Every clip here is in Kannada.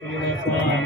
ತುಕಾರಾಮ್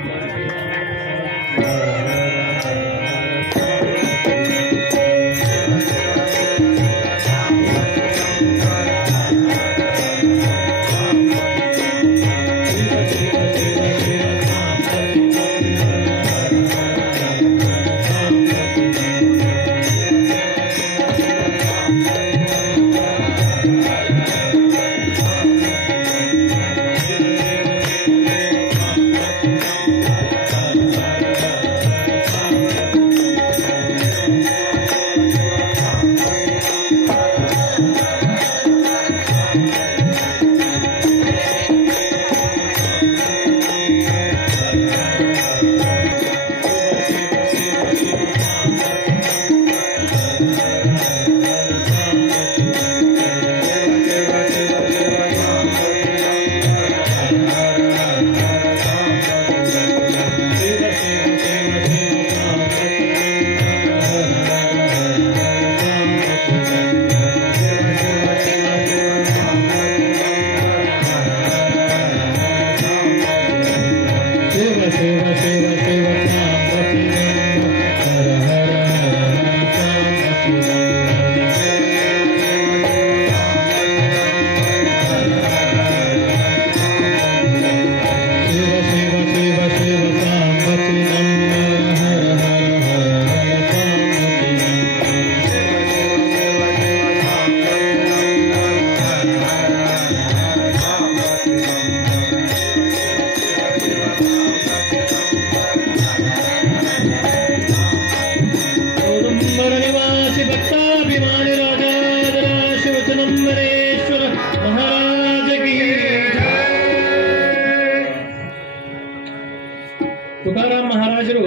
ಮಹಾರಾಜರು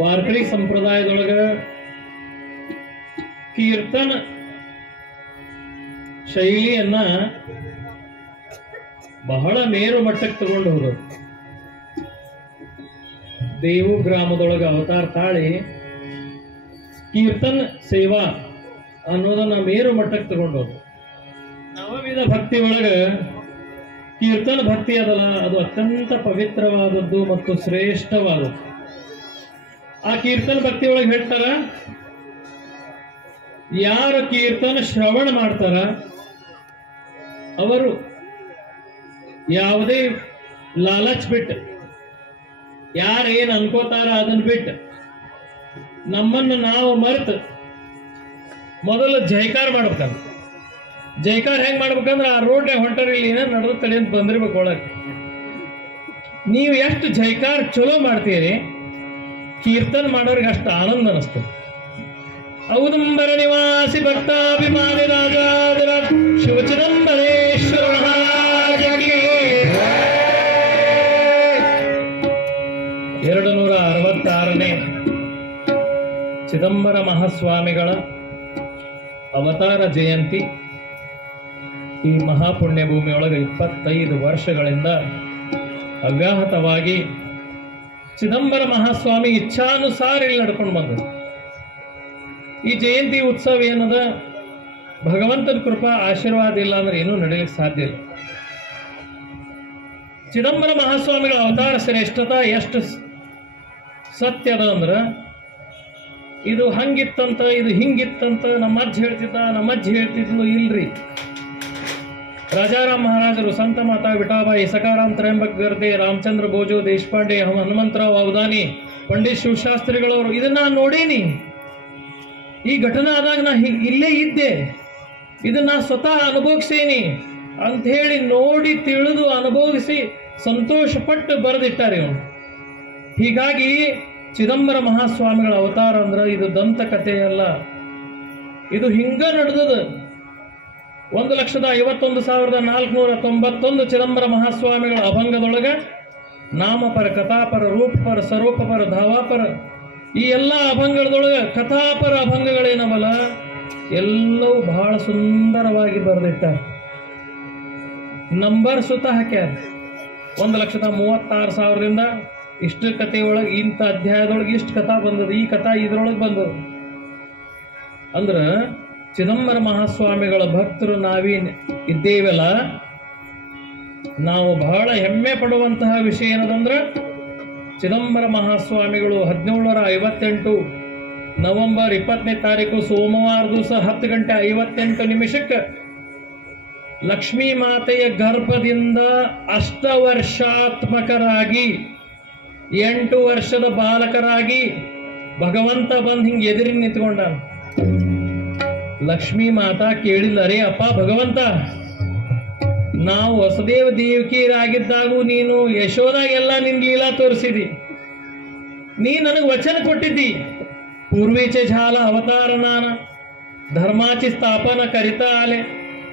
ವಾರ್ಕರಿ ಸಂಪ್ರದಾಯದೊಳಗ ಕೀರ್ತನ ಶೈಲಿಯನ್ನ ಬಹಳ ಮೇರು ಮಟ್ಟಕ್ಕೆ ತಗೊಂಡು ಹೋದರು. ದೇವು ಗ್ರಾಮದೊಳಗ ಅವತಾರ ತಾಳಿ ಕೀರ್ತನ ಸೇವಾ ಅನ್ನೋದನ್ನ ಮೇರು ಮಟ್ಟಕ್ಕೆ ತಗೊಂಡು ಹೋದ್ರು. ನವವಿಧ ಭಕ್ತಿ ಒಳಗ ಕೀರ್ತನ ಭಕ್ತಿ ಅದಲ್ಲ, ಅದು ಅತ್ಯಂತ ಪವಿತ್ರವಾದದ್ದು ಮತ್ತು ಶ್ರೇಷ್ಠವಾದದ್ದು. ಆ ಕೀರ್ತನ ಭಕ್ತಿ ಒಳಗೆ ಹೇಳ್ತಾರ, ಯಾರು ಕೀರ್ತನ ಶ್ರವಣ ಮಾಡ್ತಾರ ಅವರು ಯಾವುದೇ ಲಾಲಚ್ ಬಿಟ್ಟು, ಯಾರೇನ್ ಅನ್ಕೋತಾರ ಅದನ್ನ ಬಿಟ್ಟು ನಮ್ಮನ್ನು ನಾವು ಮರೆತು ಮೊದಲು ಜೈಕಾರ ಮಾಡ್ಬೇಕಂತ. ಜೈಕಾರ ಹೆಂಗ್ ಮಾಡ್ಬೇಕಂದ್ರೆ ಆ ರೋಡ್ ಹೊಂಟರಿ ಏನ ನಡೆದ ತಲೆ ಅಂತ ಬಂದಿರ್ಬೇಕು ಒಳಗೆ. ನೀವು ಎಷ್ಟು ಜೈಕಾರ ಚಲೋ ಮಾಡ್ತೀರಿ ಕೀರ್ತನ ಮಾಡೋರಿಗೆ ಅಷ್ಟು ಆನಂದ ಅನಿಸ್ತದೆ. ಔದಂಬರ ನಿವಾಸಿ ಭಕ್ತಾಭಿಮಾನಿ ರಾಜಾದರ ಶಿವಚಿದಂಬರೇಶ್ವರ ಮಹಾರಾಜನಿಗೆ 266ನೇ ಚಿದಂಬರ ಮಹಾಸ್ವಾಮಿಗಳ ಅವತಾರ ಜಯಂತಿ ಈ ಮಹಾಪುಣ್ಯ ಭೂಮಿಯೊಳಗೆ 25 ವರ್ಷಗಳಿಂದ ಅವ್ಯಾಹತವಾಗಿ ಚಿದಂಬರ ಮಹಾಸ್ವಾಮಿ ಇಚ್ಛಾನುಸಾರ ಇಲ್ಲಿ ನಡ್ಕೊಂಡು ಬಂದರು. ಈ ಜಯಂತಿ ಉತ್ಸವ ಏನದ ಭಗವಂತನ ಕೃಪಾ ಆಶೀರ್ವಾದ ಇಲ್ಲ ಅಂದ್ರೆ ಏನೂ ನಡೆಯಲಿಕ್ಕೆ ಸಾಧ್ಯ ಇಲ್ಲ. ಚಿದಂಬರ ಮಹಾಸ್ವಾಮಿಗಳ ಅವತಾರ ಶ್ರೇಷ್ಠತಾ ಎಷ್ಟು ಸತ್ಯದ ಅಂದ್ರೆ, ಇದು ಹಂಗಿತ್ತಂತ ಇದು ಹಿಂಗಿತ್ತಂತ ನಮ್ಮ ಅಜ್ಜ ಹೇಳ್ತಿದ್ಲು ಇಲ್ರಿ. ರಾಜಾರಾಮ್ ಮಹಾರಾಜರು, ಸಂತ ಮಾತಾ ವಿಠಾಬಾಯಿ, ಸಕಾರಾಮ್ ತ್ರಯಂಬಕ್ ಗರ್ದೆ, ರಾಮಚಂದ್ರ ಬೋಜೋ ದೇಶಪಾಂಡೆ, ಹನುಮಂತರಾವ್ ಅವಧಾನಿ, ಪಂಡಿತ್ ಶಿವಶಾಸ್ತ್ರಿಗಳವರು, ಇದನ್ನ ನೋಡೀನಿ. ಈ ಘಟನಾ ಆದಾಗ ನಾ ಇಲ್ಲೇ ಇದ್ದೆ, ಇದನ್ನ ಸ್ವತಃ ಅನುಭವಿಸೇನಿ ಅಂತ ಹೇಳಿ ನೋಡಿ ತಿಳಿದು ಅನುಭವಿಸಿ ಸಂತೋಷಪಟ್ಟು ಬರೆದಿಟ್ಟಾರೆ ಇವನು. ಹೀಗಾಗಿ ಚಿದಂಬರ ಮಹಾಸ್ವಾಮಿಗಳ ಅವತಾರ ಅಂದ್ರೆ ಇದು ದಂತಕಥೆಯಲ್ಲ, ಇದು ಹಿಂಗ ನಡೆದದ. 1,51,491 ಚಿದಂಬರ ಮಹಾಸ್ವಾಮಿಗಳ ಅಭಂಗದೊಳಗ ನಾಮಪರ, ಕಥಾಪರ, ರೂಪಪರ, ಸ್ವರೂಪಪರ, ಧಾವಾಪರ ಈ ಎಲ್ಲ ಅಭಂಗಗಳೊಳಗ ಕಥಾಪರ ಅಭಂಗಗಳೇನವಲ್ಲ ಎಲ್ಲವೂ ಬಹಳ ಸುಂದರವಾಗಿ ಬರೆದಿಟ್ಟಾರೆ. ನಂಬರ್ ಸುತ್ತ ಹಾಕ್ಯಾರ. 1,36,000ದಿಂದ ಇಷ್ಟು ಕಥೆ ಒಳಗೆ ಇಂಥ ಅಧ್ಯಾಯದೊಳಗೆ ಇಷ್ಟು ಕಥಾ ಬಂದದ, ಈ ಕಥಾ ಇದ್ರೊಳಗೆ ಬಂದದ. ಅಂದ್ರ ಚಿದಂಬರ ಮಹಾಸ್ವಾಮಿಗಳ ಭಕ್ತರು ನಾವೇನ್ ಇದ್ದೇವಲ್ಲ ನಾವು ಬಹಳ ಹೆಮ್ಮೆ ಪಡುವಂತಹ ವಿಷಯ ಏನದಂದ್ರೆ ಚಿದಂಬರ ಮಹಾಸ್ವಾಮಿಗಳು 1758 ನವೆಂಬರ್ 20ನೇ ತಾರೀಕು ಸೋಮವಾರ ದಿವಸ 10:58 ಲಕ್ಷ್ಮೀ ಮಾತೆಯ ಗರ್ಭದಿಂದ ಅಷ್ಟವರ್ಷಾತ್ಮಕರಾಗಿ 8 ವರ್ಷದ ಬಾಲಕರಾಗಿ ಭಗವಂತ ಬಂದು ಹಿಂಗೆ ಎದುರಿಗೆ ನಿಂತ್ಕೊಂಡ. ಲಕ್ಷ್ಮೀ ಮಾತಾ ಕೇಳಿಲ್ಲ, ರೇ ಅಪ್ಪ ಭಗವಂತ, ನಾವು ವಸುದೇವ ದೇವಕಿಯರಾಗಿದ್ದಾಗೂ ನೀನು ಯಶೋದಾಗೆಲ್ಲ ನಿನ್ ಲೀಲಾ ತೋರಿಸಿದಿ, ನೀ ನನಗೆ ವಚನ ಕೊಟ್ಟಿದ್ದಿ, पूर्वीचे झाला अवतार नाना धर्माची स्थापना करिता आले,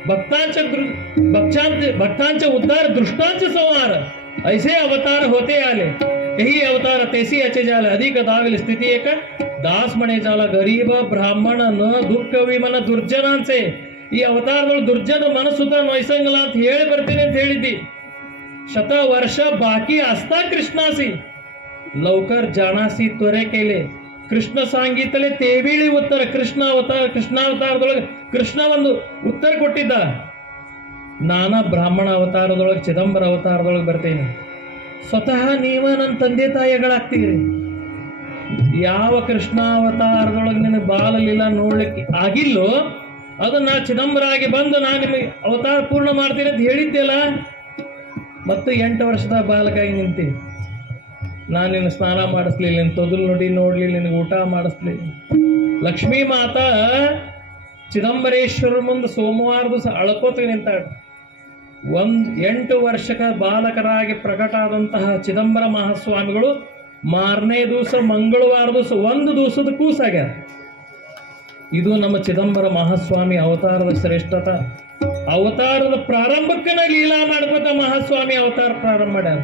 भक्तांचे उद्धार दृष्टांचे संहार ऐसे अवतार होते आले, यही अवतार तैसी अच्छे झाले अधिक दाविल स्थिती एक दास म्हणे झाला गरीब ब्राह्मण न दुःख विमन दुर्जनांचे ಈ ಅವತಾರಗಳು ದುರ್ಜನ ಮನಸ್ಸುತ ನೋಯ್ಸಂಗಲ್ಲ ಅಂತ ಹೇಳಿ ಬರ್ತೀನಿ ಅಂತ ಹೇಳಿದ್ದಿ. ಶತ ವರ್ಷ ಬಾಕಿ असता कृष्णासी लवकर जाणासी त्वरे केले, ಕೃಷ್ಣ सांगितले ते वेळी उत्तर ಕೃಷ್ಣಾವತಾರದೊಳಗೆ ಕೃಷ್ಣ ಒಂದು ಉತ್ತರ ಕೊಟ್ಟಿದ್ದ. ನಾನಾ ಬ್ರಾಹ್ಮಣ ಅವತಾರದೊಳಗೆ ಚಿದಂಬರ ಅವತಾರದೊಳಗೆ ಬರ್ತೇನೆ, ಸ್ವತಃ ನೀವ ನನ್ನ ತಂದೆ ತಾಯಿಗಳಾಗ್ತೀರಿ. ಯಾವ ಕೃಷ್ಣಾವತಾರದೊಳಗೆ ನಿನ್ನ ಬಾಲಲೀಲ ನೋಡ್ಲಿಕ್ಕೆ ಆಗಿಲ್ಲೋ ಅದನ್ನ ಚಿದಂಬರ ಆಗಿ ಬಂದು ನಾನು ನಿಮಗೆ ಅವತಾರ ಪೂರ್ಣ ಮಾಡ್ತೀನಿ ಅಂತ ಹೇಳಿದ್ದೆಲ್ಲ. ಮತ್ತು 8 ವರ್ಷದ ಬಾಲಕಾಗಿ ನಿಂತಿ, ನಾನು ನಿನ್ನ ಸ್ನಾನ ಮಾಡಿಸ್ಲಿಲ್ಲ, ನಿನ್ನ ತೊದಲು ನೋಡ್ಲಿಲ್ಲ, ನಿನಗೆ ಊಟ ಮಾಡಿಸ್ಲಿಲ್ಲ. ಲಕ್ಷ್ಮೀ ಮಾತಾ ಚಿದಂಬರೇಶ್ವರ ಮುಂದೆ ಸೋಮವಾರ ದಿವಸ ಅಳ್ಕೋತ ನಿಂತಾಳ. 8 ವರ್ಷದ ಬಾಲಕರಾಗಿ ಪ್ರಕಟ ಆದಂತಹ ಚಿದಂಬರ ಮಹಾಸ್ವಾಮಿಗಳು ಮಾರನೇ ದಿವಸ ಮಂಗಳವಾರ ದಿವಸ 1 ದಿವಸದ ಕೂಸಾಗ್ಯಾರ. ಇದು ನಮ್ಮ ಚಿದಂಬರ ಮಹಾಸ್ವಾಮಿ ಅವತಾರದ ಶ್ರೇಷ್ಠತ. ಅವತಾರದ ಪ್ರಾರಂಭಕ್ಕನ ಲೀಲಾ ಮಾಡ್ಕೋತ ಮಹಾಸ್ವಾಮಿ ಅವತಾರ ಪ್ರಾರಂಭ ಮಾಡ್ಯಾರ.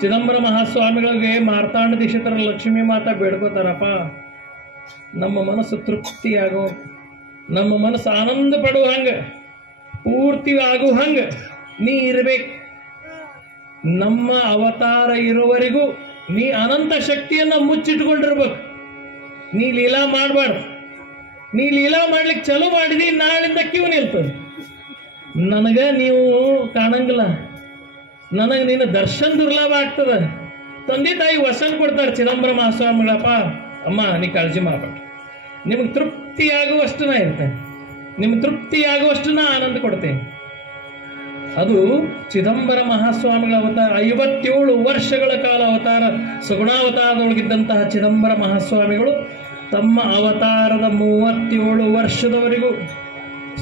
ಚಿದಂಬರ ಮಹಾಸ್ವಾಮಿಗಳಿಗೆ ಮಾರ್ತಾಂಡ ದೀಕ್ಷಿತರ ಲಕ್ಷ್ಮೀ ಮಾತಾ ಬೇಡ್ಕೋತಾರಪ್ಪ, ನಮ್ಮ ಮನಸ್ಸು ತೃಪ್ತಿಯಾಗೋ, ನಮ್ಮ ಮನಸ್ಸು ಆನಂದ ಪಡುವ ಹಂಗ, ಪೂರ್ತಿ ಆಗೋ ಹಂಗ ನೀ ಇರ್ಬೇಕು. ನಮ್ಮ ಅವತಾರ ಇರುವವರೆಗೂ ನೀ ಅನಂತ ಶಕ್ತಿಯನ್ನ ಮುಚ್ಚಿಟ್ಕೊಂಡಿರ್ಬೇಕು. ನೀ ಲೀಲಾ ಮಾಡಬಾರ್ದು. ನೀ ಲೀಲಾ ಮಾಡ್ಲಿಕ್ಕೆ ಚಲೋ ಮಾಡಿದಿ, ನಾಳಿಂದ ಕ್ಯೂ ನಿಲ್ತದೆ. ನನಗ ನೀವು ಕಾಣಂಗಿಲ್ಲ, ನನಗೆ ನಿನ್ನ ದರ್ಶನ ದುರ್ಲಭ ಆಗ್ತದ. ತಂದೆ ತಾಯಿ ವಸನ ಕೊಡ್ತಾರೆ ಚಿದಂಬರ ಮಹಾಸ್ವಾಮಿಗಳಪ್ಪ, ಅಮ್ಮ ನೀ ಕಾಳಜಿ ಮಾಡಬೇಡ, ನಿಮಗೆ ತೃಪ್ತಿಯಾಗುವಷ್ಟು ನಾ ಇರ್ತೇನೆ, ನಿಮ್ಗೆ ತೃಪ್ತಿಯಾಗುವಷ್ಟು ನಾ ಆನಂದ ಕೊಡ್ತೇನೆ. ಅದು ಚಿದಂಬರ ಮಹಾಸ್ವಾಮಿಗಳ ಅವತಾರ. 57 ವರ್ಷಗಳ ಕಾಲ ಅವತಾರ ಸಗುಣಾವತಾರದೊಳಗಿದ್ದಂತಹ ಚಿದಂಬರ ಮಹಾಸ್ವಾಮಿಗಳು ತಮ್ಮ ಅವತಾರದ 37 ವರ್ಷದವರೆಗೂ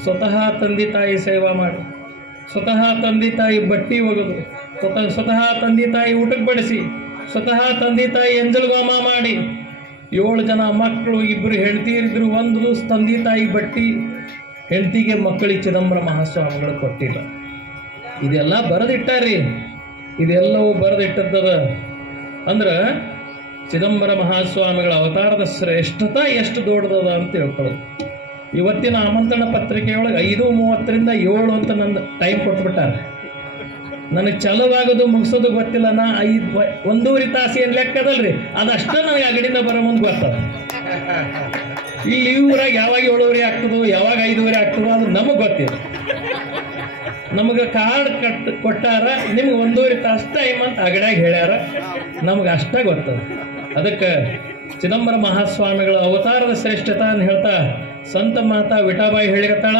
ಸ್ವತಃ ತಂದೆ ತಾಯಿ ಸೇವಾ ಮಾಡಿ, ಸ್ವತಃ ತಂದೆ ತಾಯಿ ಬಟ್ಟಿ ಒಗೆದು, ಸ್ವತಃ ತಂದೆ ತಾಯಿ ಊಟಕ್ಕೆ ಬಡಿಸಿ, ಸ್ವತಃ ತಂದೆ ತಾಯಿ ಎಂಜಲ್ಗೋಮ ಮಾಡಿ, 7 ಜನ ಮಕ್ಕಳು, 2 ಹೆಂಡತಿಯರಿದ್ರು. 1 ದಿವಸ ತಂದೆ ತಾಯಿ ಬಟ್ಟಿ ಹೆಂಡತಿಗೆ ಮಕ್ಕಳಿಗೆ ಚಿದಂಬರ ಮಹಾಸ್ವಾಮಿಗಳು ಕೊಟ್ಟಿಲ್ಲ. ಇದೆಲ್ಲ ಬರೆದಿಟ್ಟಾರ್ರಿ, ಇದೆಲ್ಲವೂ ಬರೆದಿಟ್ಟದ. ಅಂದ್ರೆ ಚಿದಂಬರ ಮಹಾಸ್ವಾಮಿಗಳ ಅವತಾರದ ಶ್ರೇಷ್ಠತ ಎಷ್ಟು ದೊಡ್ಡದದ ಅಂತ ತಿಳ್ಕೊಳ್ಳೋದು. ಇವತ್ತಿನ ಆಮಂತ್ರಣ ಪತ್ರಿಕೆಯೊಳಗೆ 5:30ರಿಂದ 7 ಅಂತ ನನ್ನ ಟೈಮ್ ಕೊಟ್ಬಿಟ್ಟಾರೆ. ನನಗೆ ಚಲವಾಗೋದು ಮುಗಿಸೋದು ಗೊತ್ತಿಲ್ಲ. ನಾ 1.5 ತಾಸು ಏನು ಲೆಕ್ಕದಲ್ರಿ, ಅದಷ್ಟ ನನಗೆ ಅಗಡಿಂದ ಬರೋ ಮುಂದೆ ಗೊತ್ತದ. ಇಲ್ಲಿ ಈ ಊರಾಗ ಯಾವಾಗ 7:30 ಆಗ್ತದೋ, ಯಾವಾಗ 5:30 ಆಗ್ತದೋ ಅದು ನಮಗೆ ಗೊತ್ತಿಲ್ಲ. ನಮಗೆ ಕಾರ್ಡ್ ಕೊಟ್ಟಾರ, ನಿಮ್ಗೆ 1.5 ತಾಸು ಟೈಮ್ ಅಂತ ಅಗಡ್ಯಾಗ ಹೇಳ್ಯಾರ, ನಮ್ಗೆ ಅಷ್ಟ ಗೊತ್ತದ. ಅದಕ್ಕೆ ಚಿದಂಬರ ಮಹಾಸ್ವಾಮಿಗಳ ಅವತಾರದ ಶ್ರೇಷ್ಠತ ಅಂತ ಹೇಳ್ತಾ ಸಂತ ಮಾತಾ ವಿಠಾಬಾಯಿ ಹೇಳಿಕತ್ತಾಳ,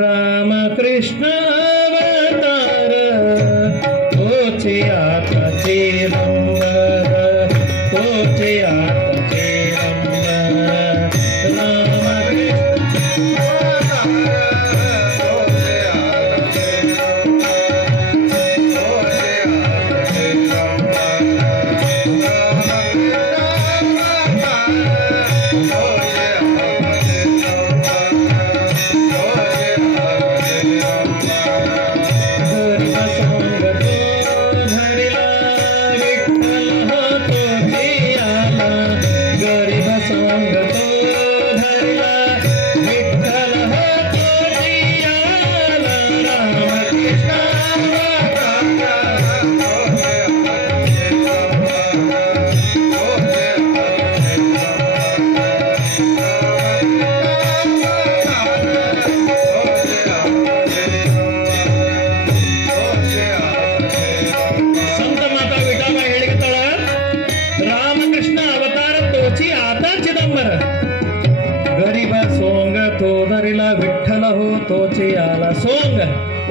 ರಾಮಕೃಷ್ಣ ಅವತಾರ ತೋಚಿಯಾತ ಚಿದಂಬರ, ತೋಚಿಯಾತ ಚಿದಂಬರ,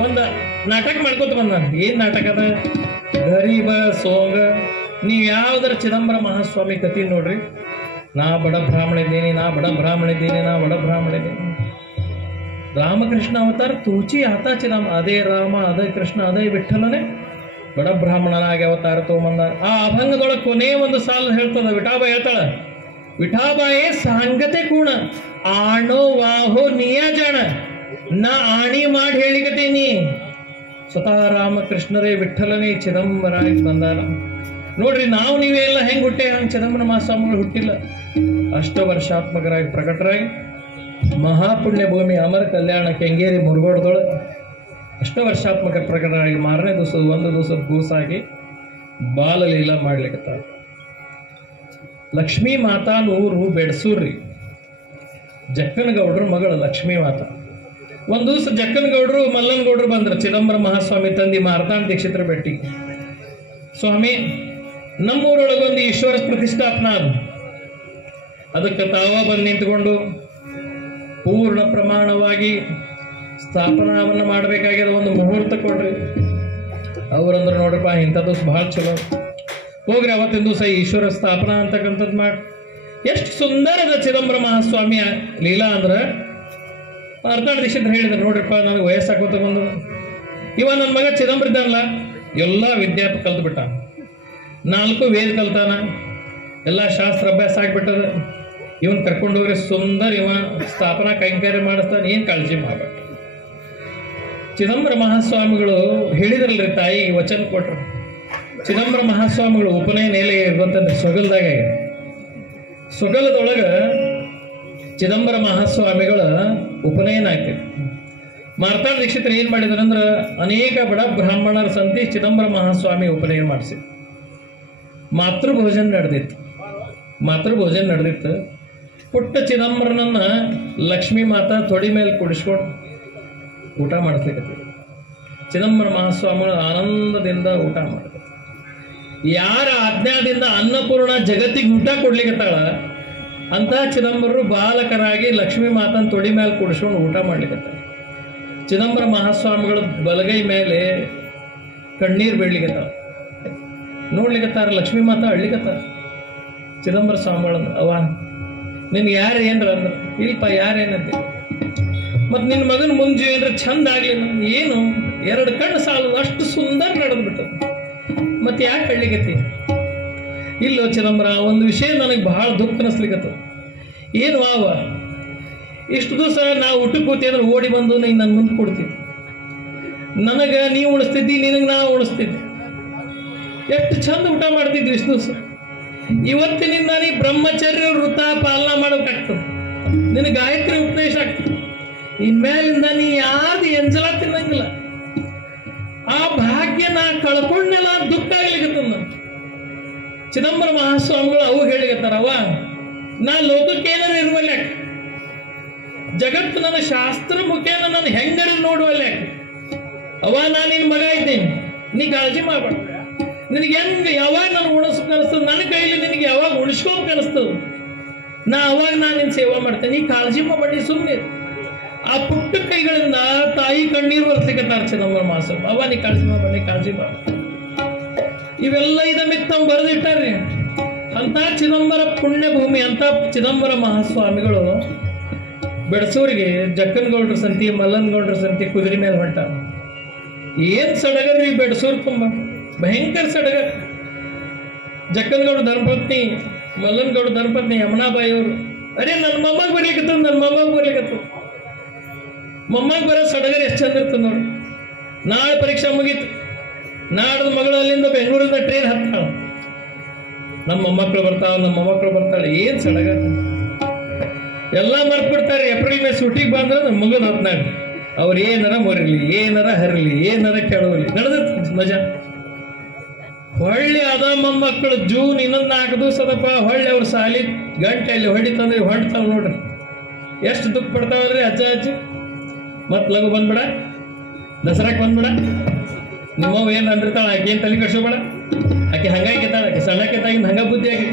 ಒಂದು ನಾಟಕ ಮಾಡ್ಕೋತ ಬಂದ. ಏನ್ ನಾಟಕ ಅದ? ಗರೀಬ ಸೋಂಗ. ನೀವು ಯಾವ್ದಾರ ಚಿದಂಬರ ಮಹಾಸ್ವಾಮಿ ಕತಿ ನೋಡ್ರಿ. ನಾ ಬಡ ಬ್ರಾಹ್ಮಣ ಇದ್ದೀನಿ, ನಾ ಬಡ ಬ್ರಾಹ್ಮಣ ಇದ್ದೀನಿ, ನಾ ಬಡ ಬ್ರಾಹ್ಮಣ ಇದ್ದೀನಿ. ರಾಮಕೃಷ್ಣ ಅವತಾರ ತೂಚಿ ಆತ ಚಿದಂಬರ, ಅದೇ ರಾಮ, ಅದೇ ಕೃಷ್ಣ, ಅದೇ ವಿಠಲನೇ ಬಡ ಬ್ರಾಹ್ಮಣನಾಗಿ ಅವತಾರ ತಗೊಂಬಂದ. ಆ ಅಭಂಗದೊಳಗೆ ಕೊನೆ ಒಂದು ಸಾಲ ಹೇಳ್ತದ, ವಿಠಾಬಾಯಿ ಹೇಳ್ತಾಳ, ವಿಠಾಬಾಯೇ ಸಾಂಗತೆ ಕೂಣ ಆಣೋ ವಾಹೋ ನಿಯಾಜಾಣ, ನಾ ಆಣಿ ಮಾಡಿ ಹೇಳಿಕತೀನಿ. ಸ್ವತಃ ರಾಮಕೃಷ್ಣರೇ ವಿಠಲನೇ ಚಿದಂಬರಾಗಿ ಬಂದಾರ. ನೋಡ್ರಿ, ನಾವು ನೀವೆಲ್ಲ ಹೆಂಗ್ ಹುಟ್ಟೆ ಹಂಗೆ ಚಿದಂಬರ ಮಹಾಸ್ವಾಮಿಗಳು ಹುಟ್ಟಿಲ್ಲ. ಅಷ್ಟವರ್ಷಾತ್ಮಕರಾಗಿ ಪ್ರಕಟರಾಗಿ ಮಹಾಪುಣ್ಯ ಭೂಮಿ ಅಮರ ಕಲ್ಯಾಣ ಕೆಂಗೇರಿ ಮುರುಗೋಡದೊಳಗೆ ಅಷ್ಟವರ್ಷಾತ್ಮಕ ಪ್ರಕಟರಾಗಿ ಮಾರನೇ ದಿವಸ ಒಂದು ದಿವಸದ ಕೂಸಾಗಿ ಬಾಲಲೀಲಾ ಮಾಡ್ಲಿಕ್ಕತ್ತಾರ. ಲಕ್ಷ್ಮೀ ಮಾತಾನ ಊರು ಬೆಡಸೂರ್ರಿ. ಜಕ್ಕನಗೌಡ್ರ ಮಗಳು ಲಕ್ಷ್ಮೀ ಮಾತಾ. ಒಂದು ದಿವಸ ಜಕ್ಕನಗೌಡರು ಮಲ್ಲನಗೌಡರು ಬಂದ್ರು ಚಿದಂಬರ ಮಹಾಸ್ವಾಮಿ ತಂದಿ ಮಾರ್ತಾಂಡ ದೀಕ್ಷಿತರ ಭೇಟಿ. ಸ್ವಾಮಿ, ನಮ್ಮೂರೊಳಗೊಂದು ಈಶ್ವರ ಪ್ರತಿಷ್ಠಾಪನಾ ಅದು, ಅದಕ್ಕೆ ತಾವ ಬಂದು ನಿಂತ್ಕೊಂಡು ಪೂರ್ಣ ಪ್ರಮಾಣವಾಗಿ ಸ್ಥಾಪನಾವನ್ನು ಮಾಡಬೇಕಾಗ್ಯದ, ಒಂದು ಮುಹೂರ್ತ ಕೊಡ್ರಿ. ಅವ್ರಂದ್ರೆ ನೋಡ್ರಪ್ಪ, ಇಂಥ ದಿವಸ ಭಾಳ ಚಲೋ, ಹೋಗ್ರಿ ಅವತ್ತಿನ ದಿವಸ ಈಶ್ವರ ಸ್ಥಾಪನಾ ಅಂತಕ್ಕಂಥದ್ದು ಮಾಡಿ. ಎಷ್ಟು ಸುಂದರದ ಚಿದಂಬರ ಮಹಾಸ್ವಾಮಿಯ ಲೀಲಾ ಅಂದ್ರೆ ಮಾರ್ತಾಂಡ ದೀಕ್ಷಿತರು ಹೇಳಿದ್ರು, ನೋಡ್ರಿಪ್ಪ ನನಗೆ ವಯಸ್ಸಾಕೋತ ಬಂದು, ಇವ ನನ್ನ ಮಗ ಚಿದಂಬರ ಇದ್ದಾನಲ್ಲ, ಎಲ್ಲ ವಿದ್ಯಾಪ ಕಲ್ತ್ಬಿಟ್ಟ, 4 ವೇದ ಕಲ್ತಾನ, ಎಲ್ಲ ಶಾಸ್ತ್ರ ಅಭ್ಯಾಸ ಆಗಿಬಿಟ್ಟದ. ಇವನ್ ಕರ್ಕೊಂಡು ಹೋಗ್ರಿ, ಸುಂದರ ಇವ ಸ್ಥಾಪನಾ ಕೈಂಕರ್ಯ ಮಾಡಿಸ್ತಾನೆ, ಏನು ಕಾಳಜಿ ಮಾಡಬೇಡ. ಚಿದಂಬರ ಮಹಾಸ್ವಾಮಿಗಳು ಹೇಳಿದ್ರಲ್ರಿ, ತಾಯಿಗೆ ವಚನ ಕೊಟ್ರು. ಚಿದಂಬರ ಮಹಾಸ್ವಾಮಿಗಳು ಉಪನಯನ ಎಲೆ ಇರುವಂತಂದ್ರೆ ಸೊಗಲ್ದಾಗ, ಸೊಗಲದೊಳಗ ಚಿದಂಬರ ಮಹಾಸ್ವಾಮಿಗಳ ಉಪನಯನ ಆಗ್ತಿತ್ತು. ಮಾರ್ತಾಂಡ ದೀಕ್ಷಿತರು ಏನ್ ಮಾಡಿದ್ರು ಅಂದ್ರೆ, ಅನೇಕ ಬಡ ಬ್ರಾಹ್ಮಣರ ಸಂತಿ ಚಿದಂಬರ ಮಹಾಸ್ವಾಮಿ ಉಪನಯನ ಮಾಡಿಸಿದ್ರು. ಮಾತೃಭೋಜನ ನಡೆದಿತ್ತು. ಪುಟ್ಟ ಚಿದಂಬರನನ್ನ ಲಕ್ಷ್ಮೀ ಮಾತಾ ತೊಡಿ ಮೇಲೆ ಕುಡಿಸ್ಕೊಂಡು ಊಟ ಮಾಡಿಸ್ಲಿಕ್ಕೆ ಚಿದಂಬರ ಮಹಾಸ್ವಾಮಿಗಳು ಆನಂದದಿಂದ ಊಟ ಮಾಡಿದ್ರು. ಯಾರ ಆಜ್ಞಾದಿಂದ ಅನ್ನಪೂರ್ಣ ಜಗತ್ತಿಗೆ ಊಟ ಕೊಡ್ಲಿಕ್ಕತ್ತಾಳ ಅಂತ ಚಿದಂಬರರು ಬಾಲಕರಾಗಿ ಲಕ್ಷ್ಮೀ ಮಾತನ ತೊಡಿ ಮೇಲೆ ಕುಡಿಸ್ಕೊಂಡು ಊಟ ಮಾಡ್ಲಿಕ್ಕತ್ತಾಳ. ಚಿದಂಬರ ಮಹಾಸ್ವಾಮಿಗಳ ಬಲಗೈ ಮೇಲೆ ಕಣ್ಣೀರು ಬೀಳ್ಲಿಕ್ಕತ್ತಾಳ. ನೋಡ್ಲಿಕ್ಕತ್ತಾರ, ಲಕ್ಷ್ಮೀ ಮಾತಾ ಅಳ್ಲಿಕ್ಕತ್ತಾರ. ಚಿದಂಬರ ಸ್ವಾಮಿಗಳನ್ನ, ಅವ ನಿನ್ಗೆ ಯಾರು ಏನ್ರ ಅಂದ್ರ, ಇಲ್ಪ ಯಾರೇನಂತೆ, ಮತ್ತು ನಿನ್ನ ಮಗನ ಮುಂಜು ಏನ್ರ ಚಂದ ಆಗ್ಲಿಲ್ಲ, ಏನು 2 ಕಣ್ಣು ಸಾಲು ಅಷ್ಟು ಸುಂದರ ನಡೆದ್ಬಿಟ್ಟು, ಮತ್ತೆ ಯಾಕೆ ಅಳ್ಲಿಕತ್ತಿ? ಇಲ್ಲೋ ಚಿದಂಬರ, ಒಂದು ವಿಷಯ ನನಗೆ ಬಹಳ ದುಃಖ ಅನಿಸ್ಲಿಕ್ಕತ್ತ. ಏನು ಅವ, ಇಷ್ಟು ದಿವಸ ನಾವು ಊಟಕ್ಕೆ ಕೂತಿ ಅಂದ್ರೆ ಓಡಿ ಬಂದು ನೀನು ನನ್ನ ಮುಂದೆ ಕೊಡ್ತಿದ್ದೆ, ನನಗೆ ನೀವು ಉಣಿಸ್ತಿದ್ದಿ, ನಿನಗೆ ನಾವು ಉಣಿಸ್ತಿದ್ದೆ, ಎಷ್ಟು ಚಂದ ಊಟ ಮಾಡ್ತಿದ್ವಿ ಇಷ್ಟು ದಿವಸ. ಇವತ್ತಿನಿಂದ ನೀ ಬ್ರಹ್ಮಚರ್ಯ ವೃತ ಪಾಲನಾ ಮಾಡೋಕ್ಕಾಗ್ತದೆ, ನಿನ್ನ ಗಾಯತ್ರಿ ಉಪದೇಶ ಆಗ್ತದೆ. ಇನ್ಮೇಲಿಂದ ನೀ ಯಾವ್ದು ಎಂಜಲ ತಿನ್ನಂಗಿಲ್ಲ. ಆ ಭಾಗ್ಯ ನಾ ಕಳ್ಕೊಂಡೆಲ್ಲ, ದುಃಖ ಆಗ್ಲಿಕ್ಕತ್ತದ. ಚಿದಂಬರ ಮಹಾಸ್ವಾಮಿಗಳು ಅವು ಹೇಳಿಕತ್ತಾರ, ಅವ ನಾ ಲೋಕಕ್ಕೆ ಏನಾರು ಇರುವಲ್ಲ, ಜಗತ್ತು ನನ್ನ ಶಾಸ್ತ್ರ ಮುಖೇನ ನಾನು ಹೆಂಗರ ನೋಡುವಲ್ಲ, ಅವ ನಾನು ನಿನ್ನ ಮಗ ಇದ್ದೇನೆ, ನೀ ಕಾಳಜಿ ಮಾಡಬೇಡ. ನಿನಗೆ ಹೆಂಗೆ ಯಾವಾಗ ನಾನು ಉಣಿಸ್ಬೇಕು ಅನಿಸ್ತದೆ, ನನ್ನ ಕೈಲಿ ನಿನಗೆ ಯಾವಾಗ ಉಣಿಸ್ಕೋಬೇಕು ಅನಿಸ್ತದೆ, ಅವಾಗ ನಾನು ನಿನ್ನ ಸೇವಾ ಮಾಡ್ತೇನೆ, ನೀ ಕಾಳಜಿ ಮಾಡಿ ಸುಮ್ಮನೆ. ಆ ಪುಟ್ಟ ಕೈಗಳಿಂದ ತಾಯಿ ಕಣ್ಣೀರು ಬರ್ಲಿಕ್ಕತ್ತಾರ ಚಿದಂಬರ ಮಹಾಸ್ವಾಮಿ. ಅವ ನೀ ಕಾಳಜಿ ಮಾಡಿ, ಕಾಳಜಿ ಮಾಡ. ಇವೆಲ್ಲ ಮಿತ್ತ ಬರೆದಿಟ್ಟಾರ್ರಿ. ಅಂತ ಚಿದಂಬರ ಪುಣ್ಯ ಭೂಮಿ, ಅಂತ ಚಿದಂಬರ ಮಹಾಸ್ವಾಮಿಗಳು ಬೆಡಸೂರಿಗೆ ಜಕ್ಕನಗೌಡ್ರ ಸಂತಿ, ಮಲ್ಲನಗೌಡ್ರ ಸಂತಿ ಕುದುರೆ ಮೇಲೆ ಹೊಂಟ. ಏನ್ ಸಡಗರ್ರಿ ಬೆಡಸೂರ್ ತುಂಬ ಭಯಂಕರ ಸಡಗರ್. ಜಕ್ಕನಗೌಡ ಧರ್ಮಪತ್ನಿ, ಮಲ್ಲನಗೌಡ ಧರ್ಮಪತ್ನಿ ಯಮುನಾಬಾಯಿ ಅವರು, ಅರೆ ನನ್ನ ಮೊಮ್ಮಗ ಬರ್ಲಿಕ್ಕತ್ತದ, ನನ್ನ ಮೊಮ್ಮಗ ಬರ್ಲಿಕ್ಕತ್ತದ. ಮೊಮ್ಮಗ ಬರೋ ಸಡಗರ್ ಎಷ್ಟು ಚಂದ ಇರ್ತದೆ ನೋಡಿ. ನಾಳೆ ಪರೀಕ್ಷೆ ಮುಗೀತು, ನಾಡ್ದು ಮಗಳು ಅಲ್ಲಿಂದ ಬೆಂಗಳೂರಿಂದ ಟ್ರೈನ್ ಹತ್ತಾಳ, ನಮ್ಮ ಮೊಮ್ಮಕ್ಕಳು ಬರ್ತಾಳೆ. ಏನ್ ಸಡಗರ್, ಎಲ್ಲ ಮರ್ತು ಬಿಡ್ತಾರೆ. ಏಪ್ರಿಲ್ ಮೇ ಸೂಟಿಗೆ ಬಂದ್ರೆ ನಮ್ಮ ಮಗನ ಹೊತ್ನಾಗ ಅವ್ರು ಏನಾರ ಮರಿಲಿ, ಏನಾರ ಹರಿಲಿ, ಏನಾರ ಕೆಳವಲಿ ನಡೆದಿರ್ತದೆ ಮಜಾ. ಹೊಳ್ಳಿ ಅದ ಮೊಮ್ಮಕ್ಕಳು ಜೂನ್ ಇನ್ನೊಂದು 4 ದಿವಸ ಅದಪ್ಪ, ಹೊಳ್ಳಿ ಅವ್ರ ಸಾಲಿ ಗಂಟೆಯಲ್ಲಿ ಹೊಡಿತಂದ್ರೆ ಹೊಂಡ್ತಾವ್ ನೋಡ್ರಿ, ಎಷ್ಟು ದುಃಖ ಪಡ್ತಾವಲ್ರಿ ಅಜ್ಜಿ. ಮತ್ ಲಘು ಬಂದ್ಬಿಡ, ದಸರಾಕ್ ಬಂದ್ಬಿಡ, ನಿಮ್ಮವ್ ಏನ್ ಅಂದಿರ್ತಾಳ, ಆಕೆ ಏನ್ ತಲೆ ಕಟ್ಸೋಬೇಡ, ಆಕೆ ಹಂಗಾಗಿತ್ತಾಳ, ಆಕೆ ಸಣ್ಣಕ್ಕೆತ್ತಾಗಿಂದ ಹಂಗ ಬುದ್ಧಿ ಆಗಿ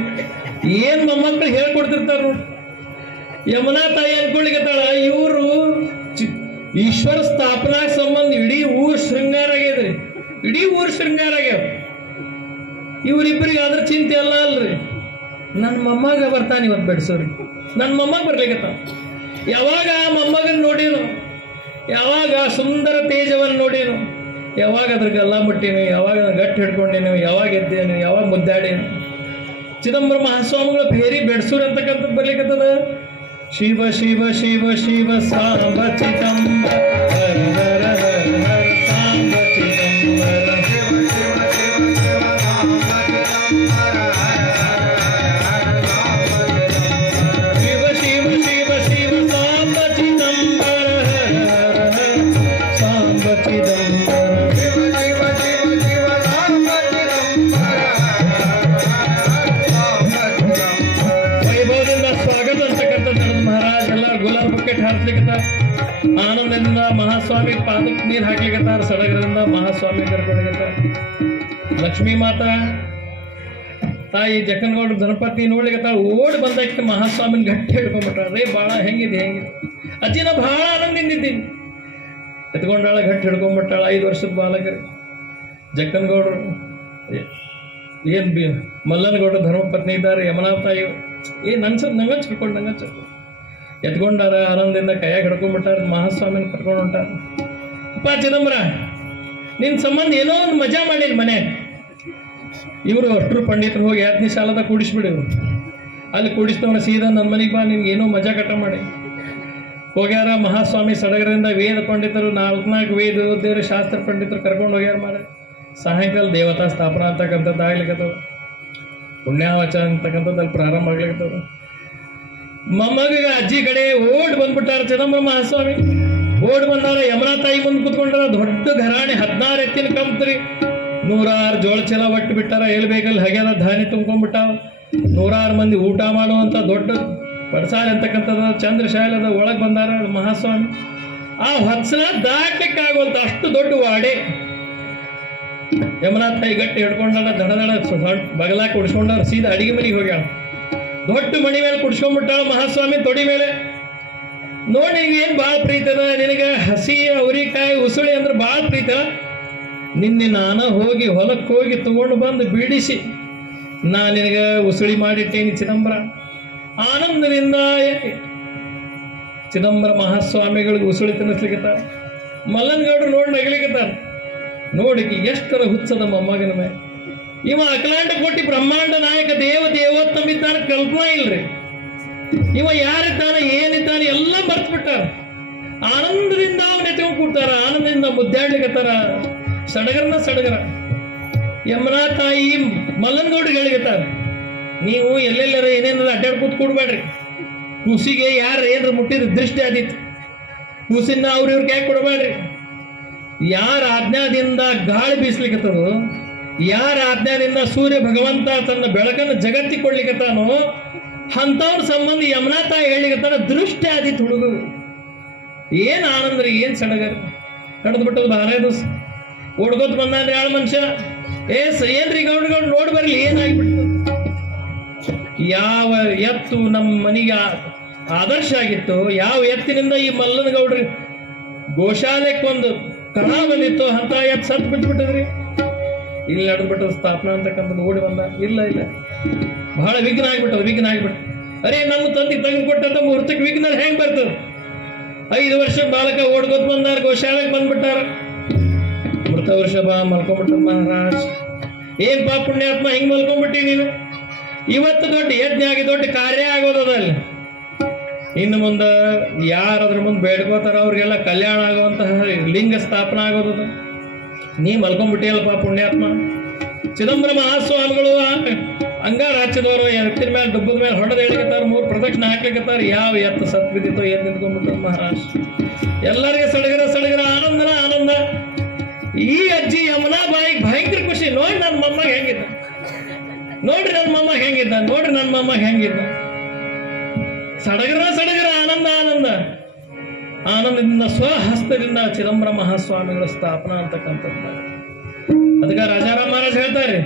ಏನ್ ಮೊಮ್ಮಕ್ಕಳು ಹೇಳ್ಕೊಡ್ತಿರ್ತಾರ ನೋಡಿ. ಯಮುನಾ ತಾಯಿ ಅನ್ಕೊಳ್ಳಿಕತ್ತಾಳ, ಇವರು ಈಶ್ವರ ಸ್ಥಾಪನಾ ಸಂಬಂಧ ಇಡೀ ಊರ್ ಶೃಂಗಾರ ಆಗ್ಯದ್ರಿ, ಇಡೀ ಊರ್ ಶೃಂಗಾರ ಆಗ್ಯಾವ. ಇವ್ರಿಬ್ರಿಗೆ ಅದ್ರ ಚಿಂತೆ ಎಲ್ಲ ಅಲ್ರಿ. ನನ್ನ ಮೊಮ್ಮಗ ಬರ್ತಾನೆ ಇವತ್ತು ಬೆಡ್ಸೋರಿ, ನನ್ನ ಮೊಮ್ಮಗ ಬರ್ಲಿಕ್ಕತ್ತ. ಯಾವಾಗ ಮೊಮ್ಮಗನ್ ನೋಡೇನು, ಯಾವಾಗ ಸುಂದರ ತೇಜವನ್ನು ನೋಡೇನು, ಯಾವಾಗ ಅದ್ರ ಗಲ್ಲ ಮುಟ್ಟೇನು, ಯಾವಾಗ ಗಟ್ಟಿ ಹಿಡ್ಕೊಂಡೇನು, ಯಾವಾಗ ಎದ್ದೇನು, ಯಾವಾಗ ಮುದ್ದಾಡೇನು. ಚಿದಂಬರ ಮಹಾಸ್ವಾಮಿಗಳ ಭೇರಿ ಬೆಡ್ಸೂರ್ ಅಂತಕ್ಕಂಥದ್ದು ಬರ್ಲಿಕ್ಕತ್ತದ. ಶಿವ ಶಿವ ಶಿವ ಶಿವ ಸಾಂಬ ಚಿದಂಬರ ಹರ ಹರ ಹರ ಹರ ಸಾಂಬ ಚಿದಂಬರ ಶಿವ ಶಿವ ಶಿವ ಶಿವ ಸಾಂಬ ಚಿದಂಬರ ಹರ ಹರ ಹರ ಸಾಂಬ ಚಿದಂಬರ ಆನಂದದಿಂದ ಮಹಾಸ್ವಾಮಿ ಪಾದಕ್ಕೆ ನೀರು ಹಾಕ್ಲಿಕ್ಕತ್ತಾರ, ಸಡಗರದಿಂದ ಮಹಾಸ್ವಾಮಿ ಕರ್ಕೊಂಡಿಗತ್ತಾರ. ಲಕ್ಷ್ಮೀ ಮಾತಾ ತಾಯಿ ಜಕ್ಕನಗೌಡ ಗಣಪತಿ ನೋಡ್ಲಿಕ್ಕತ್ತಾರ. ಓಡಿ ಬಂದಕ್ಕೆ ಮಹಾಸ್ವಾಮಿನ ಗಟ್ಟಿ ಹಿಡ್ಕೊಂಡ್ಬಿಟ್ಟಾರ. ರೇ ಬಾಳ ಹೆಂಗಿದೆ ಅಜ್ಜಿ, ನಾ ಭಾಳ ಆನಂದದಿಂದ ಇದ್ದೀನಿ. ಎತ್ಕೊಂಡಾಳ, ಗಟ್ಟಿ ಹಿಡ್ಕೊಂಡ್ಬಿಟ್ಟಾಳ. 5 ವರ್ಷದ ಬಾಲಕರಿ ಜಕ್ಕನಗೌಡರು ಏನ್ ಮಲ್ಲನಗೌಡ ಧರ್ಮಪತ್ನಿ ಇದ್ದಾರೆ. ಯಮನಾ ತಾಯಿ ನಂಗಚ್ ಹಿಡ್ಕೊಂಡು ನಂಗಚ್ ಎತ್ಕೊಂಡಾರ. ಆನಂದದಿಂದ ಕೈಯಾಗ ಹಿಡ್ಕೊಂಡ್ಬಿಟ್ಟಾರ. ಮಹಾಸ್ವಾಮಿನ ಕರ್ಕೊಂಡು ಹೊಂಟಾರ. ಅಪ್ಪ ಚಿದಂಬರ, ನಿನ್ ಸಂಬಂಧ ಏನೋ ಒಂದು ಮಜಾ ಮಾಡಿಲ್ಲ ಮನೆ. ಇವರು ಅಷ್ಟ್ರು ಪಂಡಿತರು ಹೋಗಿ ಯಾತ್ನಿ ಶಾಲದ ಕೂಡಿಸ್ಬಿಡಿವ್ರು. ಅಲ್ಲಿ ಕೂಡಿಸಿದವನ ಸೀದಾ ನನ್ನ ಮನೆಗೆ ಬಾ, ನಿನ್ಗೆ ಏನೋ ಮಜಾ ಕಟ್ಟ ಮಾಡಿ ಹೋಗ್ಯಾರ. ಮಹಾಸ್ವಾಮಿ ಸಡಗರದಿಂದ ವೇದ ಪಂಡಿತರು 4 ವೇದ ಓದಿದ್ರು, ಶಾಸ್ತ್ರ ಪಂಡಿತರು ಕರ್ಕೊಂಡು ಹೋಗ್ಯಾರ. ಮಾರ ಸಾಯಂಕಾಲ ದೇವತಾ ಸ್ಥಾಪನಾ ಅಂತಕ್ಕಂಥದ್ದು ಆಗ್ಲಿಕ್ಕತ್ತವ. ಪುಣ್ಯಾವಚ ಅಂತಕ್ಕಂಥದ್ದು ಅಲ್ಲಿ ಪ್ರಾರಂಭ ಆಗ್ಲಿಕ್ಕತ್ತವ. ಮೊಮ್ಮಗ ಅಜ್ಜಿ ಕಡೆ ಓಡ್ ಬಂದ್ಬಿಟ್ಟಾರ ಚಿದಂಬರ ಮಹಾಸ್ವಾಮಿ. ಓಡ್ ಬಂದಾರ. ಯಮನಾ ತಾಯಿ ಮುಂದೆ ಕುತ್ಕೊಂಡಾರ. ದೊಡ್ಡ ಘರಾಣೆ, 16 ಎತ್ತಿನ ಕಂಪ್ರಿ, 106 ಜೋಳ ಚೀಲ ಒಟ್ಟು ಬಿಟ್ಟಾರ. ಹೇಳ್ಬೇಕಲ್ಲಿ ಹಗೆಲ್ಲ ಧಾನ್ಯ ತುಂಬ್ಕೊಂಡ್ಬಿಟ್ಟಾವ. 106 ಮಂದಿ ಊಟ ಮಾಡುವಂತ ದೊಡ್ಡ ಬಡಸಾಲ ಅಂತಕ್ಕಂಥದ್ದು ಚಂದ್ರಶಾಲದ ಒಳಗೆ ಬಂದಾರ ಮಹಾಸ್ವಾಮಿ. ಆ ಹೊತ್ಸಲ ದಾಟ್ಲಿಕ್ಕಾಗೋಲ್ತ ಅಷ್ಟು ದೊಡ್ಡ ವಾಡೆ. ಯಮನಾ ತಾಯಿ ಗಟ್ಟಿ ಹಿಡ್ಕೊಂಡಾರ. ದಡ ದಡ ಬಗಲಾಕ ಉಡ್ಸ್ಕೊಂಡಾರ. ಸೀದಾ ಅಡಿಗೆ ಮನೆಗೆ ಹೋಗ್ಯಾಳ. ದೊಡ್ಡ ಮಣಿ ಮೇಲೆ ಕುಡ್ಸ್ಕೊಂಡ್ಬಿಟ್ಟಾಳ ಮಹಾಸ್ವಾಮಿ ತೊಡಿ ಮೇಲೆ. ನೋಡಿ, ನಿನಗೆ ಏನ್ ಭಾಳ ಪ್ರೀತದ, ನಿನಗೆ ಹಸಿ ಅವರಿಕಾಯಿ ಉಸುಳಿ ಅಂದ್ರೆ ಭಾಳ ಪ್ರೀತ. ನಿನ್ನೆ ನಾನು ಹೋಗಿ ಹೊಲಕ್ಕೆ ಹೋಗಿ ತಗೊಂಡು ಬಂದು ಬೀಡಿಸಿ ನಾ ನಿನಗೆ ಉಸುಳಿ ಮಾಡಿಟ್ಟೇನಿ ಚಿದಂಬರ. ಆನಂದದಿಂದ ಚಿದಂಬರ ಮಹಾಸ್ವಾಮಿಗಳಿಗೆ ಉಸುಳಿ ತಿನ್ನಿಸ್ಲಿಕ್ಕತ್ತಾರ. ಮಲ್ಲನಗೌಡರು ನೋಡಿ ನಗಲಿಕ್ಕತ್ತಾರ. ನೋಡಿಕಿ ಎಷ್ಟರ ಹುಚ್ಚದ ಮೊಮ್ಮಗನ ಮೇಲೆ. ಇವ ಅಖಿಲಾಂಡ ಕೋಟಿ ಬ್ರಹ್ಮಾಂಡ ನಾಯಕ ದೇವೋತ್ತಮಿದ್ದಾನ ಕಲ್ಪನಾ ಇಲ್ರಿ. ಇವ ಯಾರಿದ್ದಾನೆ, ಏನಿದ್ದಾನೆ ಎಲ್ಲ ಮರ್ತು ಬಿಟ್ಟಾರ. ಆನಂದದಿಂದ ಅವನ ಎತ್ಕೊಂಡು ಕೂಡ್ತಾರ. ಆನಂದದಿಂದ ಮುದ್ದಾಡ್ಲಿಕ್ಕತ್ತಾರ. ಸಡಗರನ ಸಡಗರ. ಯಮನಾ ತಾಯಿ ಮಲ್ಲನಗೌಡಿಗೆ ಹೇಳಿಗತ್ತಾರ, ನೀವು ಎಲ್ಲೆಲ್ಲರ ಏನೇನಾರ ಅಡ್ಡಾಡ್ಕೂತ್ ಕೂಡ್ಬೇಡ್ರಿ. ಕೂಸಿಗೆ ಯಾರು ಏನಾರ ಮುಟ್ಟಿದ ದೃಷ್ಟಿ ಆದಿತ್ತು. ಕೂಸಿನ ಅವ್ರಿವ್ರಿಗೆ ಯಾಕೆ ಕೊಡ್ಬೇಡ್ರಿ. ಯಾರ ಆಜ್ಞಾದಿಂದ ಗಾಳಿ ಬೀಸ್ಲಿಕ್ಕತ್ತದೋ, ಯಾರ ಆಜ್ಞಾದಿಂದ ಸೂರ್ಯ ಭಗವಂತ ತನ್ನ ಬೆಳಕನ್ನು ಜಗತ್ತಿಗೆ ಕೊಡ್ಲಿಕ್ಕತ್ತಾನೋ ಅಂಥವ್ರ ಸಂಬಂಧ ಯಮನಾ ತಾಯಿ ಹೇಳಿಕತ್ತಾನ ದೃಷ್ಟಿ ಆದಿತ್ತು ಹುಡುಗ. ಏನ್ ಆನಂದ್ರಿ, ಏನ್ ಸಡಗರ ನಡೆದು ಬಿಟ್ಟದು. 12 ದಿವಸ ಓಡ್ಕೋತ್ ಬಂದಾನ್ರಿ ಆಳ್ ಮನುಷ್ಯ. ಏನ್ರಿ ಗೌಡ್ಗಳು ನೋಡಿ ಬರ್ಲಿ ಏನಾಗ್ಬಿಟ್ಟು. ಯಾವ ಎತ್ತು ನಮ್ಮ ಮನೆಗೆ ಆದರ್ಶ ಆಗಿತ್ತು, ಯಾವ ಎತ್ತಿನಿಂದ ಈ ಮಲ್ಲನಗೌಡ್ರಿ ಗೋಶಾಲೆಗೆ ಒಂದು ಕಣ ಬಂದಿತ್ತು, ಅಂತ ಎತ್ತು ಸತ್ ಬಿಟ್ಬಿಟ್ಟದ್ರಿ. ಇಲ್ಲಿ ನಡೆದ್ಬಿಟ್ಟದ ಸ್ಥಾಪನಾ ಅಂತಕ್ಕಂಥದ್ದು. ಓಡಿ ಬಂದ. ಇಲ್ಲ ಬಹಳ ವಿಘ್ನ ಆಗ್ಬಿಟ್ಟು. ಅರೇ ನಮ್ಮ ತಂದೆ ತೆಗೆದು ಕೊಟ್ಟಂತ ಮುಹೂರ್ತಕ್ಕೆ ವಿಘ್ನ ಹೆಂಗ್ ಬರ್ತದ. 5 ವರ್ಷದ ಬಾಲಕ ಓಡ್ಕೊತ್ ಬಂದಾರ. ಗೋಶಾಲೆಗೆ ಬಂದ್ಬಿಟ್ಟಾರ. ಮೃತ ವೃಷಭ ಮಲ್ಕೊಂಡ್ಬಿಟ್ಟ. ಮಹಾರಾಜ್, ಏನ್ ಪಾಪ ಪುಣ್ಯಾತ್ಮ ಹಿಂಗ್ ಮಲ್ಕೊಂಡ್ಬಿಟ್ಟಿ ನೀನು. ಇವತ್ತು ದೊಡ್ಡ ಯಜ್ಞ ಆಗಿ ದೊಡ್ಡ ಕಾರ್ಯ ಆಗೋದಲ್ಲಿ. ಇನ್ನು ಮುಂದೆ ಯಾರದ್ರ ಮುಂದೆ ಬೇಡ್ಕೋತಾರ ಅವ್ರಿಗೆಲ್ಲ ಕಲ್ಯಾಣ ಆಗುವಂತಹ ಲಿಂಗ ಸ್ಥಾಪನಾ ಆಗೋದದ. ನೀ ಮಲ್ಕೊಂಡ್ಬಿಟ್ಟಿಯಲ್ಲಪ್ಪ ಪುಣ್ಯಾತ್ಮ. ಚಿದಂಬರ ಮಹಾಸ್ವಾಮಿಗಳು ಅಂಗಾರ ಹಚ್ಚಿದವರು ಎತ್ತಿನ ಮೇಲೆ ಡುಬ್ಬದ ಮೇಲೆ ಹೊಡೆದು ಹೇಳಿಕತ್ತಾರ. 3 ಪ್ರದಕ್ಷಿಣೆ ಹಾಕ್ಲಿಕ್ಕತ್ತಾರ. ಯಾವ ಎತ್ತು ಸತ್ ಬಿದ್ದಿತ್ತೋ ಎದ್ದು ನಿಂತ್ಕೊಂಡ್ಬಿಟ್ಟು ಮಹಾರಾಜ್. ಎಲ್ಲರಿಗೆ ಸಡಗರ ಆನಂದ. ಈ ಅಜ್ಜಿ ಯಮನಾ ಬಾಯಿಗೆ ಭಯಂಕರ ಖುಷಿ. ನೋಡ್ರಿ ನನ್ನ ಮೊಮ್ಮ ಹೆಂಗಿದ್ದ, ನೋಡ್ರಿ ನನ್ನ ಮೊಮ್ಮ ಹೆಂಗಿದ್ದ. ಸಡಗರ ಆನಂದದಿಂದ ಸ್ವಹಸ್ತದಿಂದ ಚಿದಂಬರ ಮಹಾಸ್ವಾಮಿಗಳ ಸ್ಥಾಪನಾ ಅಂತಕ್ಕಂಥದ್ದು. ಅದಕ್ಕೆ ರಾಜಾರಾಮ್ ಮಹಾರಾಜ್ ಹೇಳ್ತಾರೆ,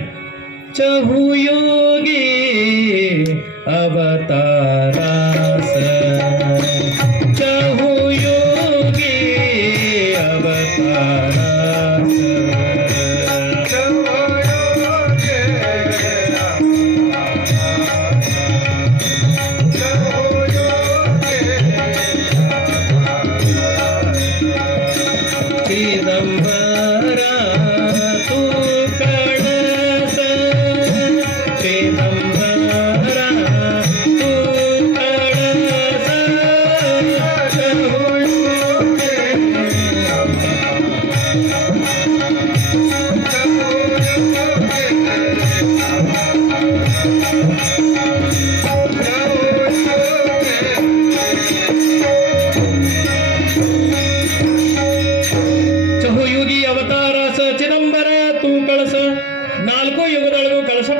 ಚಹುಯೋಗಿ ಅವತಾರ ಚಹುಯೋಗಿ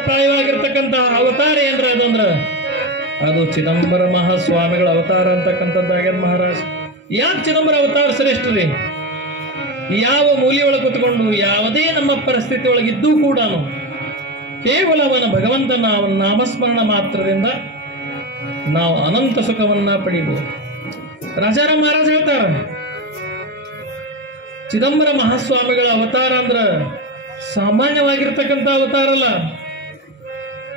ಪ್ರಾಯವಾಗಿರ್ತಕ್ಕಂತಹ ಅವತಾರ ಏನ್ರ ಅದಂದ್ರ ಅದು ಚಿದಂಬರ ಮಹಾಸ್ವಾಮಿಗಳ ಅವತಾರ ಅಂತಕ್ಕಂಥದ್ದಾಗ್ಯದ ಮಹಾರಾಜ್. ಯಾಕೆ ಚಿದಂಬರ ಅವತಾರ ಶ್ರೇಷ್ಠ ರೀ? ಯಾವ ಮೂಲೆಯೊಳಗೆ ಕುತ್ಕೊಂಡು ಯಾವುದೇ ನಮ್ಮ ಪರಿಸ್ಥಿತಿ ಒಳಗಿದ್ದೂ ಕೂಡ ಕೇವಲ ಭಗವಂತನ ಅವನ ನಾಮಸ್ಮರಣ ಮಾತ್ರದಿಂದ ನಾವು ಅನಂತ ಸುಖವನ್ನ ಪಡೆಯಬಹುದು. ರಾಜಾರಾಮ್ ಮಹಾರಾಜ್ ಹೇಳ್ತಾರ, ಚಿದಂಬರ ಮಹಾಸ್ವಾಮಿಗಳ ಅವತಾರ ಅಂದ್ರ ಸಾಮಾನ್ಯವಾಗಿರ್ತಕ್ಕಂಥ ಅವತಾರ ಅಲ್ಲ.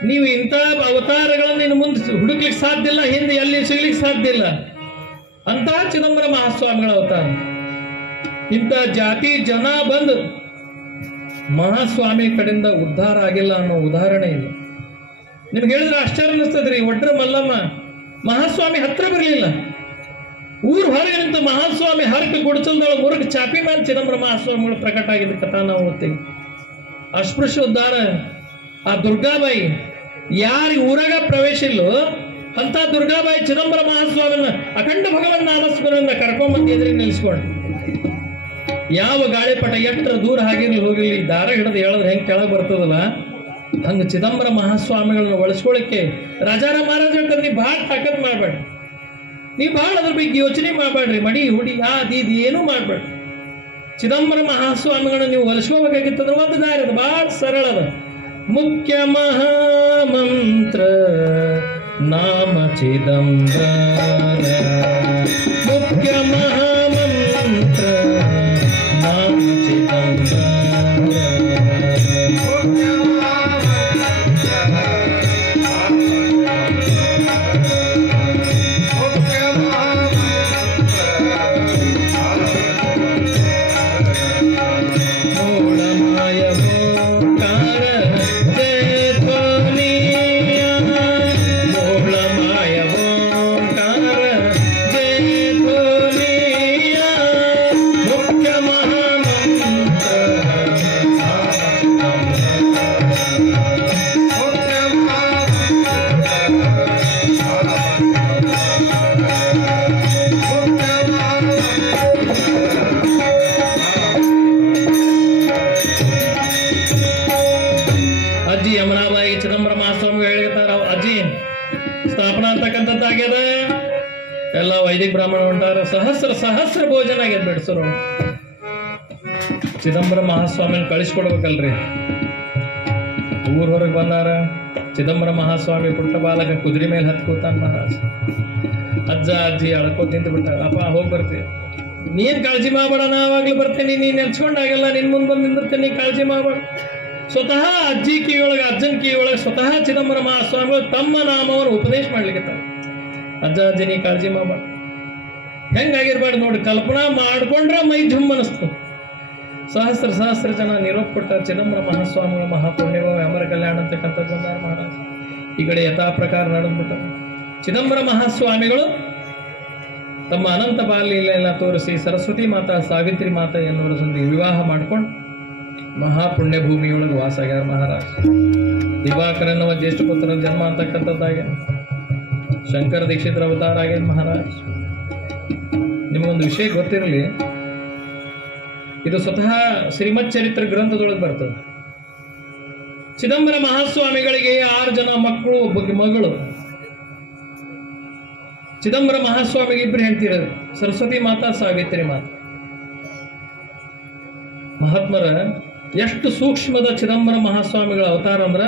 ನೀವು ಇಂಥ ಅವತಾರಗಳನ್ನು ಇನ್ನು ಮುಂದೆ ಹುಡುಕ್ಲಿಕ್ಕೆ ಸಾಧ್ಯ ಇಲ್ಲ, ಹಿಂದೆ ಎಲ್ಲಿ ಸಿಗ್ಲಿಕ್ಕೆ ಸಾಧ್ಯ ಇಲ್ಲ. ಅಂತಹ ಚಿದಂಬರ ಮಹಾಸ್ವಾಮಿಗಳ ಅವತಾರ. ಇಂಥ ಜಾತಿ ಜನ ಬಂದು ಮಹಾಸ್ವಾಮಿ ಕಡೆಯಿಂದ ಉದ್ಧಾರ ಆಗಿಲ್ಲ ಅನ್ನೋ ಉದಾಹರಣೆ ಇಲ್ಲ. ನಿಮ್ಗೆ ಹೇಳಿದ್ರೆ ಆಶ್ಚರ್ಯ ಅನಿಸ್ತದ್ರಿ. ಒಡ್ರ ಮಲ್ಲಮ್ಮ ಮಹಾಸ್ವಾಮಿ ಹತ್ರ ಬರಲಿಲ್ಲ. ಊರ್ ಹೊರಗೆ ನಿಂತ ಮಹಾಸ್ವಾಮಿ ಹರಕ ಗುಡಿಸಲ್ದೊಳಗೆ ಮುರುಗ ಚಾಪಿ ಮೇಲೆ ಚಿದಂಬರ ಮಹಾಸ್ವಾಮಿಗಳು ಪ್ರಕಟ ಆಗಿದ್ದ ಕಥಾ ನಾವು ಓದ್ತೀವಿ. ಅಸ್ಪೃಶ್ಯೋದ್ಧಾರ ಆ ದುರ್ಗಾಬಾಯಿ ಯಾರಿಗೆ ಊರಾಗ ಪ್ರವೇಶ ಇಲ್ಲೋ ಅಂತ ದುರ್ಗಾಬಾಯಿ ಚಿದಂಬರ ಮಹಾಸ್ವಾಮಿನ ಅಖಂಡ ಭಗವನ್ ನಾಮಸ್ಮರಣೆಯಿಂದ ಕರ್ಕೊಂಡ್ಬಂದು ಎದುರಿಗೆ ನಿಲ್ಲಿಸ್ಕೊಂಡು ಯಾವ ಗಾಳಿಪಟ ಎಷ್ಟರ ದೂರ ಹಾಗಿರ್ಲಿ ಹೋಗಿರ್ಲಿ ದಾರ ಹಿಡಿದು ಹೇಳಿದ್ರೆ ಹೆಂಗೆ ಕೆಳಗೆ ಬರ್ತದಲ್ಲ ಹಂಗ ಚಿದಂಬರ ಮಹಾಸ್ವಾಮಿಗಳನ್ನ ಬಳಸ್ಕೊಳ್ಳಿಕ್ಕೆ ರಾಜಾರಾಮ್ ಮಹಾರಾಜ್ ಹೇಳ್ತಾರೆ, ನೀ ಭಾಳ ತಾಕತ್ ಮಾಡ್ಬೇಡ್ರಿ, ನೀ ಭಾಳ ಅದ್ರ ಬಗ್ಗೆ ಯೋಚನೆ ಮಾಡ್ಬೇಡ್ರಿ, ಮಡಿ ಹುಡಿ ಇದು ಏನೂ ಮಾಡ್ಬೇಡ್ರಿ. ಚಿದಂಬರ ಮಹಾಸ್ವಾಮಿಗಳನ್ನ ನೀವು ಹೊಲಿಸ್ಕೋಬೇಕಾಗಿತ್ತಂದ್ರೆ ಒಂದು ದಾರಿ ಅದು ಭಾಳ ಸರಳ ಅದ. ಮುಖ್ಯ ಮಹಾಮಂತ್ರ ನಾಮ ಚಿದಂಬರ, ಮುಖ್ಯ ಮಹಾಮಂತ್ರ ನಾಮ ಚಿದಂಬರ. ಅಜ್ಜಿ ಯಮುನಾಬಾಯಿ ಚಿದಂಬರ ಮಹಾಸ್ವಾಮಿ ಹೇಳಿರ್ತಾರ, ಅಜ್ಜಿ ಸ್ಥಾಪನಾ ಅಂತಕ್ಕಂಥದ್ದಾಗ್ಯದ, ಎಲ್ಲ ವೈದಿಕ ಬ್ರಾಹ್ಮಣ ಹೊಂಟಾರ, ಸಹಸ್ರ ಸಹಸ್ರ ಭೋಜನ ಆಗ್ಯದ ಬೆಡ್ಸರು. ಚಿದಂಬರ ಮಹಾಸ್ವಾಮಿನ ಕಳಿಸ್ಕೊಡ್ಬೇಕಲ್ರಿ. ಊರ್ ಹೊರಗೆ ಬಂದಾರ. ಚಿದಂಬರ ಮಹಾಸ್ವಾಮಿ ಪುಟ್ಟ ಬಾಲಕ ಕುದುರೆ ಮೇಲೆ ಹತ್ತು ಕೂತಾನ ಮಹಾರಾಜ್. ಅಜ್ಜ ಅಜ್ಜಿ ಅಳ್ಕೋತ ನಿಂತು ಬಿಟ್ಟ, ಅಪ್ಪ ಹೋಗಿ ಬರ್ತೀವಿ, ನೀನ್ ಕಾಳಜಿ ಮಾಡಬೇಡ, ನಾವಾಗ್ಲೂ ಬರ್ತೇನೆ, ನೀನ್ ನೆನ್ಸ್ಕೊಂಡಾಗೆಲ್ಲ ನಿನ್ ಮುಂದೆ ಬಂದು ನಿಂದಿರ್ತೇನೆ, ಕಾಳಜಿ ಮಾಡಬೇಡ. ಸ್ವತಃ ಅಜ್ಜಿ ಕಿವಿಯೊಳಗೆ ಅಜ್ಜನ ಕಿವಿಯೊಳಗೆ ಸ್ವತಃ ಚಿದಂಬರ ಮಹಾಸ್ವಾಮಿಗಳು ತಮ್ಮ ನಾಮವನ್ನು ಉಪದೇಶ ಮಾಡ್ಲಿಕ್ಕೆ ಅಜ್ಜ ಅಜ್ಜಿ ನೀ ಕಾಳಜಿ ಮಾಡಬೇಡ. ಹೆಂಗಾಗಿರ್ಬಾರ್ದು ನೋಡಿ, ಕಲ್ಪನಾ ಮಾಡ್ಕೊಂಡ್ರೆ ಮೈ ಝುಮ್ ಅನಿಸ್ತು. ಸಹಸ್ರ ಸಹಸ್ರ ಜನ ನಿರೋಪ ಕೊಟ್ಟ ಚಿದಂಬರ ಮಹಾಸ್ವಾಮಿಗಳ ಮಹಾಪುಣ್ಯವ ಅಮರ ಕಲ್ಯಾಣ ಅಂತಕ್ಕಂಥದ್ದು ಬಂದಾರ ಮಹಾರಾಜ. ಈ ಕಡೆ ಯಥಾ ಪ್ರಕಾರ ನಡೆದ್ಬಿಟ್ಟ. ಚಿದಂಬರ ಮಹಾಸ್ವಾಮಿಗಳು ತಮ್ಮ ಅನಂತ ಬಾಲ್ಯೆಲ್ಲ ತೋರಿಸಿ ಸರಸ್ವತಿ ಮಾತಾ ಸಾವಿತ್ರಿ ಮಾತಾ ಎನ್ನುವರ ಜೊತೆಗೆ ವಿವಾಹ ಮಾಡ್ಕೊಂಡು ಮಹಾಪುಣ್ಯ ಭೂಮಿಯೊಳಗೆ ವಾಸ ಆಗ್ಯಾರ ಮಹಾರಾಜ. ದಿವಾಕರನ್ನವ ಜ್ಯೇಷ್ಠ ಪುತ್ರನ ಜನ್ಮ ಅಂತಕ್ಕಂಥದ್ದಾಗ್ಯ. ಶಂಕರ ದೀಕ್ಷಿತರ ಅವತಾರ ಆಗ್ಯದ ಮಹಾರಾಜ್. ನಿಮಗೊಂದು ವಿಷಯ ಗೊತ್ತಿರಲಿ, ಇದು ಸ್ವತಃ ಶ್ರೀಮತ್ ಚರಿತ್ರ ಗ್ರಂಥದೊಳಗೆ ಬರ್ತದೆ. ಚಿದಂಬರ ಮಹಾಸ್ವಾಮಿಗಳಿಗೆ 6 ಜನ ಮಕ್ಕಳು, ಒಬ್ಬ ಮಗಳು. ಚಿದಂಬರ ಮಹಾಸ್ವಾಮಿಗೆ 2 ಹೆಂಡತಿಯರು, ಸರಸ್ವತಿ ಮಾತಾ ಸಾವಿತ್ರಿ ಮಾತಾ. ಮಹಾತ್ಮರ ಎಷ್ಟು ಸೂಕ್ಷ್ಮದ ಚಿದಂಬರ ಮಹಾಸ್ವಾಮಿಗಳ ಅವತಾರ ಅಂದ್ರ,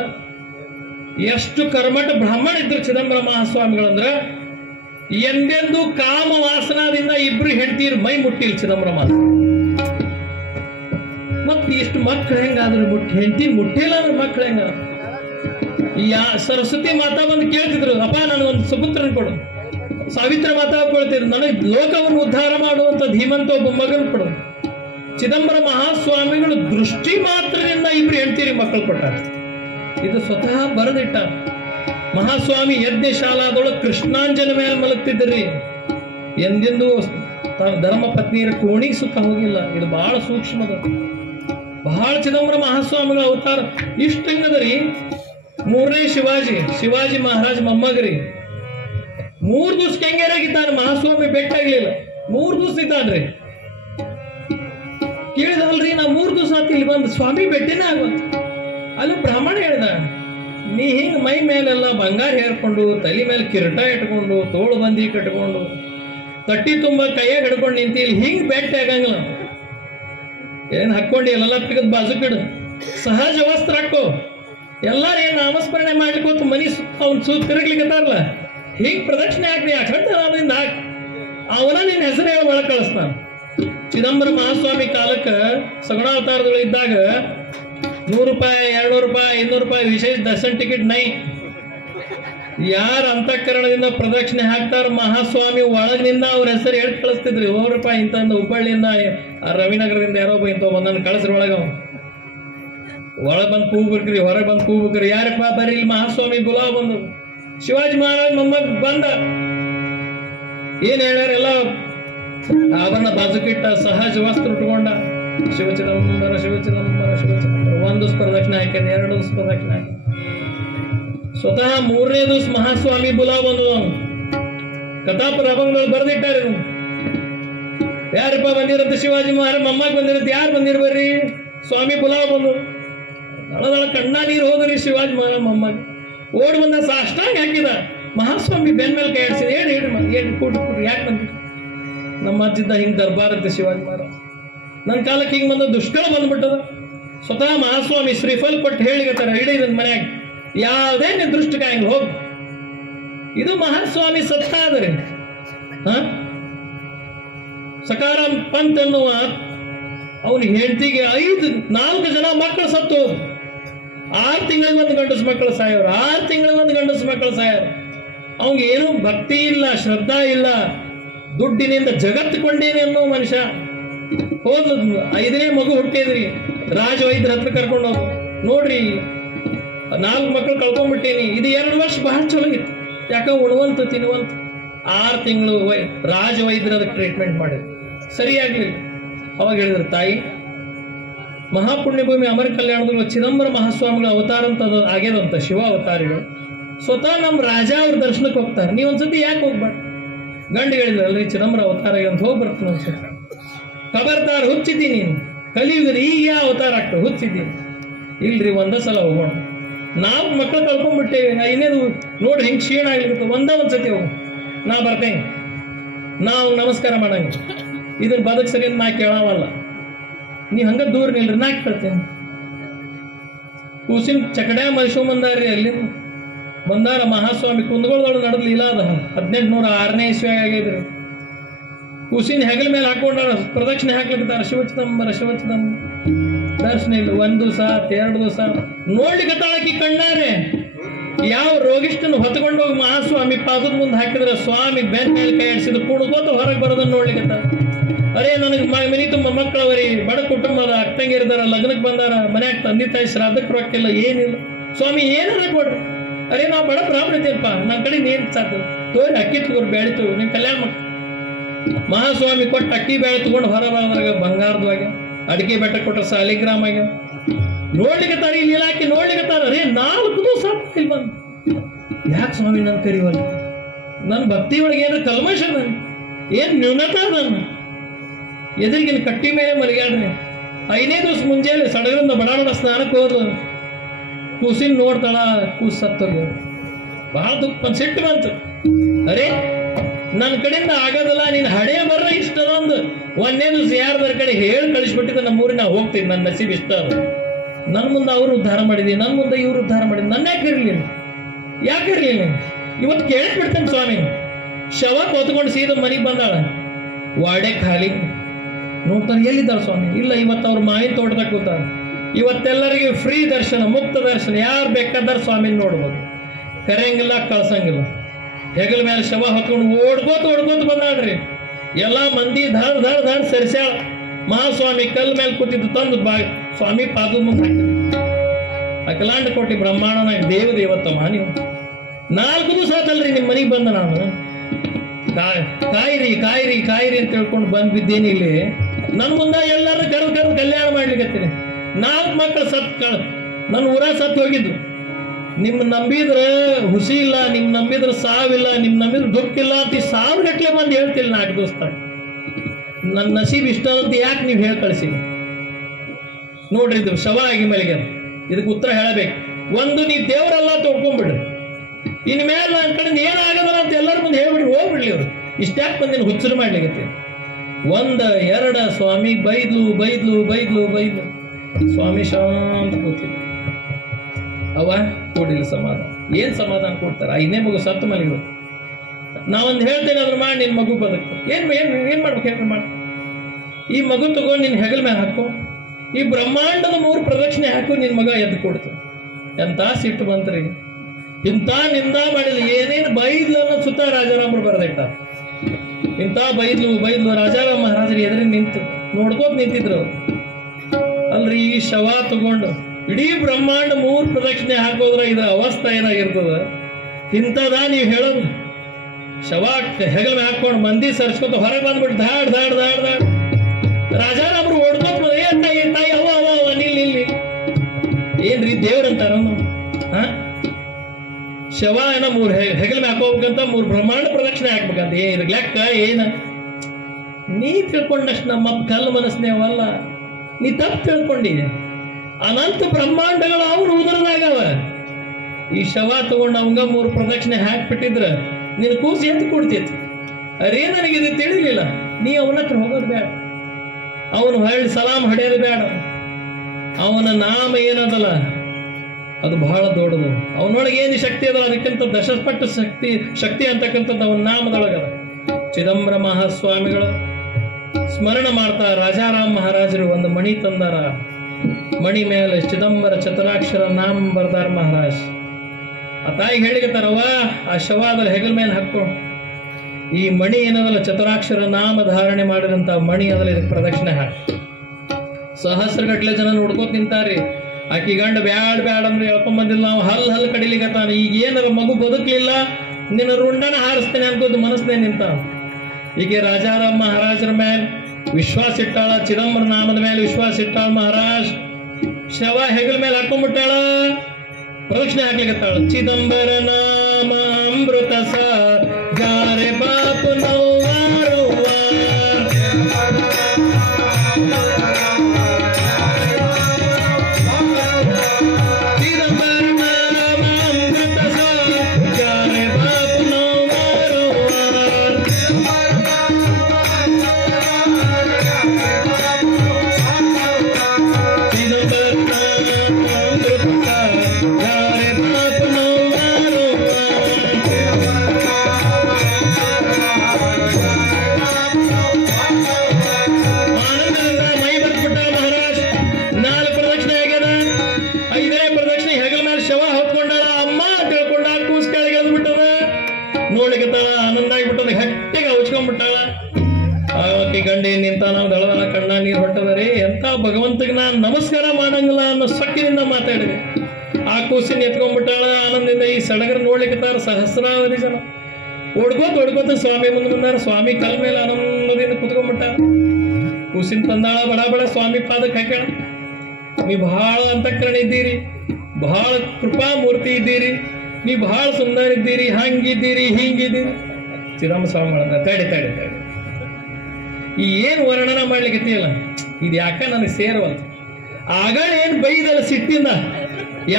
ಎಷ್ಟು ಕರ್ಮಠ ಬ್ರಾಹ್ಮಣ ಇದ್ರು ಚಿದಂಬರ ಮಹಾಸ್ವಾಮಿಗಳಂದ್ರ, ಎಂದೆಂದು ಕಾಮ ವಾಸನಾದಿಂದ 2 ಹೆಂಡತಿಯರು ಮೈ ಮುಟ್ಟಿಲ್ಲ ಚಿದಂಬರ ಮಹಾಸ್ವಾಮಿ. ಮತ್ತೆ ಇಷ್ಟು ಮಕ್ಕಳು ಹೆಂಗಾದ್ರೆ ಹೆಂಡತಿ ಮುಟ್ಟಿಲ್ಲ ಅಂದ್ರೆ ಮಕ್ಕಳು ಹೆಂಗ? ಸರಸ್ವತಿ ಮಾತಾ ಬಂದು ಕೇಳ್ತಿದ್ರು, ಅಪ್ಪ ನನಗೊಂದು ಸುಪುತ್ರನ ಕೊಡು. ಸಾವಿತ್ರ ಮಾತಾ ಕೊಡ್ತಿದ್ರು, ನನಗೆ ಲೋಕವನ್ನು ಉದ್ಧಾರ ಮಾಡುವಂತ ಧೀಮಂತ ಒಬ್ಬ ಮಗನ ಕೊಡು. ಚಿದಂಬರ ಮಹಾಸ್ವಾಮಿಗಳು ದೃಷ್ಟಿ ಮಾತ್ರದಿಂದ 2 ಹೆಂಡತಿಯರಿಗೆ ಮಕ್ಕಳು ಕೊಟ್ಟಾರ. ಇದು ಸ್ವತಃ ಬರೆದಿಟ್ಟ. ಮಹಾಸ್ವಾಮಿ ಯಜ್ಞಶಾಲಾದೊಳಗೆ ಕೃಷ್ಣಾಂಜನ ಮೇಲೆ ಮಲಗ್ತಿದ್ರಿ, ಎಂದೆಂದೂ ಧರ್ಮ ಪತ್ನಿಯರ ಕೋಣಿಗೆ ಸುತ್ತ ಹೋಗಿಲ್ಲ. ಇದು ಬಹಳ ಸೂಕ್ಷ್ಮದ, ಬಹಳ ಚಿದಂಬರ ಮಹಾಸ್ವಾಮಿಗಳ ಅವತಾರ. ಇಷ್ಟ ಹೆಂಗದರಿ. 3ನೇ ಶಿವಾಜಿ ಮಹಾರಾಜ್ ಮೊಮ್ಮಗರಿ 3 ದಿವಸಕ್ಕೆ ಹೆಂಗೇರಾಗಿದ್ದಾನೆ ಮಹಾಸ್ವಾಮಿ ಬೆಟ್ಟಾಗ್ಲಿಲ್ಲ. 3 ದಿವಸ ಇದ್ದಾನ್ರಿ. ಕೇಳಿದಲ್ರಿ, ನಾ 3 ದಿವಸ ಆತ ಇಲ್ಲಿ ಬಂದು ಸ್ವಾಮಿ ಭೇಟಿನೇ ಆಗೋದು. ಅಲ್ಲಿ ಬ್ರಾಹ್ಮಣ ಹೇಳ್ದ, ನೀ ಹಿಂಗೆ ಮೈ ಮೇಲೆಲ್ಲ ಬಂಗಾರ ಹೇರ್ಕೊಂಡು ತಲೆ ಮೇಲೆ ಕಿರೀಟ ಇಟ್ಕೊಂಡು ತೋಳು ಬಂದಿ ಕಟ್ಕೊಂಡು ತಟ್ಟಿ ತುಂಬ ಕೈಯಾಗ ಹಿಡ್ಕೊಂಡು ನಿಂತಿ ಇಲ್ಲಿ ಹಿಂಗೆ ಬೆಟ್ಟ ಆಗಂಗಿಲ್ಲ. ಏನ್ ಹಾಕ್ಕೊಂಡು ಎಲ್ಲ ತೆಗೆದು ಬಾಜು ಕಿಡು, ಸಹಜ ವಸ್ತ್ರ ಹಾಕೋ. ಎಲ್ಲಾರು ಏನು ನಾಮಸ್ಮರಣೆ ಮಾಡ್ಲಿಕ್ಕೆ ಮನಿ ಅವ್ನು ತಿರುಗ್ಲಿಕ್ಕತ್ತಾರಲ್ಲ, ಹೀಗೆ ಪ್ರದಕ್ಷಿಣೆ ಹಾಕ್ರಿ. ಅಖಂಡದಿಂದ ಹಾಕಿ ಅವನ ನಿನ್ನ ಹೆಸರೇ ಒಳಗೆ ಕಳಿಸ್ತಾನ. ಚಿದಂಬರ ಮಹಾಸ್ವಾಮಿ ಕಾಲಕ್ಕೆ ಸಗುಣಾವತಾರದೊಳಗೆ ಇದ್ದಾಗ 100 ರೂಪಾಯಿ, 200 ರೂಪಾಯಿ, 500 ರೂಪಾಯಿ ವಿಶೇಷ ದರ್ಶನ ಟಿಕೆಟ್ ನೈ. ಯಾರ ಅಂತಃಕರಣದಿಂದ ಪ್ರದಕ್ಷಿಣೆ ಹಾಕ್ತಾರ ಮಹಾಸ್ವಾಮಿ ಒಳಗಿನಿಂದ ಅವ್ರ ಹೆಸರು ಹೇಳಿ ಕಳಿಸ್ತಿದ್ರಿ. 100 ರೂಪಾಯಿ ಇಂತಂದು ಹುಬ್ಬಳ್ಳಿಯಿಂದ ರವಿನಗರದಿಂದ ಯಾರೋ ಇಂತ ಒಂದನ್ನು ಕಳಿಸ್ರಿ. ಒಳಗೆ ಬಂದು ಕೂಗ್ಬೇಕ್ರಿ, ಹೊರಗೆ ಬಂದು ಕೂಗ್ಬೇಕ್ರಿ. ಯಾರಪ್ಪ ಬರ್ರಿ ಇಲ್ಲಿ ಮಹಾಸ್ವಾಮಿ ಗುಲಾಬ್ ಬಂದು ಶಿವಾಜಿ ಮಹಾರಾಜ್ ಮೊಮ್ಮಗ್ ಬಂದ. ಏನ್ ಹೇಳ್ಯಾರ ಎಲ್ಲ ಆಭರಣ ಬಾಜುಕಿಟ್ಟ, ಸಹಜ ವಸ್ತ್ರ ಉಟ್ಕೊಂಡ. ಶಿವಚಿದಂಬರ ಶಿವಚಿದಂಬರ ಶಿವಚಿದಂಬರ. 1 ದಿವಸ ಪ್ರದಕ್ಷಿಣೆ ಹಾಕ್ಯಾನ, 2 ದಿವಸ ಪ್ರದಕ್ಷಿಣೆ ಹಾಕ್ಯಾನ. ಸ್ವತಃ 3ನೇ ದಿವಸ ಮಹಾಸ್ವಾಮಿ ಗುಲಾಬ್ ಬಂದು ಕಥಾಪದ ಅಭಂಗಗಳು ಬರೆದಿಟ್ಟಾರೆ. ಯಾರಪ್ಪ ಬಂದಿರತ್ತೆ? ಶಿವಾಜಿ ಮಹಾರಾಜ್ ಮೊಮ್ಮಗ್ ಬಂದಿರತ್ತೆ. ಯಾರು ಬಂದಿರ್ಬರ್ರಿ? ಸ್ವಾಮಿ ಗುಲಾಬ್ ಬಂದು ದಳದಳ ಕಣ್ಣ ನೀರು ಹೋದ್ರಿ. ಶಿವಾಜಿ ಮಹಾರಾಜ್ ಮೊಮ್ಮಗ್ ಓಡ್ ಬಂದ, ಸಾಷ್ಟಾಂಗ ಹಾಕಿದ. ಮಹಾಸ್ವಾಮಿ ಬೆನ್ ಮೇಲೆ ಕೈ ಆಡಿಸಿದ. ಹೇಳಿ ಕೂಡ್ರಿ, ಯಾಕೆ ಬಂದ್ರಿ? ನಮ್ಮ ಅಜ್ಜಿದ್ದ ಹಿಂಗೆ ದರ್ಬಾರತ್ತೆ ಶಿವಾಜಿ ಮಹಾರಾಜ್. ನನ್ನ ಕಾಲಕ್ಕೆ ಹಿಂಗೆ ಬಂದ ದುಷ್ಕಳ ಬಂದ್ಬಿಟ್ಟದ. ಸ್ವತಃ ಮಹಾಸ್ವಾಮಿ ಶ್ರೀಫಲ್ ಕೊಟ್ಟು ಹೇಳಿಗತ್ತಾರ, ಇಡೀ ಇದನ್ನ ಮನ್ಯಾಗ ಯಾವುದೇ ನಿರ್ದೃಷ್ಟಕ ಹಿಂಗೆ ಹೋಗ್. ಇದು ಮಹಾಸ್ವಾಮಿ ಸತ್ತ ಆದ್ರೆ ಸಕಾರಾಮ್ ಪಂತ್ ಎನ್ನುವ ಅವನ ಹೆಂಡತಿಗೆ 4 ಜನ ಮಕ್ಕಳು ಸತ್ತು. 6 ತಿಂಗಳಿಗೆ 1 ಗಂಡಸು ಮಕ್ಕಳು ಸಾಯವ್ರು. 6 ತಿಂಗಳಿಗೆ 1 ಗಂಡಸು ಮಕ್ಕಳು ಸಾಯವ್ರು. ಅವಂಗೆ ಏನು ಭಕ್ತಿ ಇಲ್ಲ, ಶ್ರದ್ಧಾ ಇಲ್ಲ, ದುಡ್ಡಿನಿಂದ ಜಗತ್ತು ಕೊಂಡೇನೆ ಅನ್ನೋ ಮನುಷ್ಯ. ಹೋದ್ಲು 5ನೇ ಮಗು ಹುಟ್ಟಿದ್ರಿ. ರಾಜವೈದ್ಯರ ಹತ್ರ ಕರ್ಕೊಂಡು ಹೋಗು, ನೋಡ್ರಿ 4 ಮಕ್ಕಳು ಕಳ್ಕೊಂಡ್ಬಿಟ್ಟೇನಿ. ಇದು 2 ವರ್ಷ ಬಹಳ ಚಲೋ ಇತ್ತು, ಯಾಕ ಉಣವಂತ ತಿನ್ನುವಂತ. 6 ತಿಂಗಳು ರಾಜವೈದ್ಯರ ಅದಕ್ಕೆ ಟ್ರೀಟ್ಮೆಂಟ್ ಮಾಡಿದ್ರು, ಸರಿಯಾಗ್ಲಿಲ್ಲ. ಅವಾಗ ಹೇಳಿದ್ರು, ತಾಯಿ ಮಹಾಪುಣ್ಯಭೂಮಿ ಅಮರ ಕಲ್ಯಾಣದಲ್ಲಿ ಚಿದಂಬರ ಮಹಾಸ್ವಾಮಿಗಳ ಅವತಾರ ಅಂತ ಅದು ಆಗ್ಯದಂತ, ಶಿವ ಅವತಾರಿಗಳು. ಸ್ವತಃ ನಮ್ಮ ರಾಜ ಅವ್ರ ದರ್ಶನಕ್ಕೆ ಹೋಗ್ತಾರೆ, ನೀವು ಒಂದ್ಸತಿ ಯಾಕೆ ಹೋಗ್ಬೇಡ? ಗಂಡು ಹೇಳಿದ್ರಲ್ರಿ ಚಿದಂಬರ ಅವತಾರ ಅಂತ ಹೋಗಿ ಬರ್ತೀನಿ ಅನ್ಸುತ್ತೆ. ಖಬರ್ದಾರ್, ಹುಚ್ಚಿದ್ದೀನಿ ನೀನು, ಕಲಿಯುಗದ ಈಗ ಯಾವ ಅವತಾರ ಆಗ್ತದೆ? ಹುಚ್ಚಿದ್ದೀನಿ. ಇಲ್ರಿ, ಒಂದೇ ಸಲ ಹೋಗೋಣ. 4 ಮಕ್ಕಳು ಕಳ್ಕೊಂಡ್ಬಿಟ್ಟೇವೆ. ಇನ್ನೇನು ನೋಡಿ ಹೆಂಗೆ ಕ್ಷೀಣ ಆಗ್ಲಿಕ್ಕೆ. ಒಂದ್ಸತಿ ಹೋಗು, ನಾ ಬರ್ತೇನೆ. ನಾವು ನಮಸ್ಕಾರ ಮಾಡಂಗ. ಇದನ್ನ ಬದಕ್ ಸರಿ ನಾ ಕೇಳವಲ್ಲ, ನೀ ಹಂಗ ದೂರ ನಿಲ್ರಿ, ನಾ ಕೇಳ್ತೇನೆ. ಕೂಸಿನ ಚಕಡ್ಯಾ ಮರಿಸ್ಕೊಂಬಂದಾರ್ರಿ. ಅಲ್ಲಿ ಬಂದಾರ ಮಹಾಸ್ವಾಮಿ ಕುಂದಗೋಳದೊಳಗೆ ನಡೆದ ಲೀಲಾ ಅದ. 1806ನೇ ಇಸ್ವಿ ಆಗಿದ್ರಿ. ಕೂಸಿನ ಹೆಗಲ ಮೇಲೆ ಹಾಕೊಂಡಾರ, ಪ್ರದಕ್ಷಿಣೆ ಹಾಕ್ಲಿಕ್ಕಿದ್ದಾರೆ. ಶಿವಚಿದಂಬರ ಶಿವಚಿದಂಬರ. ದರ್ಶನ ಇಲ್ಲ. 1 ದಿವಸ, 2 ದಿವಸ ನೋಡ್ಲಿಕ್ಕೆ ತಾಳಕಿ ಕಣ್ಣಾರೆ. ಯಾವ ರೋಗಿಷ್ಟನ್ನು ಹೊತ್ಕೊಂಡು ಹೋಗಿ ಮಹಾಸ್ವಾಮಿ ಪಾದದ ಮುಂದೆ ಹಾಕಿದ್ರೆ ಸ್ವಾಮಿ ಬೆನ್ ಮೇಲೆ ಕೈ ಆಡಿಸಿದ ಕುಡ್ಕೋತ ಹೊರಗೆ ಬರೋದನ್ನ ನೋಡ್ಲಿಕ್ಕೆ. ಅರೇ ನನಗೆ ಮನೆ ತುಂಬ ಮಕ್ಕಳವರಿ, ಬಡ ಕುಟುಂಬದ ಅಕ್ಕಂಗಿರ್ದಾರ, ಲಗ್ನಕ್ಕೆ ಬಂದಾರ, ಮನ್ಯಾಗ ತಂದೆ ತಾಯಿ ಶ್ರಾದ್ದಕ್ಕೆ ರೊಕ್ಕಿಲ್ಲ, ಏನಿಲ್ಲ. ಸ್ವಾಮಿ ಏನಾರ ಕೊಡ್ರಿ. ಅರೇ ನಾವು ಬಡ ಬ್ರಾಹ್ಮಣ ಇದ್ದೇನಪ್ಪ, ನನ್ನ ಕಡೆ ಏನ್ ಸಾಧ್ಯ ತೋರಿ ಅಕ್ಕಿ ತಗೋರಿ, ಬ್ಯಾಳಿ ತಗೋ, ನಿಮ್ ಕಲ್ಯಾಣ ಮಾಡಿ. ಮಹಾಸ್ವಾಮಿ ಕೊಟ್ಟು ಅಕ್ಕಿ ಬ್ಯಾಳಿ ತಗೊಂಡು ಹೊರ ಬರೋದ್ರಾಗ ಬಂಗಾರದವಾಗ ಅಡಿಕೆ ಬೆಟ್ಟ ಕೊಟ್ಟ ಸಾಲಿಗ್ರಾಮ ಆಗ್ಯಾವ. ನೋಡ್ಲಿಕ್ಕತ್ತಾರ, ಇಲ್ಲಿ ಇಲಾಖೆ ನೋಡ್ಲಿಕ್ಕತ್ತಾರ. ಅರೇ 4 ದಿವಸ ಇಲ್ಲಿ ಬಂದು ಯಾಕೆ ಸ್ವಾಮಿ ನನ್ ಕರಿವಲ್ಲ? ನನ್ನ ಭಕ್ತಿ ಒಳಗೆ ಏನಾರ ಕಲ್ಮಶ ನನ್ ಏನ್ ನ್ಯೂನತಾ ನನ್ನ ಎದುರಿಗಿನ ಕಟ್ಟಿ ಮೇಲೆ ಮಲಗ್ಯಾಡ್ರಿ. 5ನೇ ದಿವಸ ಮುಂಜಾನೆ ಸಡಗರಿಂದ ಬಡ ಸ್ನಾನಕ್ಕೆ ಹೋದ್ಲು. ಕೂಸಿನ ನೋಡ್ತಾಳ, ಕೂಸು ಸತ್ತೋಗ್ಯ. ಬಹಳ ದುಃಖ ಸಿಟ್ಟು ಬಂತು. ಅರೇ ನನ್ನ ಕಡೆಯಿಂದ ಆಗೋದಲ್ಲ, ನೀನ್ ಹಡೇ ಬರ್ರ ಇಷ್ಟದೊಂದು 1ನೇ ದಿವಸ ಯಾರ್ದಾರ ಕಡೆ ಹೇಳಿ ಕಳಿಸ್ಬಿಟ್ಟಿದ್ದ ನಮ್ಮೂರಿಗೆ ನಾ ಹೋಗ್ತೀನಿ, ನನ್ನ ನಸೀಬ್ ಇಷ್ಟ ಅದ. ನನ್ನ ಮುಂದೆ ಅವ್ರು ಉದ್ಧಾರ ಮಾಡಿದೀನಿ, ನನ್ನ ಮುಂದೆ ಇವ್ರು ಉದ್ಧಾರ ಮಾಡಿದ್ವಿ, ನನ್ನ ಯಾಕೆ ಇರ್ಲಿಲ್ಲ? ಇವತ್ತು ಕೇಳಿಸ್ಬಿಡ್ತೇನೆ ಸ್ವಾಮಿ. ಶವ ಹೊತ್ಕೊಂಡು ಸೀದಾ ಮನೆಗೆ ಬಂದಾಳ. ವಾಡೆ ಖಾಲಿ. ನೋಡ್ತಾನೆ, ಎಲ್ಲಿದ್ದಾಳ ಸ್ವಾಮಿ? ಇಲ್ಲ, ಇವತ್ತು ಅವ್ರ ಮಾವಿನ ತೋಟದಾಗ ಕೂತಾರ. ಇವತ್ತೆಲ್ಲರಿಗೆ ಫ್ರೀ ದರ್ಶನ, ಮುಕ್ತ ದರ್ಶನ, ಯಾರು ಬೇಕಾದಾರ ಸ್ವಾಮಿನ ನೋಡ್ಬೋದು. ಕರೆಯಂಗಿಲ್ಲ, ಕಳ್ಸಂಗಿಲ್ಲ. ಹೆಗಲ ಮೇಲೆ ಶವ ಹೊತ್ಕೊಂಡು ಓಡ್ಕೋತ ಬಂದಾಳ್ರಿ. ಎಲ್ಲ ಮಂದಿ ಧಾಡ್ ಸರಿಸ್ಯಾಳ. ಮಹಾಸ್ವಾಮಿ ಕಲ್ ಮೇಲೆ ಕೂತಿದ್ದು ತಂದು ಸ್ವಾಮಿ ಪಾದದ ಮುಂದೆ ಹಾಕಿದ್ರು. ಅಖಿಲಾಂಡ ಕೋಟಿ ಬ್ರಹ್ಮಾಂಡನಾಗ ದೇವತಮ್ಮ ನೀವು. 4 ದಿವಸ ಆತಲ್ರಿ ನಿಮ್ಮ ಮನೆಗೆ ಬಂದ. ನಾನು ಕಾಯಿರಿ ಅಂತ ಹೇಳ್ಕೊಂಡು ಬಂದ್ ಬಿದ್ದೇನಿ ಇಲ್ಲಿ. ನನ್ನ ಮುಂದೆ ಎಲ್ಲರೂ ಕರೆದು ಕಲ್ಯಾಣ ಮಾಡ್ಲಿಕ್ಕೆ 4 ಮಕ್ಕಳು ನನ್ನ ಊರ ಸತ್ತು ಹೋಗಿದ್ದು. ನಿಮ್ ನಂಬಿದ್ರ ಹುಸಿ ಇಲ್ಲ, ನಿಮ್ ನಂಬಿದ್ರ ಸಾವಿಲ್ಲ, ನಿಮ್ ನಂಬಿದ್ರ ದುಃಖ ಇಲ್ಲ ಅಂತ 1000 ಗಟ್ಲೆ ಬಂದು ಹೇಳ್ತಿಲ್ಲ. 4 ದಿವಸ ನನ್ನ ನಸೀಬ್ ಇಷ್ಟ ಅಂತ ಯಾಕೆ ನೀವು ಹೇಳಿ ಕಳಿಸಿ? ನೋಡ್ರಿ, ಇದು ಶವ ಆಗಿ ಮಲಿಗೆ. ಇದಕ್ಕೆ ಉತ್ತರ ಹೇಳಬೇಕು. ಒಂದು ನೀ ದೇವರೆಲ್ಲ ತೊಳ್ಕೊಂಡ್ಬಿಡ್ರಿ, ಇನ್ಮೇಲೆ ನನ್ನ ಕಡೆ ಏನಾಗದಲ್ಲ ಅಂತ ಎಲ್ಲರ ಮುಂದೆ ಹೇಳ್ಬಿಡ್ರಿ, ಹೋಗ್ಬಿಡ್ಲಿ ಅವ್ರು. ಇಷ್ಟ್ಯಾಕೆ ಬಂದಿನ ಹುಚ್ಚರು ಮಾಡ್ಲಿಕ್ಕೆ ಒಂದ ಎರಡ ಸ್ವಾಮಿ ಬೈದ್ಲು ಬೈದ್ಲು ಬೈದ್ಲು ಬೈದ್ಲು. ಸ್ವಾಮಿ ಶಾಂತ ಕೂತಿದ್ರು. ಅವ ಕೂಡಿಲ್ಲ ಸಮಾಧಾನ. ಏನ್ ಸಮಾಧಾನ ಕೊಡ್ತಾರ? ಇನ್ನೇ ಮಗು ಸತ್ತು ಮಲಗಿದ್ರು. ನಾವೊಂದು ಹೇಳ್ತೇನೆ, ಅದ್ರ ಮಾಡಿ ನಿನ್ ಮಗು ಬದುಕು. ಏನ್ ಮಾಡ್ಬೇಕು ಹೇಳ್ರಿ? ಮಾಡ ಈ ಮಗು ತಗೊಂಡು ನಿನ್ ಹೆಗಲ ಮೇಲೆ ಹಾಕೋ, ಈ ಬ್ರಹ್ಮಾಂಡದ 3 ಪ್ರದಕ್ಷಿಣೆ ಹಾಕು, ನಿನ್ ಮಗ ಎದ್ದು ಕೊಡ್ತು. ಎಂತ ಸಿಟ್ಟು ಬಂತ್ರಿ! ಇಂಥ ನಿಂದ ಮಾಡಿದ್ಲು, ಏನೇನು ಬೈದ್ಲು ಅನ್ನೋ ಸುತ್ತ ರಾಜಾರಾಮರು ಬರೆದಿಟ್ಟ. ಇಂಥ ಬೈದ್ಲು ಬೈದ್ಲು ರಾಜಾರಾಮ ಮಹಾರಾಜರು ಎದುರು ನಿಂತು ನೋಡ್ಕೋತ ನಿಂತಿದ್ರು ಅವ್ರು. ಅಲ್ರಿ, ಈ ಶವ ತಗೊಂಡು ಇಡೀ ಬ್ರಹ್ಮಾಂಡ 3 ಪ್ರದಕ್ಷಿಣೆ ಹಾಕೋದ್ರ ಇದ್ರ ಅವಸ್ಥೆ ಏನಾಗಿರ್ತದ? ಇಂಥದ ನೀವು ಹೇಳೋದು? ಶವ ಹೆಗಲ ಮೇಲೆ ಹಾಕೊಂಡು ಮಂದಿ ಸರ್ಸ್ಕೊತ ಹೊರಗೆ ಬಂದ್ಬಿಟ್ಟು ಧಾಡ್ ಧಾಡ್ ಧಾಡ್ ಧಾಡ್ ರಾಜಾರಾಮರು ಓಡ್ಕೋತ ತಾಯಿ ತಾಯಿ ಅವ ಅವ ಅವ ನಿಲ್ಲಿ ನಿಲ್ಲಿ. ಏನ್ರಿ ದೇವ್ರಂತಾರ? ಶವ ಏನೋ 3 ಹೆಗಲ ಮೇಲೆ ಹಾಕೋಬೇಕಂತ 3 ಬ್ರಹ್ಮಾಂಡ ಪ್ರದಕ್ಷಿಣೆ ಹಾಕ್ಬೇಕಂತ. ಇದ್ರ ಲೆಕ್ಕ ಏನ? ನೀ ತಿಳ್ಕೊಂಡಷ್ಟು ನಮ್ಮ ಕಲ್ಲು ಮನಸ್ನೇವಲ್ಲ, ನೀ ತಪ್ಪು ತಿಳ್ಕೊಂಡಿ. ಅನಂತ ಬ್ರಹ್ಮಾಂಡಗಳು ಅವ್ರು ಉದರದಾಗವ. ಈ ಶವ ತಗೊಂಡು ಅವಂಗ 3 ಪ್ರದಕ್ಷಿಣೆ ಹಾಕ್ಬಿಟ್ಟಿದ್ರ ನೀನು ಕೂಸಿ ಎತ್ತು ಕೊಡ್ತಿತ್ತು. ಅರೇ ನನಗಿದು ತಿಳಿಲಿಲ್ಲ. ನೀ ಅವನ ಹತ್ರ ಹೋಗೋದು ಬೇಡ, ಅವನು ಹೊಳ್ಳಿ ಸಲಾಮ್ ಹೊಡೆಯೋದು ಬೇಡ. ಅವನ ನಾಮ ಏನದಲ್ಲ ಅದು ಬಹಳ ದೊಡ್ಡದು. ಅವನೊಳಗೆ ಏನು ಶಕ್ತಿ ಅದ ಅದಕ್ಕಿಂತ ದಶಪಟ್ಟು ಶಕ್ತಿ ಅಂತಕ್ಕಂಥದ್ದು ಅವನ ನಾಮದೊಳಗದ. ಚಿದಂಬರ ಮಹಾಸ್ವಾಮಿಗಳು ಸ್ಮರಣ ಮಾಡ್ತಾ ರಾಜಾರಾಮ್ ಮಹಾರಾಜರು ಒಂದು ಮಣಿ ತಂದಾರ. ಮಣಿ ಮೇಲೆ ಚಿದಂಬರ ಚತುರಾಕ್ಷರ ನಾಮ ಬರ್ದಾರ ಮಹಾರಾಜ್. ಆ ತಾಯಿ ಹೇಳಿಗತ್ತಾರವ್ವ, ಆ ಶವ ಅದ್ರಲ್ಲಿ ಹೆಗಲ ಮೇಲೆ ಹಾಕೋ, ಈ ಮಣಿ ಏನದಲ್ಲ ಚತುರಾಕ್ಷರ ನಾಮ ಧಾರಣೆ ಮಾಡಿದಂತ ಮಣಿ ಅದ್ರಲ್ಲಿ ಇದಕ್ಕೆ ಪ್ರದಕ್ಷಿಣೆ ಹಾಕಿ. ಸಹಸ್ರಗಟ್ಲೆ ಜನ ನೋಡ್ಕೋತ ನಿಂತಾರಿ. ಆಕಿ ಗಂಡ ಬ್ಯಾಡ್ ಬ್ಯಾಡ್ ಅಂದ್ರೆ ಹೇಳ್ಕೊಂಬಂದಿಲ್ಲ. ನಾವು ಹಲ್ಲು ಕಡಿಲಿಗತ್ತಾನ. ಈಗ ಏನಾರ ಮಗು ಬದುಕಲಿಲ್ಲ, ನಿನ್ನ ರುಂಡನ ಹಾರಿಸ್ತೇನೆ ಅನ್ಕೋದು ಮನಸ್ನೇ ನಿಂತ. ಹೀಗೆ ರಾಜಾರಾಮ್ ಮಹಾರಾಜರ ಮೇಲೆ ವಿಶ್ವಾಸ ಇಟ್ಟಾಳ, ಚಿದಂಬರ ನಾಮದ ಮೇಲೆ ವಿಶ್ವಾಸ ಇಟ್ಟಾಳ ಮಹಾರಾಜ್. ಶವ ಹೆಗಲ ಮೇಲೆ ಹಾಕೊಂಡ್ಬಿಟ್ಟಾಳ, ಪ್ರದಕ್ಷಿಣೆ ಹಾಕ್ಲಿಕತ್ತಾಳ. ಚಿದಂಬರ ನಾಮ ಅಮೃತ ಸಾರ್ ಜಾರೆ ಬಾಪು ನೌವಾರವ್ವ. ಗಂಡೆ ನಿಂತ ನಾವು ದಳದಳ ಕಣ್ಣ ನೀರು ಹೊಟ್ಟದರೆ ಎಂತ ಭಗವಂತಗೆ ನಾನು ನಮಸ್ಕಾರ ಮಾಡಂಗಿಲ್ಲ ಅನ್ನೋ ಸೊಕ್ಕಿನಿಂದ ಮಾತಾಡಿದೆ. ಆ ಕೂಸಿನ ಎತ್ಕೊಂಡ್ಬಿಟ್ಟಾಳ ಆನಂದದಿಂದ. ಈ ಸಡಗರ ನೋಡ್ಲಿಕ್ಕತ್ತಾರ ಸಹಸ್ರಾವಧಿ ಜನ. ಓಡ್ಕೋತ ಸ್ವಾಮಿ ಮುಂದೆ ಬಂದಾರ. ಸ್ವಾಮಿ ಕಲ್ ಮೇಲೆ ಆನಂದದಿಂದ ಕುತ್ಕೊಂಡ್ಬಿಟ್ಟ. ಕೂಸಿನ ತಂದಾಳ, ಬಡ ಬಡ ಸ್ವಾಮಿ ಪಾದಕ್ಕೆ ಹಾಕ್ಯಾಳ. ನೀ ಬಹಳ ಅಂತಃಕರಣ ಇದ್ದೀರಿ, ಬಹಳ ಕೃಪಾಮೂರ್ತಿ ಇದ್ದೀರಿ, ನೀ ಬಹಳ ಸುಂದರ ಇದ್ದೀರಿ, ಹಂಗಿದ್ದೀರಿ ಹಿಂಗಿದ್ದೀರಿ. ಚಿದಂಬರ ಸ್ವಾಮಿ ಮಾಡಿದ ತಡೆ ತಡೆ ತಡೆ, ಈ ಏನು ವರ್ಣನ ಮಾಡ್ಲಿಕ್ಕೆ ಇಲ್ಲ, ಇದು ಯಾಕ ನನಗೆ ಸೇರುವಲ್ಲ. ಆಗಳ ಏನ್ ಬೈದಲ್ಲ ಸಿಟ್ಟಿಂದ,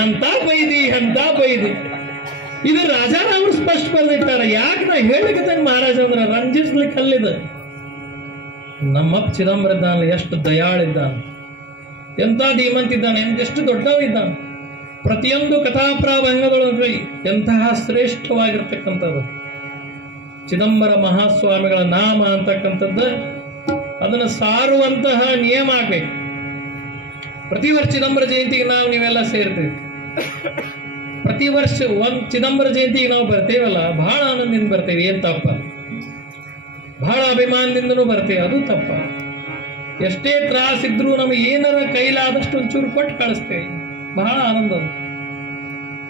ಎಂತ ಬೈದಿ ಎಂತ ಬೈದಿ. ಇದು ರಾಜಾರಾಮರು ಸ್ಪಷ್ಟ ಬರೆದಿಟ್ಟಾರ. ಯಾಕೆ ನಾ ಹೇಳಿಕತ್ತೇನೆ ಮಹಾರಾಜ ಅಂದ್ರ ರಂಜಿಸ್ಲಿಕ್ಕೆ ಅಲ್ಲಿದ. ನಮ್ಮಪ್ಪ ಚಿದಂಬರ ಇದ್ದಾನ, ಎಷ್ಟು ದಯಾಳಿದ್ದಾನ, ಎಂತ ಧೀಮಂತ ಇದ್ದಾನೆ, ಎಷ್ಟು ದೊಡ್ಡವ ಇದ್ದಾನೆ. ಪ್ರತಿಯೊಂದು ಕಥಾಪ್ರಾಭಂಗದೊಳಗೆ ಎಂತಹ ಶ್ರೇಷ್ಠವಾಗಿರ್ತಕ್ಕಂಥದ್ದು ಚಿದಂಬರ ಮಹಾಸ್ವಾಮಿಗಳ ನಾಮ ಅಂತಕ್ಕಂಥದ್ದು. ಅದನ್ನು ಸಾರುವಂತಹ ನಿಯಮ ಆಗ್ಬೇಕು. ಪ್ರತಿ ವರ್ಷ ಚಿದಂಬರ ಜಯಂತಿಗೆ ನೀವೆಲ್ಲ ಸೇರ್ತೀವಿ. ಪ್ರತಿ ವರ್ಷ ಒಂದು ಚಿದಂಬರ ಜಯಂತಿಗೆ ನಾವು ಬರ್ತೇವಲ್ಲ, ಬಹಳ ಆನಂದದಿಂದ ಬರ್ತೇವೆ. ಏನ್ ತಪ್ಪ? ಬಹಳ ಅಭಿಮಾನದಿಂದನೂ ಬರ್ತೇವೆ, ಅದು ತಪ್ಪ. ಎಷ್ಟೇ ತ್ರಾಸಿದ್ರು ನಮಗೆ ಏನಾರ ಕೈಲಾದಷ್ಟು ಒಂಚೂರು ಕೊಟ್ಟು ಕಳಿಸ್ತೇವೆ, ಬಹಳ ಆನಂದ.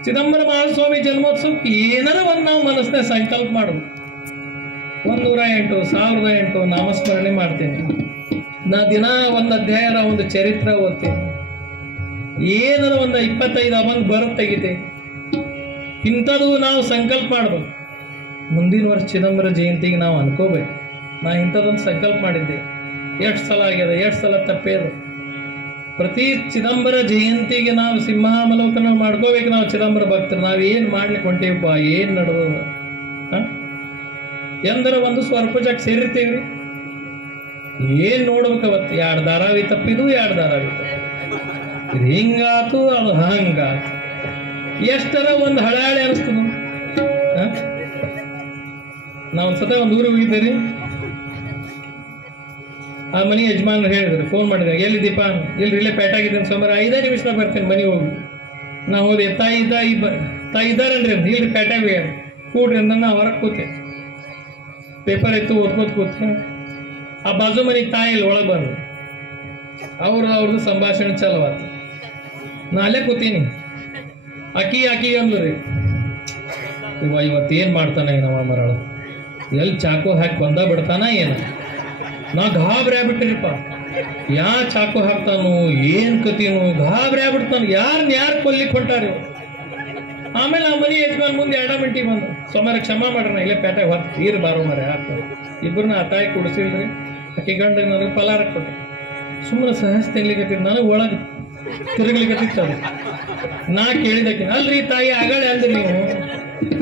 ಚಿದಂಬರ ಮಹಾಸ್ವಾಮಿ ಜನ್ಮೋತ್ಸವಕ್ಕೆ ಏನಾರ ಒಂದು ನಾವು ಮನಸ್ಸಿನ ಸಂಕಲ್ಪ ಮಾಡೋದು. 108 1008 ನಾಮಸ್ಮರಣೆ ಮಾಡ್ತೇನೆ. ನಾ ದಿನ ಒಂದು ಅಧ್ಯಾಯನ ಒಂದು ಚರಿತ್ರೆ ಓದ್ತೇನೆ. ಏನಾರ ಒಂದು 25 ಅಬಂದ್ ಬರೋದು ತೆಗಿತೇನೆ. ಇಂಥದ್ದು ನಾವು ಸಂಕಲ್ಪ ಮಾಡ್ಬೇಕು. ಮುಂದಿನ ವರ್ಷ ಚಿದಂಬರ ಜಯಂತಿಗೆ ನಾವು ಅನ್ಕೋಬೇಕು, ನಾ ಇಂಥದ್ದೊಂದು ಸಂಕಲ್ಪ ಮಾಡಿದ್ದೆ. ಎಷ್ಟು ಸಲ ಆಗ್ಯದ, ಎಷ್ಟು ಸಲ ತಪ್ಪೇದು. ಪ್ರತಿ ಚಿದಂಬರ ಜಯಂತಿಗೆ ನಾವು ಸಿಂಹಾವಲೋಕನ ಮಾಡ್ಕೋಬೇಕು. ನಾವು ಚಿದಂಬರ ಭಕ್ತರು ನಾವು ಏನು ಮಾಡ್ಲಿಕ್ಕೆ ಹೊಂಟೀವಪ್ಪ, ಏನು ನಡೆದ ಎಂದರ ಒಂದು ಸ್ವಲ್ಪ ಜಾಗ ಸೇರಿರ್ತೀವಿ. ಏನ್ ನೋಡ್ಬೇಕು ಅವತ್ತು, 2 ಧಾರಾವಿ ತಪ್ಪಿದು 2 ಧಾರಾವಿ ತಪ್ಪಿದು, ಇದು ಹಿಂಗಾತು ಅದು ಹಂಗಾತು. ಎಷ್ಟರ ಒಂದು ಹಳಾಳೆ ಅನಿಸ್ತದ. ನಾವು ಒಂದ್ಸತ ಒಂದು ಊರಿಗೆ ಹೋಗಿದ್ದೀರಿ. ಆ ಮನೆ ಯಜಮಾನ್ರು ಹೇಳಿದ್ರು, ಫೋನ್ ಮಾಡಿದ್ರೆ, ಎಲ್ಲಿದ್ದೀಪ? ಇಲ್ಲಿ ಇಲ್ಲೇ ಪೇಟಾಗಿದ್ದೀನಿ ಸೋಮವಾರ, 5 ನಿಮಿಷದಾಗ ಬರ್ತೇನೆ ಮನೆಗೆ ಹೋಗಿ. ನಾವು ಹೋದೆ, ತಾಯಿ ಇದ್ದಾರನ್ರಿ ಅಂತ. ಇಲ್ರಿ ಪೇಟಾಗಿ ಕೂಡ್ರಿ ಅಂದ. ನಾ ಹೊರಗೆ ಕೂತೆ, ಪೇಪರ್ ಇತ್ತು ಓದ್ಕೋತ ಕೂತೆ. ಆ ಬಾಜು ಮನೆಗೆ ತಾಯಿ ಇಲ್ಲಿ ಒಳಗೆ ಬಂದ್ರು. ಅವ್ರದ್ದು ಸಂಭಾಷಣೆ ಚಲವಾತು. ನಾ ಅಲ್ಲೇ ಕೂತೀನಿ. ಆಕಿ ಅಂದ್ರಿ, ಇವತ್ತೇನು ಮಾಡ್ತಾನೆ ಏನವ ಮರಳು, ಎಲ್ಲಿ ಚಾಕು ಹಾಕಿ ಬಂದ ಬಿಡ್ತಾನ ಏನು? ನಾ ಗಾಬರಿ ಆಗ್ಬಿಟ್ಟಿರಿಪ್ಪ. ಚಾಕು ಹಾಕ್ತಾನು, ಏನ್ ಕತೀನು, ಗಾಬರಿ ಆಗ್ಬಿಡ್ತಾನ. ಯಾರು ಕೊಲ್ಲಿಕ್ ಹೊಂಟಾರಿ. ಆಮೇಲೆ ಆ ಮನೆ ಯಜಮಾನ್ ಮುಂದೆ 2 ಮಿನಿಟಿಗೆ ಬಂದು, ಸೋಮಾರ ಕ್ಷಮಾ ಮಾಡ್ರಿ, ನಾ ಇಲ್ಲೇ ಪೇಟೆಗೆ ಹೊತ್ತು ತೀರ್ ಬಾರೋ ಮರೆ ಹಾಕ್ತಾರೆ. ಇಬ್ಬರನ್ನ ಆ ತಾಯಿ ಕುಡಿಸಿಲ್ರಿ. ಆಕೆ ಗಂಡ ನನಗೆ ಪಲಾರ ಕೊಟ್ಟೆ. ಸುಮ್ಮನೆ ಸಹಜ ತಿನ್ಲಿಕ್ಕತ್ತಿದ್, ನನಗೆ ಒಳಗೆ ತಿರುಗ್ಲಿಕ್ಕತ್ತಿತ್ತು. ಅದು ನಾ ಕೇಳಿದಕ್ಕೆ, ಅಲ್ರಿ ತಾಯಿ ಆಗಳೇ ಅಲ್ರಿ ನೀವು.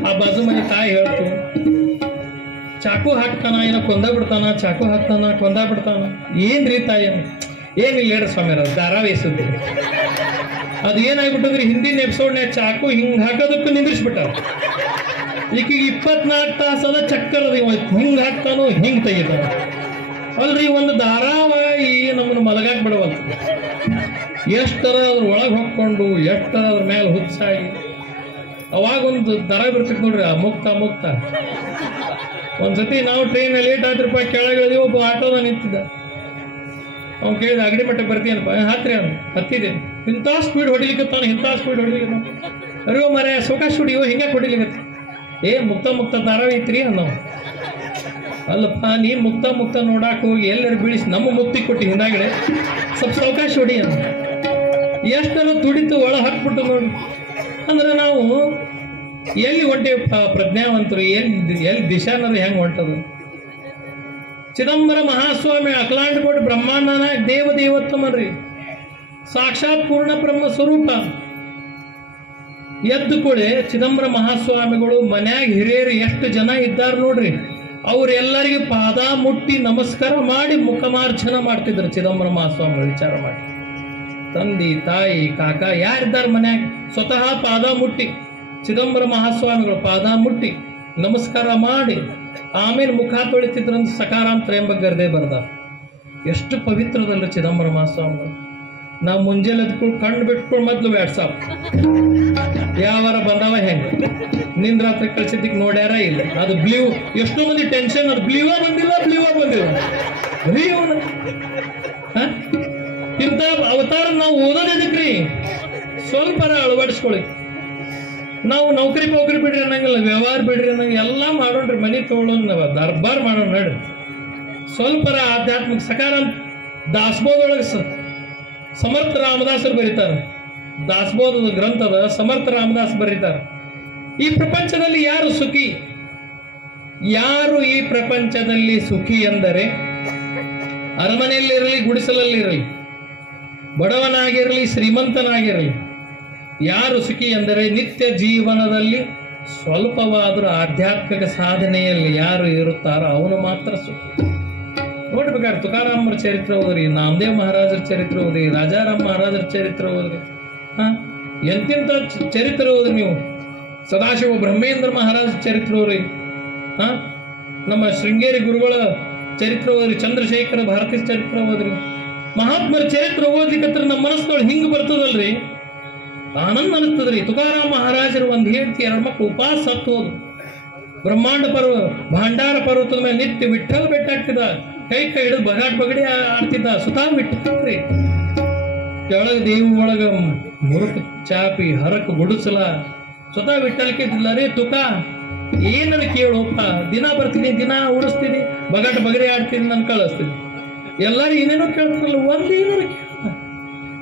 ಆ ಬಾಜು ಮನೆ ತಾಯಿ ಹೇಳ್ತು, ಚಾಕು ಹಾಕ್ತಾನ ಏನೋ ಕೊಂದ ಬಿಡ್ತಾನ, ಚಾಕು ಹಾಕ್ತಾನ ಕೊಂದ ಬಿಡ್ತಾನ. ಏನ್ರಿ ತಾಯಿ? ಏನಿಲ್ಲ ಹೇಳ್ರಿ ಸ್ವಾಮಿಯರ, ಧಾರಾವಾಹಿ ಸುದ್ದಿ. ಅದು ಏನಾಗ್ಬಿಟ್ಟಂದ್ರೆ ಹಿಂದಿನ ಎಪಿಸೋಡ್ನ್ಯಾಗ ಚಾಕು ಹಿಂಗ್ ಹಾಕೋದಕ್ಕೂ ನಿಂದ್ರಿಸ್ಬಿಟ್ಟಾರ. ಈಕಿಗೆ 24 ತಾಸದ ಚಕ್ಕರದ ಹಿಂಗ್ ಹಾಕ್ತಾನು ಹಿಂಗ್ ತೆಗಿತಾನ. ಅಲ್ರಿ ಒಂದು ಧಾರಾವಾಹಿ ನಮ್ಮನ್ನು ಮಲಗಾಕ್ ಬಿಡವಲ್ಲ. ಎಷ್ಟರ ಅದ್ರ ಒಳಗೆ ಹೊಕ್ಕೊಂಡು, ಎಷ್ಟರ ಅದ್ರ ಮೇಲೆ ಹುಚ್ಚಾಗಿ. ಅವಾಗ ಒಂದು ದರ ಬಿಡ್ತಿತ್ತು ನೋಡ್ರಿ, ಆ ಮುಕ್ತ. ಒಂದ್ಸತಿ ನಾವು ಟ್ರೈನ್ ಲೇಟ್ ಆದ್ರಪ್ಪ, ಕೆಳಗಿಳಿದ್ವಿ. ಒಬ್ಬ ಆಟೋದ ನಿಂತಿದ್ದ. ಅವ್ನು ಕೇಳಿದ, ಅಗಡಿ ಮಟ್ಟಕ್ಕೆ ಬರ್ತೀನಪ್ಪ? ಹತ್ರಿ ಅವ್ನು. ಹತ್ತಿದ್ದೇನೆ. ಇಂಥ ಸ್ಪೀಡ್ ಹೊಡಿಲಿಕ್ಕತ್ತಾನ, ಅರಿವು ಮರೆ ಸೋಕಾಶ್ ಹುಡಿಯೋ ಹಿಂಗೆ ಹೊಡಿಲಿಕ್ಕತ್ತ. ಮುಕ್ತ ಧಾರಾವಾಹಿ ಐತ್ರಿ ಅನ್ನೋ. ಅಲ್ಲಪ್ಪ, ನೀ ಮುಕ್ತ ನೋಡಾಕ ಹೋಗಿ ಎಲ್ಲರೂ ಬೀಳಿಸಿ ನಮ್ಮ ಮುಕ್ತಿ ಕೊಟ್ಟು ಹಿಂದಾಗಡೆ ಸ್ವಲ್ಪ ಸೌಕಾಶ ಹೊಡಿ ಅಂತ. ಎಷ್ಟೆಲ್ಲ ತುಡಿತು ಒಳ ಹಾಕ್ಬಿಟ್ಟು ನೋಡಿ. ಅಂದ್ರೆ ನಾವು ಎಲ್ಲಿ ಹೊಂಟೇವಪ್ಪ ಪ್ರಜ್ಞಾವಂತರು? ಎಲ್ಲಿ ದಿಶಾನದು ಹೆಂಗೆ ಹೊಂಟದು? ಚಿದಂಬರ ಮಹಾಸ್ವಾಮಿ ಅಖಲಾಂಡಕೋಟಿ ಬ್ರಹ್ಮಾಂಡ ನಾಯಕ ದೇವದೇವೋತ್ತಮನ್ರಿ, ಸಾಕ್ಷಾತ್ ಪೂರ್ಣ ಬ್ರಹ್ಮ ಸ್ವರೂಪ. ಎದ್ದು ಕೊಳೆ ಚಿದಂಬರ ಮಹಾಸ್ವಾಮಿಗಳು ಮನ್ಯಾಗ ಹಿರಿಯರು ಎಷ್ಟು ಜನ ಇದ್ದಾರೆ ನೋಡ್ರಿ, ಅವ್ರೆಲ್ಲರಿಗೆ ಪಾದ ಮುಟ್ಟಿ ನಮಸ್ಕಾರ ಮಾಡಿ ಮುಖಮಾರ್ಚನ ಮಾಡ್ತಿದ್ರು ಚಿದಂಬರ ಮಹಾಸ್ವಾಮಿಗಳು. ವಿಚಾರ ಮಾಡಿ, ತಂದೆ ತಾಯಿ ಕಾಕ ಯಾರಿದ್ದಾರೆ ಮನ್ಯಾಗ, ಸ್ವತಃ ಪಾದ ಮುಟ್ಟಿ ಚಿದಂಬರ ಮಹಾಸ್ವಾಮಿಗಳು ಪಾದ ಮುಟ್ಟಿ ನಮಸ್ಕಾರ ಮಾಡಿ ಆಮೇಲೆ ಮುಖ ತೊಳಿತಿದ್ರಂತ ಸಕಾರಾಂತರ ಎಂಬ ಗರ್ದೆ ಬರ್ದ. ಎಷ್ಟು ಪವಿತ್ರದಲ್ಲ ಚಿದಂಬರ ಮಹಾಸ್ವಾಮಿಗಳು. ನಾವು ಮುಂಜಾನೆ ಎದ್ಕೊಂಡು ಕಣ್ಣು ಬಿಟ್ಕೊಂಡು ಮೊದಲು ವ್ಯಾಟ್ಸಾಪ್ ಯಾವಾರ ಬಂದವ ಹೆಂಗೆ, ನಿಂದ ರಾತ್ರಿ ಕಳ್ಸಿದ್ದಕ್ಕೆ ನೋಡ್ಯಾರ ಇಲ್ಲ. ಅದು ಬ್ಲೂ, ಎಷ್ಟೋ ಮಂದಿ ಟೆನ್ಷನ್, ಅದು ಬ್ಲೂವ ಬಂದಿಲ್ಲ. ಇಂಥ ಅವತಾರ ನಾವು ಓದೋದಕ್ರಿ ಸ್ವಲ್ಪ ಅಳವಡಿಸ್ಕೊಳ್ಳಿ. ನಾವು ನೌಕರಿ ಬಿಡ್ರಿ ಅನ್ನಂಗಿಲ್ಲ, ವ್ಯವಹಾರ ಬಿಡ್ರಿ ಅನ್ನಂಗ ಎಲ್ಲ ಮಾಡೋಣ್ರಿ. ಮನೆ ತೊಗೊಳೋಣ, ದರ್ಬಾರ್ ಮಾಡೋಣ ನೋಡ್ರಿ. ಸ್ವಲ್ಪ ಆಧ್ಯಾತ್ಮಿಕ ಸಕಾರಾತ್ಮಕ ದಾಸಬೋಧೊಳಗೆ ಸಮರ್ಥ ರಾಮದಾಸರು ಬರೀತಾರೆ. ದಾಸಬೋಧದ ಗ್ರಂಥದ ಸಮರ್ಥ ರಾಮದಾಸ್ ಬರೀತಾರೆ, ಈ ಪ್ರಪಂಚದಲ್ಲಿ ಯಾರು ಸುಖಿ? ಯಾರು ಈ ಪ್ರಪಂಚದಲ್ಲಿ ಸುಖಿ ಎಂದರೆ, ಅರಮನೆಯಲ್ಲಿರಲಿ ಗುಡಿಸಲಲ್ಲಿರಲಿ, ಬಡವನಾಗಿರಲಿ ಶ್ರೀಮಂತನಾಗಿರಲಿ, ಯಾರು ಸುಖಿ ಎಂದರೆ ನಿತ್ಯ ಜೀವನದಲ್ಲಿ ಸ್ವಲ್ಪವಾದರೂ ಆಧ್ಯಾತ್ಮಿಕ ಸಾಧನೆಯಲ್ಲಿ ಯಾರು ಇರುತ್ತಾರೋ ಅವನು ಮಾತ್ರ ಸುಖಿ. ನೋಡ್ಬೇಕಾದ್ರೆ ತುಕಾರಾಮರ ಚರಿತ್ರೆ ಓದ್ರಿ, ನಾಮದೇವ್ ಮಹಾರಾಜರ ಚರಿತ್ರೆ ಓದ್ರಿ, ರಾಜಾರಾಮ್ ಮಹಾರಾಜರ ಚರಿತ್ರೆ ಓದ್ರಿ, ಎಂತೆಂಥ ಚರಿತ್ರೆ ಓದ್ರಿ ನೀವು. ಸದಾಶಿವ ಬ್ರಹ್ಮೇಂದ್ರ ಮಹಾರಾಜ ಚರಿತ್ರೆ ಓದ್ರಿ, ನಮ್ಮ ಶೃಂಗೇರಿ ಗುರುಗಳ ಚರಿತ್ರೆ ಓದ್ರಿ, ಚಂದ್ರಶೇಖರ ಭಾರತೀಯ ಚರಿತ್ರೆ ಓದ್ರಿ. ಮಹಾತ್ಮರ ಚರಿತ್ರೆ ಓದ್ಲಿಕ್ಕತ್ರ ನಮ್ಮ ಮನಸ್ಸುಗಳು ಹಿಂಗೆ ಬರ್ತದಲ್ರಿ, ಆನಂದ ಅನಿಸ್ತದ್ರಿ. ತುಕಾರಾಮ ಮಹಾರಾಜರು ಒಂದು ಹೆಂಡತಿ 2 ಮಕ್ಕಳು ಉಪವಾಸ ಸತ್ತು ಹೋದ್ರು. ಬ್ರಹ್ಮಾಂಡ ಭಾಂಡಾರ ಪರ್ವತದ ಮೇಲೆ ನಿತ್ಯ ವಿಠಲ್ ಬೆಟ್ಟಾಗ್ತಿದ್ದ, ಕೈ ಹಿಡಿದು ಬಗಡಿ ಆಡ್ತಿದ್ದ, ಸುತಾ ಬಿಟ್ಟಿದ್ರಿ. ಕೆಳಗೆ ದೇವಿ ಒಳಗ ಮುರುಕು ಚಾಪಿ ಹರಕು ಗುಡಿಸಲ ಸ್ವತಃ ವಿಠಲ್ಕೆ ರೇ ತುಕ ಏನರ ಕೇಳೋಪ್ಪ, ದಿನ ಬರ್ತೀನಿ, ದಿನ ಉಡಿಸ್ತೀನಿ, ಬಗಡಿ ಆಡ್ತೀನಿ, ನಾನು ಕಳಿಸ್ತೀನಿ. ಎಲ್ಲರೂ ಏನೇನೋ ಕೇಳ್ತಾರಲ್ಲ, ಒಂದೇನಾರು ಕೇಳ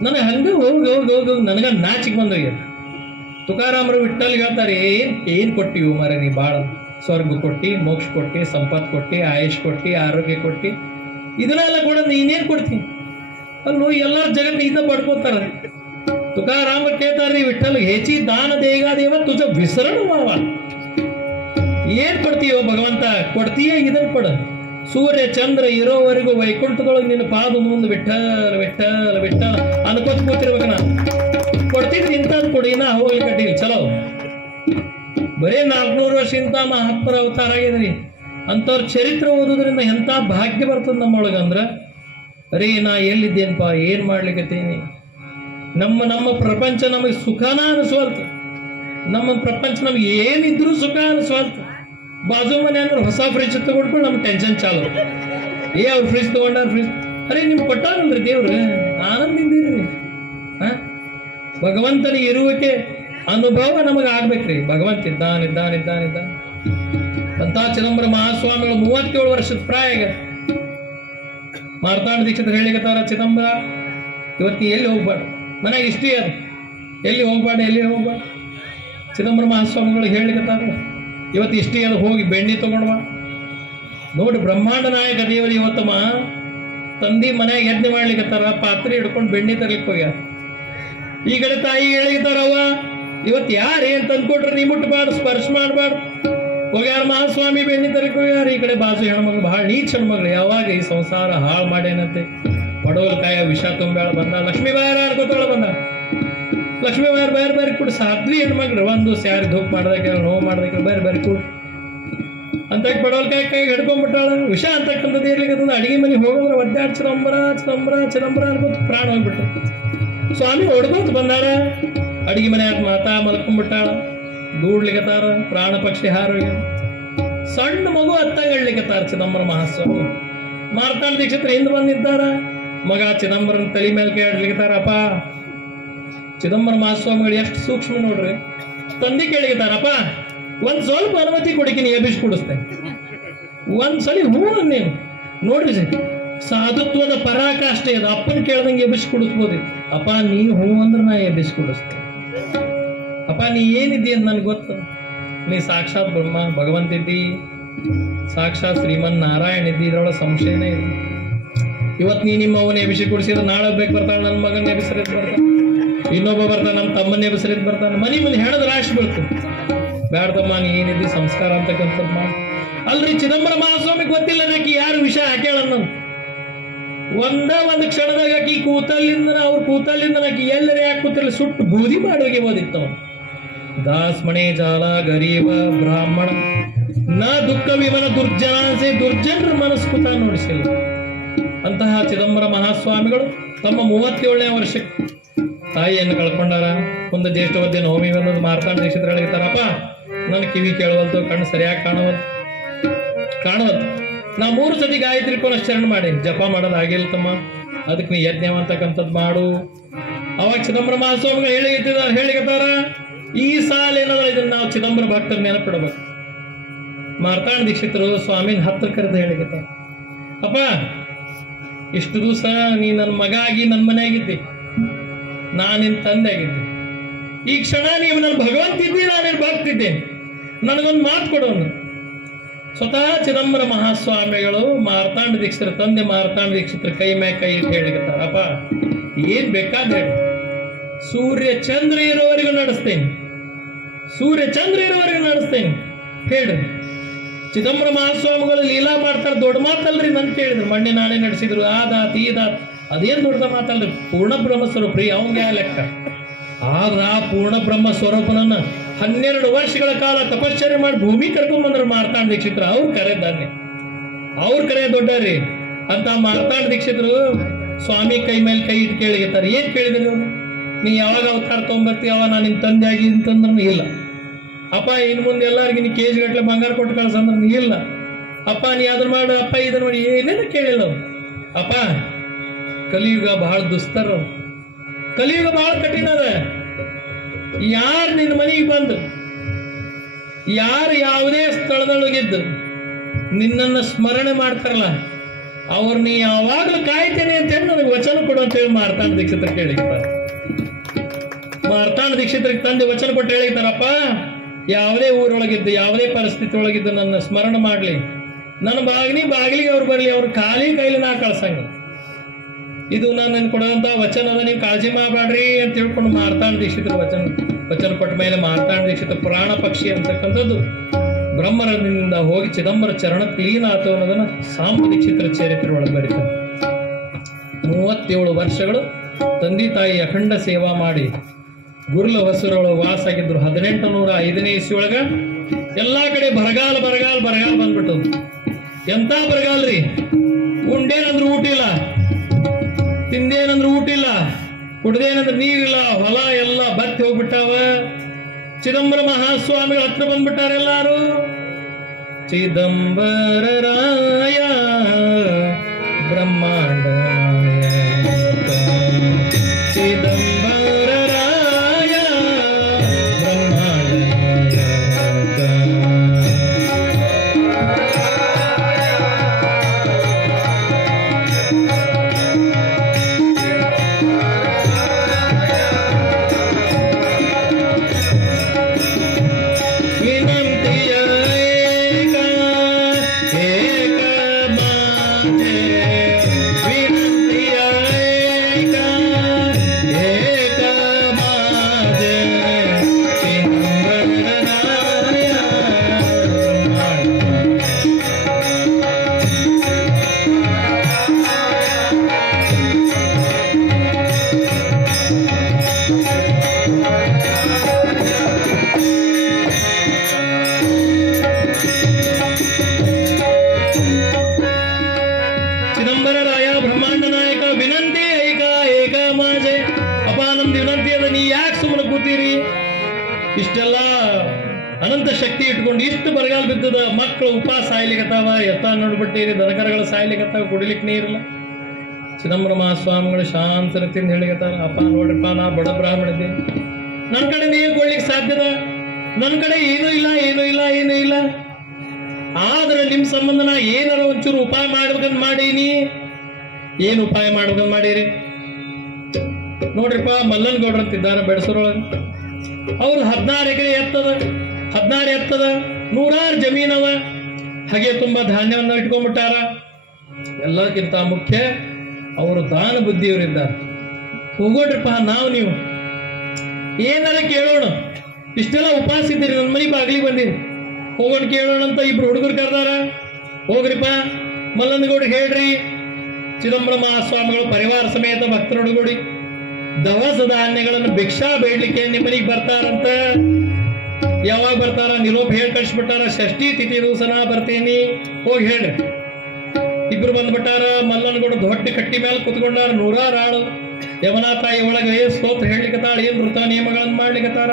ನನಗೆ ಹಂಗೆ ಹೋಗಿ ನನಗ ನಾಚಿಗೆ ಬಂದೋಗ್ಯ. ತುಕಾರಾಮರು ವಿಠಲ್ಗೆ ಹೇಳ್ತಾರೆ, ಏನ್ ಕೊಟ್ಟಿವು ಮರ ನೀ ಭಾಳ, ಸ್ವರ್ಗ ಕೊಟ್ಟಿ, ಮೋಕ್ಷ ಕೊಟ್ಟಿ, ಸಂಪತ್ ಕೊಟ್ಟಿ, ಆಯುಷ್ ಕೊಟ್ಟಿ, ಆರೋಗ್ಯ ಕೊಟ್ಟಿ, ಇದನ್ನೆಲ್ಲ ಕೂಡ ನೀನೇನು ಕೊಡ್ತೀನಿ? ಅಲ್ಲೂ ಎಲ್ಲರ ಜಗತ್ತಿನ ಇದ್ದ ಪಡ್ಕೋತಾರ. ತುಕಾರಾಮ ಕೇಳ್ತಾರ್ರಿ ವಿಠಲ್ ಹೆಚ್ಚಿ ದಾನ ದೇಗ ದೇವ ತುಜ ವಿಸರಣ ಮಾವ. ಏನ್ ಕೊಡ್ತೀಯೋ ಭಗವಂತ, ಕೊಡ್ತೀಯ ಇದನ್ ಕೊಡ. ಸೂರ್ಯ ಚಂದ್ರ ಇರೋವರೆಗೂ ವೈಕುಂಠದೊಳಗೆ ನಿನ್ನ ಪಾದ ಮುಂದೆ ವಿಠಲ್ ವಿಠಲ್ ವಿಠಲ್ ಅನ್ಕೋತ ಕೂತಿರ್ಬೇಕ. ನಾನು ಕೊಡ್ತಿದ್ರಿ ಇಂಥದ್ದು ಕೊಡಿ, ನಾ ಹೋಗ್ಲಿ ಕಟ್ಟಿಲ್ಲ. ಚಲೋ ಬರೇ 400 ವರ್ಷ ಇಂಥ ಮಹಾತ್ಮರ ಅವತಾರ ಆಗಿದ್ರಿ. ಅಂಥವ್ರ ಚರಿತ್ರೆ ಓದೋದ್ರಿಂದ ಎಂಥ ಭಾಗ್ಯ ಬರ್ತದೆ ನಮ್ಮೊಳಗಂದ್ರ, ಅರೇ ನಾ ಎಲ್ಲಿದ್ದೇನಪ್ಪ, ಏನ್ ಮಾಡ್ಲಿಕ್ಕತ್ತೀನಿ. ನಮ್ಮ ಪ್ರಪಂಚ ನಮಗೆ ಸುಖನ ಅನಿಸ್ವಲ್ತು. ನಮ್ಮ ಪ್ರಪಂಚ ನಮ್ಗೆ ಏನಿದ್ರು ಸುಖ ಅನಿಸ್ವಲ್ತು. ಬಾಜು ಮನೆ ಅಂದ್ರೆ ಹೊಸ ಫ್ರಿಜ್ ತಗೊಂಡ್ಕೊಂಡು ನಮ್ಗೆ ಟೆನ್ಷನ್ ಚಾಲು. ಅವ್ರ ಫ್ರಿಜ್ ತಗೊಂಡ ಫ್ರಿಜ್, ಅರೇ ನಿಮ್ಗೆ ಕೊಟ್ಟಾರಲ್ರಿ ದೇವ್ರು, ಆನಂದಿಂದಿರ್ರಿ. ಭಗವಂತನ ಇರುವಿಕೆ ಅನುಭವ ನಮಗೆ ಆಗ್ಬೇಕ್ರಿ. ಭಗವಂತ ಇದ್ದಾನಿದ್ದಾನಿದ್ದಾನಿದ್ದ ಅಂತ ಚಿದಂಬರ ಮಹಾಸ್ವಾಮಿಗಳು 37 ವರ್ಷದ ಪ್ರಾಯ. ಮಾರ್ತಾಂಡ ದೀಕ್ಷಿತರು ಹೇಳಿಕತ್ತಾರ, ಚಿದಂಬರ ಇವತ್ತು ಎಲ್ಲಿ ಹೋಗ್ಬಾರ್ದು, ಮನೆಯಾಗ ಇಷ್ಟೇ ಅದು, ಎಲ್ಲಿ ಹೋಗ್ಬಾರ್ದು. ಚಿದಂಬರ ಮಹಾಸ್ವಾಮಿಗಳು ಹೇಳಿಕತ್ತಾರ, ಇವತ್ತು ಇಷ್ಟೇ ಅದು, ಹೋಗಿ ಬೆಣ್ಣೆ ತಗೊಂಡ್ವ. ನೋಡಿ ಬ್ರಹ್ಮಾಂಡ ನಾಯಕ ದೇವರು ಇವತ್ತಮ್ಮ ತಂದಿ ಮನೆಯಾಗ ಯಜ್ಞೆ ಮಾಡ್ಲಿಕ್ಕತ್ತಾರ, ಪಾತ್ರೆ ಹಿಡ್ಕೊಂಡು ಬೆಣ್ಣೆ ತರ್ಲಿಕ್ಕೆ ಹೋಗ್ಯಾರ. ಈ ಕಡೆ ತಾಯಿ ಹೇಳಿಕತ್ತಾರವ್ವ, ಇವತ್ತು ಯಾರು ಏನ್ ತಂದ್ಕೊಟ್ರೆ ನೀ ಮುಟ್ಟಬಾರ್ದು, ಸ್ಪರ್ಶ ಮಾಡಬಾರ್ದು. ಹೋಗ್ಯಾರ ಮಹಾಸ್ವಾಮಿ ಬೆಣ್ಣೆ ತರಕ್ಕೆ ಹೋಗ್ಯಾರ. ಈ ಕಡೆ ಬಾಜು ಹೆಣ್ಮಗಳು, ಬಹಳ ನೀಚ ಹೆಣ್ಮಗಳು, ಯಾವಾಗ ಈ ಸಂಸಾರ ಹಾಳು ಮಾಡೇನಂತೆ ಪಡವಲ್ಕಾಯ ವಿಷ ತುಂಬ್ಯಾಳ ಬಂದ. ಲಕ್ಷ್ಮೀ ಬಾಯರ ಅನ್ಕೋತಾಳ ಬಂದ. ಲಕ್ಷ್ಮೀ ಬಾಯರ್ ಬೇರೆ ಕೂಡ ಸಾಧ್ವಿ ಹೆಣ್ಮಕ್ಳು, ಒಂದು ಸ್ಯಾರಿ ಧೂಪ್ ಮಾಡ್ದಕ್ಕೆ ನೋವು ಮಾಡ್ದಕ್ಕೆ ಬೇರೆ ಕೂಡ ಅಂತ ಪಡವಲ್ಕಾಯಿ ಕೈ ಹಿಡ್ಕೊಂಡ್ಬಿಟ್ಟಾಳ. ವಿಷ ಅಂತಕ್ಕಂಥದ್ದು ಇರ್ಲಿಕ್ಕೆ ಅಡಿಗೆ ಮನೆಗೆ ಹೋಗೋದ್ರ ಒದ್ದಾಡ್ ಚಿದಂಬರ ಅನ್ಕೋತ ಪ್ರಾಣ ಹೋಗ್ಬಿಟ್ಟು ಸ್ವಾಮಿ ಹೊಡ್ಕೋತ ಬಂದಾರ. ಅಡಿಗೆ ಮನೆ ಆಟ ಮಾತಾ ಮಲ್ಕೊಂಡ್ಬಿಟ್ಟಾಳ. ದೂಡ್ಲಿಕ್ಕತ್ತಾರ, ಪ್ರಾಣ ಪಕ್ಷಿ ಹಾರೋಗಿ ಸಣ್ಣ ಮಗು ಅತ್ತಗಳ್ಲಿಕ್ಕತ್ತಾರ ಚಿದಂಬರ ಮಹಾಸ್ವಾಮಿ. ಮಾರ್ತಾಂಡ ದೀಕ್ಷಿತರು ಹಿಂದೆ ಬಂದಿದ್ದಾರ. ಮಗ ಚಿದಂಬರನ ತಲೆ ಮೇಲೆ ಕೇಳಲಿಕ್ಕತ್ತಾರ. ಅಪ್ಪ ಚಿದಂಬರ ಮಹಾಸ್ವಾಮಿಗಳು ಎಷ್ಟು ಸೂಕ್ಷ್ಮ ನೋಡ್ರಿ. ತಂದೆ ಕೇಳಿಕತ್ತಾರಪ್ಪ, ಒಂದ್ ಸ್ವಲ್ಪ ಅನುಮತಿ ಕೊಡಿಕಿನಿ, ಎಬ್ಬಿಸಿ ಕುಡಿಸ್ತೇನೆ. ಒಂದ್ಸಲಿ ಹೂ ನೀನು ನೋಡ್ರಿ, ಸಾಧುತ್ವದ ಪರಾಕಾಷ್ಠೆ ಅದು. ಅಪ್ಪನ ಕೇಳ್ದಂಗೆ ಎಬ್ಬಿಸಿ ಕುಡಿಸ್ಬೋದಿತ್ತು. ಅಪ್ಪ ನೀ ಹೂ ಅಂದ್ರೆ ನಾ ಎಬ್ಬಿಸಿ ಕುಡಿಸ್ತೇನೆ. ಅಪ್ಪ ನೀ ಏನಿದ್ದಿ ಅಂತ ನನ್ಗೆ ಗೊತ್ತು. ನೀ ಸಾಕ್ಷಾತ್ ಬ್ರಹ್ಮ ಭಗವಂತ ಇದ್ದಿ, ಸಾಕ್ಷಾತ್ ಶ್ರೀಮನ್ ನಾರಾಯಣ ಇದ್ದಿ, ಇದ್ರೊಳಗೆ ಸಂಶಯನೇ ಇಲ್ಲ. ಇವತ್ತು ನೀ ನಿಮ್ಮ ಅವನ ಎಬ್ಬಿಸಿ ಕುಡಿಸಿದ್ರೆ ನಾಳೆ ಬೇಕು ಬರ್ತಾಳೆ, ನನ್ನ ಮಗನ ಎಬ್ಬಿಸರಿದ್ ಬರ್ತಾನೆ, ಇನ್ನೊಬ್ಬ ಬರ್ತಾನೆ, ನಮ್ಮ ತಮ್ಮನ ಎಬ್ಬಿಸರಿದ್ ಬರ್ತಾನೆ, ಮನೆ ಹೆಣದ ರಾಶಿ ಬೀಳ್ತು. ಬ್ಯಾಡ್ದಮ್ಮ ನೀ ಏನಿದ್ದಿ ಸಂಸ್ಕಾರ ಅಂತಕ್ಕಂಥದ್ದು ಮಾಡಿ. ಅಲ್ರಿ ಚಿದಂಬರ ಮಹಾಸ್ವಾಮಿ ಗೊತ್ತಿಲ್ಲ ನಾಕಿ ಯಾರು ವಿಷಯ ಹಾಕ್ಯಾಳನ್ನ. ಒಂದು ಕ್ಷಣದಾಗ ಆಕಿ ಕೂತಲ್ಲಿಂದ ನಾಕಿ ಎಲ್ಲರೇ ಯಾಕೆ ಕೂತಿರ್ಲಿ ಸುಟ್ಟು ಬೂದಿ ಮಾಡೋಗಿ ಓದಿತ್ತವ. ದಾಸ್ಮಣೆ ಜಾಲ ಗರೀಬ ಬ್ರಾಹ್ಮಣ ನ ದುಃಖ ವಿಮನ ದುರ್ಜನಾಸೆ, ದುರ್ಜನರ ಮನಸ್ಸು ಕೂತ ನೋಡಿಸಿಲ್ಲ. ಅಂತಹ ಚಿದಂಬರ ಮಹಾಸ್ವಾಮಿಗಳು ತಮ್ಮ 37ನೇ ವರ್ಷಕ್ಕೆ ತಾಯಿಯನ್ನು ಕಳ್ಕೊಂಡಾರ. ಒಂದು ಜ್ಯೇಷ್ಠವದ್ಯ ನವಮಿ ಬಂದು ಮಾರ್ತಾಂಡ ದೀಕ್ಷಿತರು ಹೇಳಿರ್ತಾರಪ್ಪ, ನನ್ನ ಕಿವಿ ಕೇಳವಲ್ತು, ಕಣ್ಣು ಸರಿಯಾಗಿ ಕಾಣವಲ್ತು. ನಾ 3 ಸತಿ ಗಾಯತ್ರಿ ಪುನಶ್ಚರಣ ಮಾಡೀನಿ, ಜಪ ಮಾಡೋದು ಆಗಿಲ್ಲ ತಮ್ಮ, ಅದಕ್ಕೆ ನೀ ಯಜ್ಞ ಅಂತಕ್ಕಂಥದ್ದು ಮಾಡು. ಅವಾಗ ಚಿದಂಬರ ಮಹಾಸ್ವಾಮಿಗಳು ಹೇಳಿಕತ್ತಾರ, ಈ ಸಾಲ ಏನಾದ್ರು ಇದನ್ನ ನಾವು ಚಿದಂಬರ ಭಕ್ತರ ನೆನಪಿಡ್ಬೇಕು. ಮಾರ್ತಾಂಡ ದೀಕ್ಷಿತರು ಸ್ವಾಮಿನ ಹತ್ರ ಕರೆದು ಹೇಳಿಕತ್ತಾರ, ಅಪ್ಪ ಇಷ್ಟು ದಿವಸ ನೀ ನನ್ನ ಮಗ ಆಗಿ ನನ್ನ ಮನೆಯಾಗಿದ್ದಿ, ನಾನಿನ್ ತಂದೆ ಆಗಿದ್ದೆ. ಈ ಕ್ಷಣ ನೀವು ನನ್ನ ಭಗವಂತ ಇದ್ದಿ, ನಾನೇನು ಭಕ್ತಿದ್ದೇನೆ, ನನಗೊಂದು ಮಾತು ಕೊಡೋನು. ಸ್ವತಃ ಚಿದಂಬರ ಮಹಾಸ್ವಾಮಿಗಳು ಮಾರ್ತಾಂಡ ದೀಕ್ಷಿತರ ತಂದೆ ಮಾರ್ತಾಂಡ ದೀಕ್ಷಿತರ ಕೈ ಮೇ ಕೈ ಇಟ್ಟು ಹೇಳಿಕತ್ತಾರ, ಅಪ್ಪ ಏನ್ ಬೇಕಾದ ಹೇಳಿ, ಸೂರ್ಯ ಚಂದ್ರ ಇರೋವರೆಗೂ ನಡೆಸ್ತೇನೆ, ಹೇಳ್ರಿ. ಚಿದಂಬರ ಮಹಾಸ್ವಾಮಿಗಳು ಲೀಲಾ ಮಾಡ್ತಾರ, ದೊಡ್ಡ ಮಾತಲ್ರಿ. ನನ್ ಕೇಳಿದ್ರು ಮೊನ್ನೆ ನಾನೇ ನಡೆಸಿದ್ರು, ಆದಾತ್ ಅದೇನ್ ದೊಡ್ಡ ಮಾತಲ್ರಿ. ಪೂರ್ಣ ಬ್ರಹ್ಮ ಸ್ವರೂಪ್ರಿ, ಅವಂಗೆ ಲೆಕ್ಕ. ಆದ್ರ ಆ ಪೂರ್ಣ ಬ್ರಹ್ಮ ಸ್ವರೂಪನನ್ನ 12 ವರ್ಷಗಳ ಕಾಲ ತಪಶ್ಚರ್ಯ ಮಾಡಿ ಭೂಮಿ ಕರ್ಕೊಂಡ್ಬಂದ್ರು ಮಾರ್ತಾಂಡ ದೀಕ್ಷಿತರು. ಅವ್ರ ಕರೆ ದೊಡ್ಡರಿ ಅಂತ ಮಾರ್ತಾಂಡ ದೀಕ್ಷಿತರು ಸ್ವಾಮಿ ಕೈ ಮೇಲೆ ಕೈ ಇಟ್ಟು ಕೇಳಿರ್ತಾರೆ. ಏನ್ ಕೇಳಿದ್ರಿ ಅವ್ರು? ನೀ ಯಾವಾಗ ಅವತಾರ ತಗೊಂಬರ್ತೀಯ, ಅವ ನಾನು ನಿಮ್ ತಂದೆ ಆಗಿ ಅಂತಂದ್ರೂ ಇಲ್ಲ. ಅಪ್ಪ ಇನ್ ಮುಂದೆ ಎಲ್ಲಾರ್ಗಿ ನೀ ಕೆಜಿ ಗಟ್ಲೆ ಬಂಗಾರ ಕೊಟ್ಟು ಕಳ್ಸಂದ್ರೂ ಇಲ್ಲ. ಅಪ್ಪ ನೀ ಅದನ್ನ ಮಾಡು, ಅಪ್ಪ ಇದನ್ನ ಮಾಡಿ, ಏನೇನು ಕೇಳಿಲ್ಲ ಅವ್ರು. ಅಪ್ಪ ಕಲಿಯುಗ ಬಹಳ ದುಸ್ತರ, ಕಲಿಯುಗ ಬಹಳ ಕಠಿಣ ಅದ. ಯಾರು ನಿನ್ನ ಮನೆಗೆ ಬಂದು ಯಾರು ಯಾವುದೇ ಸ್ಥಳದೊಳಗಿದ್ದು ನಿನ್ನನ್ನು ಸ್ಮರಣೆ ಮಾಡ್ತಾರಲ್ಲ, ಅವ್ರು ನೀ ಯಾವಾಗಲೂ ಕಾಯ್ತೇನೆ ಅಂತ ಹೇಳಿ ನನಗೆ ವಚನ ಕೊಡು ಅಂತ ಹೇಳಿ ಮಾರ್ತಾಂಡ ದೀಕ್ಷಿತರು ಕೇಳಿರ್ತಾರೆ. ಮಾರ್ತಾಂಡ ದೀಕ್ಷಿತರಿಗೆ ತಂದೆ ವಚನ ಕೊಟ್ಟು ಹೇಳಿರ್ತಾರಪ್ಪ, ಯಾವುದೇ ಊರೊಳಗಿದ್ದು ಯಾವುದೇ ಪರಿಸ್ಥಿತಿ ಒಳಗಿದ್ದು ನನ್ನ ಸ್ಮರಣೆ ಮಾಡ್ಲಿ, ನನ್ನ ಬಾಗಿಲಿಗೆ ಅವ್ರು ಬರ್ಲಿ, ಅವ್ರ ಕೈಲಿ ನಾ ಕಳ್ಸಂಗ. ಇದು ನಾನು ಕೊಡುವಂತ ವಚನದ ನೀವು ಕಾಳಜಿ ಮಾಡಬೇಡ್ರಿ ಅಂತ ತಿಳ್ಕೊಂಡು ಮಾರ್ತಾಂಡ ದೀಕ್ಷಿತರ ವಚನ ಕೊಟ್ಟ ಮೇಲೆ ಮಾರ್ತಾಂಡ ದೀಕ್ಷಿತ ಪುರಾಣ ಪಕ್ಷಿ ಅಂತಕ್ಕಂಥದ್ದು ಬ್ರಹ್ಮರದಿಂದ ಹೋಗಿ ಚಿದಂಬರ ಚರಣ ಕ್ಲೀನ್ ಆತು ಅನ್ನೋದನ್ನ ಸಾಂಬ ದೀಕ್ಷಿತರ ಚರಿತ್ರೆ ಒಳಗೆ ಬರೀತಾರೆ. 37 ವರ್ಷಗಳು ತಂದೆ ತಾಯಿ ಅಖಂಡ ಸೇವಾ ಮಾಡಿ ಗುರುಲ ಹೊಸರೊಳಗೆ ವಾಸ ಆಗಿದ್ರು. 1805ನೇ ಇಸ್ವಿಯೊಳಗ ಎಲ್ಲಾ ಕಡೆ ಬರಗಾಲ ಬಂದ್ಬಿಟ್ಟು. ಎಂತ ಬರಗಾಲ್ರಿ, ಉಂಡೇನಂದ್ರೆ ಊಟ ಇಲ್ಲ, ತಿಂದೇನಂದ್ರೆ ಊಟ ಇಲ್ಲ, ಕುಡ್ದೇನಂದ್ರೆ ನೀರಿಲ್ಲ, ಹೊಲ ಎಲ್ಲ ಬತ್ತಿ ಹೋಗ್ಬಿಟ್ಟಾವ. ಚಿದಂಬರ ಮಹಾಸ್ವಾಮಿಗಳ ಹತ್ರ ಬಂದ್ಬಿಟ್ಟಾರ ಎಲ್ಲಾರು. ಚಿದಂಬರ ರಾಯ ಬ್ರಹ್ಮಾಂಡ ನಾಯಕ, ಚಿದಂಬರ ರಾಯ ಬ್ರಹ್ಮಾಂಡ ನಾಯಕ. ಇಷ್ಟೆಲ್ಲ ಅನಂತ ಶಕ್ತಿ ಇಟ್ಕೊಂಡು ಇಷ್ಟು ಬರಗಾಲ ಬಿದ್ದದ, ಮಕ್ಕಳು ಉಪವಾಸ ಸಾಯ್ಲಿಕತ್ತಾವ, ಎತ್ತ ನೋಡ್ಬಿಟ್ಟಿರಿ, ದನಕರಗಳು ಸಾಯ್ಲಿಕತ್ತಾವ, ಕುಡಿಲಿಕ್ಕೆ ನೀರಿಲ್ಲ. ಚಿದಂಬರ ಮಹಾಸ್ವಾಮಿಗಳು ಶಾಂತ ರೀತಿಯಿಂದ ಹೇಳಿಕತ್ತಾರ, ಅಪ್ಪ ನೋಡ್ರಿಪ್ಪ, ನಾ ಬಡ ಬ್ರಾಹ್ಮಣ ಇದ್ದೆ, ನನ್ನ ಕಡೆ ನೀರು ಕೊಡ್ಲಿಕ್ಕೆ ಸಾಧ್ಯದ, ನನ್ನ ಕಡೆ ಏನೂ ಇಲ್ಲ. ಆದ್ರೆ ನಿಮ್ ಸಂಬಂಧ ನಾ ಏನಾರ ಒಂಚೂರು ಉಪಾಯ ಮಾಡ್ಬೇಕಂತ ಮಾಡೀನಿ. ಏನ್ ಉಪಾಯ ಮಾಡ್ಬೇಕಂತ ಮಾಡೀರಿ ನೋಡ್ರಿಪ್ಪ. ಮಲ್ಲನ್ ಗೌಡ್ರ ಅಂತಿದ್ದಾರ ಬೆಡಸೂರೊಳಗೆ, ಅವ್ರು 16 ಎಕರೆ ಎತ್ತದ, 100 ಜಮೀನವ, ಹಾಗೆ ತುಂಬಾ ಧಾನ್ಯವನ್ನ ಇಟ್ಕೊಂಡ್ಬಿಟ್ಟಾರ. ಎಲ್ಲಕ್ಕಿಂತ ಮುಖ್ಯ ಅವರು ದಾನ ಬುದ್ಧಿಯವರಿದ್ದಾರೆ. ಹೋಗೋಡ್ರಿಪ್ಪ, ನೀವು ಏನಾರ ಕೇಳೋಣ, ಇಷ್ಟೆಲ್ಲ ಉಪವಾಸ ಇದ್ದೀರಿ, ನನ್ನ ಮನೆ ಬಾಗಿಲಿಗೆ ಬಂದಿರಿ, ಹೋಗೋಣ ಕೇಳೋಣ ಅಂತ ಇಬ್ರು ಹುಡುಗರು ಕರ್ದಾರ. ಹೋಗ್ರಿಪ್ಪ ಮಲ್ಲನಗೌಡ ಹೇಳ್ರಿ. ಚಿದಂಬರ ಮಹಾಸ್ವಾಮಿಗಳು ಪರಿವಾರ ಸಮೇತ ಭಕ್ತರೊಡಗೂಡಿ ದವಸ ಧಾನ್ಯಗಳನ್ನು ಭಿಕ್ಷಾ ಬೇಡ್ಲಿಕ್ಕೆ ನಿಮ್ಮನಿಗೆ ಬರ್ತಾರಂತ. ಯಾವಾಗ ಬರ್ತಾರ? ನಿರೋಪ್ ಹೇಳಿ ಕಳಿಸ್ಬಿಟ್ಟಾರ, ಷಷ್ಠಿ ತಿಥಿ ದಿವಸನ ಬರ್ತೀನಿ, ಹೋಗಿ ಹೇಳ್ರಿ. ಇಬ್ರು ಬಂದ್ಬಿಟ್ಟಾರ. ಮಲ್ಲನಗೌಡ ದೊಡ್ಡ ಕಟ್ಟಿ ಮೇಲೆ ಕುತ್ಕೊಂಡಾರ. 100 ಆಳು ಯಮುನಾ ತಾಯಿ ಒಳಗೆ ಸ್ತೋತ್ರ ಹೇಳ್ಲಿಕ್ಕತ್ತಾಳ, ಏನ್ ವೃತ ನಿಯಮಗಳನ್ನ ಮಾಡ್ಲಿಕ್ಕತ್ತಾರ.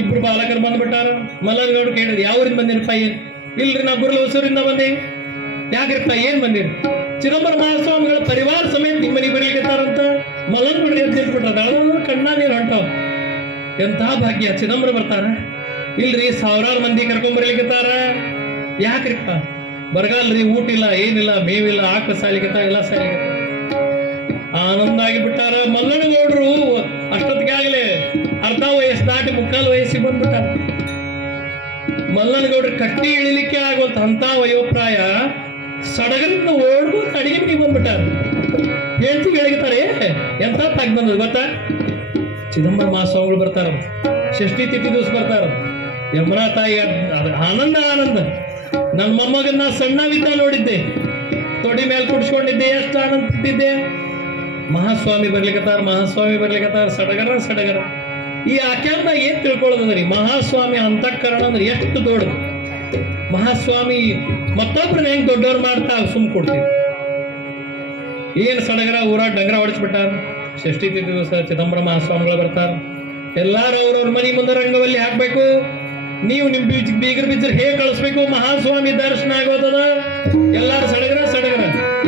ಇಬ್ರು ಬಾಲಕರು ಬಂದ್ಬಿಟ್ಟಾರ. ಮಲ್ಲನಗೌಡ ಕೇಳಿದ್ರು, ಯಾವ್ರಿಂದ ಬಂದಿರಪ್ಪ? ಏನ್ ಇಲ್ರಿ, ನಾ ಗುರುಲ ಹೊಸೂರಿಂದ ಬಂದೇವಿ. ಯಾಕ್ರಿಪ್ಪ, ಏನ್ ಬಂದಿರಿ? ಚಿದಂಬರ ಮಹಾಸ್ವಾಮಿಗಳ ಪರಿವಾರ ಸಮೇತ ನಿಮ್ಮನಿಗೆ ಬರ್ಲಿಕ್ಕತ್ತಾರಂತ. ಮಲ್ಲನಗೌಡ ಎದ್ದಿಟ್ಬಿಟ್ಟಾರ, ಕಣ್ಣ ನೀರು ಹೊಂಟಾವ. ಎಂಥ ಭಾಗ್ಯ, ಚಿದಂಬರ ಬರ್ತಾರ? ಇಲ್ರಿ, 1000 ಮಂದಿ ಕರ್ಕೊಂಡ್ ಬರ್ಲಿಕ್ಕತ್ತಾರ. ಯಾಕ್ರಿಪ್ಪ? ಬರಗಾಲ್ರಿ, ಊಟ ಇಲ್ಲ, ಏನಿಲ್ಲ, ಮೇವಿಲ್ಲ, ಆಕಳ ಸಾಲಿಕತ್ತ, ಎಲ್ಲ ಸಾಲಿಕತ್ತ. ಆನಂದ ಆಗಿಬಿಟ್ಟಾರ. ಮಲ್ಲನಗೌಡರು ಅಷ್ಟೊತ್ತಿಗಾಗಲೇ ಅರ್ಧ ವಯಸ್ಸು ದಾಟಿ 3/4 ವಯಸ್ಸಿಗೆ ಬಂದ್ಬಿಟ್ಟಾರ. ಮಲ್ಲನಗೌಡ್ರು ಕಟ್ಟಿ ಇಳಿಲಿಕ್ಕೆ ಆಗೋಲ್ತ ಅಂತ ವಯೋಪ್ರಾಯ, ಸಡಗರಿಂದ ಓಡ್ಬೋದು ಅಡಿಗೆ ಮನೆಗೆ ಬಂದ್ಬಿಟ್ಟಾರ. ಹೇಳ್ತಿಗೆ ಹೇಳಿರ್ತಾರೆ, ಎಂತ ತಾಗ್ ಬಂದದ ಗೊತ್ತಾ? ಚಿದಂಬರ ಮಹಾಸ್ವಾಮಿಗಳು ಬರ್ತಾರ, ಷಷ್ಠಿ ತಿಥಿ ದಿವಸ ಬರ್ತಾರ. ಯಮುನಾ ತಾಯಿ ಆನಂದ. ನನ್ನ ಮೊಮ್ಮಗನ್ನ ಸಣ್ಣವಿದ್ದ ನೋಡಿದ್ದೆ, ತೊಡಿ ಮೇಲೆ ಕುಡಿಸ್ಕೊಂಡಿದ್ದೆ, ಎಷ್ಟು ಆನಂದ ಪಟ್ಟಿದ್ದೆ. ಮಹಾಸ್ವಾಮಿ ಬರ್ಲಿಕ್ಕತ್ತಾರ. ಸಡಗರ. ಈ ಆಖ್ಯಾನ ಏನ್ ತಿಳ್ಕೊಳ್ಳೋದ್ರಿ? ಮಹಾಸ್ವಾಮಿ ಅಂತಃಕರಣ ಅಂದ್ರೆ ಎಷ್ಟು ದೊಡ್ಡ. ಮಹಾಸ್ವಾಮಿ ಮತ್ತೊಬ್ರನ್ನ ಹೆಂಗ್ ದೊಡ್ಡವ್ರು ಮಾಡ್ತಾ ಸುಮ್ ಕೊಡ್ತೀವಿ. ಏನ್ ಸಡಗರ, ಊರಾಗ ಡಂಗರ ಹೊಡಿಸ್ಬಿಟ್ಟಾರ. ಷಷ್ಠಿ ತಿಥಿ ದಿವಸ ಚಿದಂಬರ ಮಹಾಸ್ವಾಮಿಗಳು ಬರ್ತಾರ. ಎಲ್ಲಾರು ಅವ್ರವ್ರ ಮನಿ ಮುಂದೆ ರಂಗವಲ್ಲಿ ಹಾಕ್ಬೇಕು. ನೀವು ನಿಮ್ ಬೀಗರ್ ಬಿಜ್ಜರ್ ಹೇಗೆ ಕಳಿಸ್ಬೇಕು? ಮಹಾಸ್ವಾಮಿ ದರ್ಶನ ಆಗೋದದ. ಎಲ್ಲಾರು ಸಡಗರ.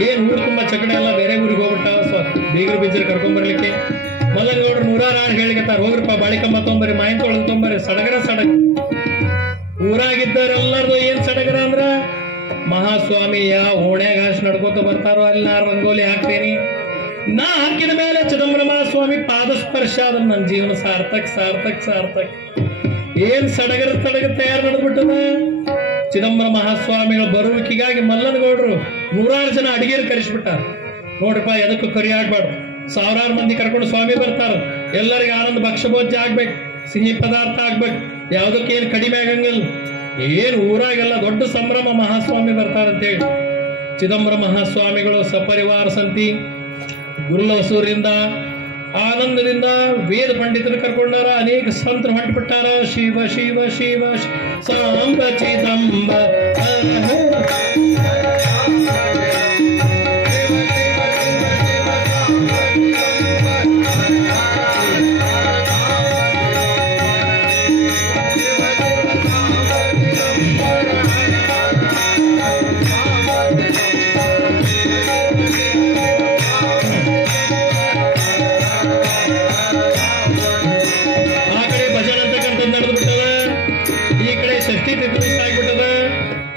ಏನ್ ಊರು ತುಂಬಾ ಚಕಡೆ ಎಲ್ಲ ಬೇರೆ ಊರಿಗೆ ಹೋಗ್ಬಿಟ್ಟಾವ ಬೀಗರ್ ಬಿಜ್ಜರ್ ಕರ್ಕೊಂಡ್ ಬರ್ಲಿಕ್ಕೆ. ಮಲ್ಲನಗೌಡರು 100 ಆಳು ಹೇಳಿಕತ್ತಾರ, ಹೋಗ್ರಿಪ್ಪ ಬಾಳಿಕಂಬ ತೊಂಬರಿ, ಮಾಯಿನ್ ತೊಳೆದು ತೊಂಬರಿ. ಸಡಗರ. ಊರಾಗಿದ್ದಾರೆಲ್ಲರದು ಏನ್ ಸಡಗರ ಅಂದ್ರ, ಮಹಾಸ್ವಾಮಿ ಯಾವ ಓಣ್ಯಾಗ ನಡ್ಕೋತ ಬರ್ತಾರೋ ಅಲ್ಲಿ ನಾ ರಂಗೋಲಿ ಹಾಕ್ತೇನಿ. ನಾ ಹಾಕಿದ ಮೇಲೆ ಚಿದಂಬರ ಮಹಾಸ್ವಾಮಿ ಪಾದ ಸ್ಪರ್ಶ ಆದ ನನ್ನ ಜೀವನ ಸಾರ್ಥಕ್. ಏನ್ ಸಡಗರ ತಯಾರು ನಡೆದ್ಬಿಟ್ಟದ. ಚಿದಂಬರ ಮಹಾಸ್ವಾಮಿಗಳ ಬರುವಿಕೆಗಾಗಿ ಮಲ್ಲನಗೌಡರು 100 ಜನ ಅಡಿಗೆರು ಕರೆಸ್ಬಿಟ್ಟಾರ. ನೋಡ್ರಪ್ಪ, ಎದಕ್ಕೂ ಕರಿ ಆಗ್ಬಾರ್ದು. ಸಾವಿರಾರು ಮಂದಿ ಕರ್ಕೊಂಡು ಸ್ವಾಮಿ ಬರ್ತಾರ, ಎಲ್ಲರಿಗೆ ಆನಂದ ಭಕ್ಷ್ಯಭೋಜ್ಯ ಆಗ್ಬೇಕು, ಸಿಹಿ ಪದಾರ್ಥ ಆಗ್ಬೇಕು, ಯಾವುದಕ್ಕೇನು ಕಡಿಮೆ ಆಗಂಗಿಲ್ಲ. ಏನು ಊರಾಗೆಲ್ಲ ದೊಡ್ಡ ಸಂಭ್ರಮ, ಮಹಾಸ್ವಾಮಿ ಬರ್ತಾರಂತೇಳಿ. ಚಿದಂಬರ ಮಹಾಸ್ವಾಮಿಗಳು ಸಪರಿವಾರ ಸಂತಿ ಗುರುಲವಸೂರಿಂದ ಆನಂದದಿಂದ ವೇದ ಪಂಡಿತರು ಕರ್ಕೊಂಡಾರ, ಅನೇಕ ಸಂತರು ಹೊಂಟ್ಬಿಟ್ಟಾರ. ಶಿವ ಶಿವ ಶಿವ ಸಾಂಬ ಚಿದಂಬ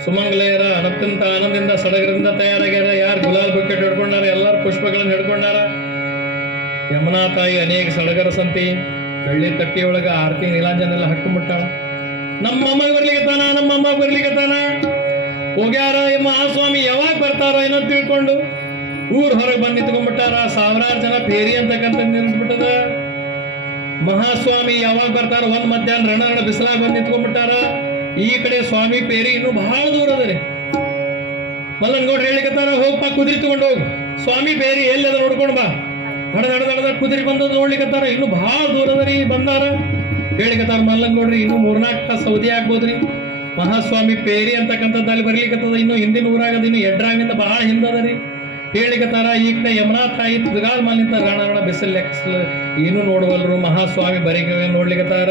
ಸುಮಂಗಲೆಯರ ಅತ್ಯಂತ ಆನಂದದಿಂದ ಸಡಗರದಿಂದ ತಯಾರಾಗ್ಯಾರ. ಯಾರು ಗುಲಾಲ್ ಬುಕೆಟ್ ಹಿಡ್ಕೊಂಡಾರ, ಎಲ್ಲರೂ ಪುಷ್ಪಗಳನ್ನು ಹಿಡ್ಕೊಂಡಾರ. ಯಮುನಾ ತಾಯಿ ಅನೇಕ ಸಡಗರ ಸಂತಿ ಬೆಳ್ಳಿ ತಟ್ಟಿಯೊಳಗ ಆರತಿ ನೀಲಾಂಜನ ಎಲ್ಲ ಹಾಕೊಂಡ್ಬಿಟ್ಟಾಳ. ನಮ್ಮಮ್ಮ ಬರ್ಲಿಕ್ಕತ್ತಾನ, ನಮ್ಮಮ್ಮ ಬರ್ಲಿಕ್ಕತ್ತಾನ. ಹೋಗ್ಯಾರ. ಮಹಾಸ್ವಾಮಿ ಯಾವಾಗ ಬರ್ತಾರೋ ಏನೋ ತಿಳ್ಕೊಂಡು ಊರ್ ಹೊರಗೆ ಬಂದು ನಿಂತ್ಕೊಂಡ್ಬಿಟ್ಟಾರ. ಸಾವಿರಾರು ಜನ ಫೇರಿ ಅಂತಕ್ಕಂಥ ನಿಂತ್ಬಿಟ್ಟದ. ಮಹಾಸ್ವಾಮಿ ಯಾವಾಗ ಬರ್ತಾರ, ಒಂದ್ ಮಧ್ಯಾಹ್ನ ರಣ ಬಿಸಿಲಾಗ ಬಂದು ನಿಂತ್ಕೊಂಡ್ಬಿಟ್ಟಾರ. ಈ ಕಡೆ ಸ್ವಾಮಿ ಪೇರಿ ಇನ್ನು ಬಹಳ ದೂರ ಅದ ರೀ. ಮಲ್ಲನಗೌಡ್ರು ಹೇಳಿಕತ್ತಾರ, ಹೋಗಪ್ಪ ಕುದುರೆ ತಗೊಂಡು ಹೋಗು, ಸ್ವಾಮಿ ಪೇರಿ ಎಲ್ಲದ ನೋಡ್ಕೊಂಡು ಬಾ. ಹಡದ ಕುದುರೆ ಬಂದದ ನೋಡ್ಲಿಕ್ಕತ್ತಾರ. ಇನ್ನು ಬಹಳ ದೂರ ಅದ ರೀ. ಬಂದಾರ ಹೇಳಿಕತ್ತಾರ ಮಲ್ಲನಗೌಡ್ರಿ, ಇನ್ನು 4-4 ತಾಸು ಸೌದಿ ಆಗ್ಬೋದ್ರಿ. ಮಹಾಸ್ವಾಮಿ ಪೇರಿ ಅಂತಕ್ಕಂಥದ್ದು ಅಲ್ಲಿ ಬರ್ಲಿಕ್ಕತ್ತದ. ಇನ್ನು ಹಿಂದಿನ ಊರಾಗದ, ಇನ್ನು ಎಡ್ರಾಗಿಂದ ಬಹಳ ಹಿಂದದ ರೀ. ಹೇಳಿಕತ್ತಾರ. ಈ ಕಡೆ ಯಮುನಾ ತಾಯಿ ತುಗಾಲ್ ಮೇಲೆ ನಿಂತ ರಣ ಬಿಸಿಲ್ ಏನು ನೋಡುವಲ್ರು. ಮಹಾಸ್ವಾಮಿ ಬರೀಗ ನೋಡ್ಲಿಕ್ಕತ್ತಾರ.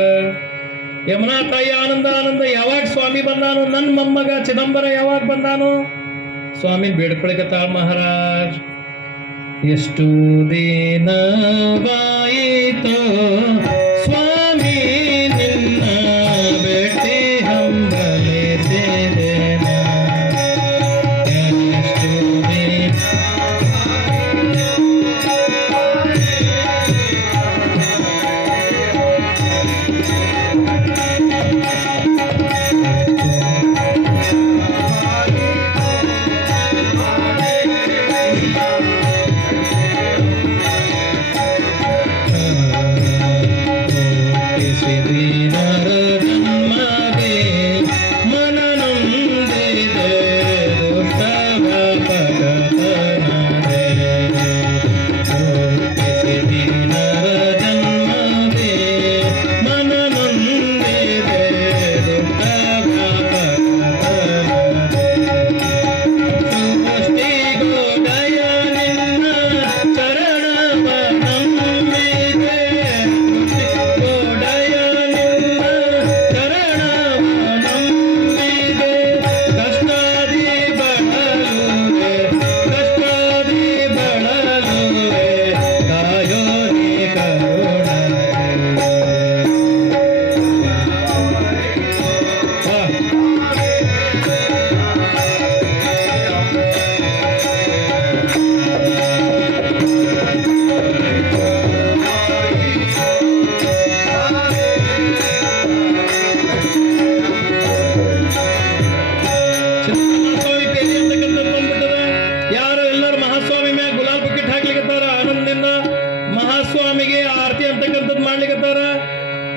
ಯಮುನಾ ತಾಯಿ ಆನಂದ ಆನಂದ. ಯಾವಾಗ ಸ್ವಾಮಿ ಬಂದಾನು, ನನ್ನ ಮೊಮ್ಮಗ ಚಿದಂಬರ ಯಾವಾಗ ಬಂದಾನು, ಸ್ವಾಮಿ ಬೇಡ್ಕೊಳಿಕತ್ತಾಳ. ಮಹಾರಾಜ್, ಎಷ್ಟು ದಿನವಾಯಿತೋ ಸ್ವಾಮಿ ನಿನ್ನ ಭೇಟಿ ಹಂಬಲಿಸಿದೆನ, ಎಷ್ಟು ದಿನ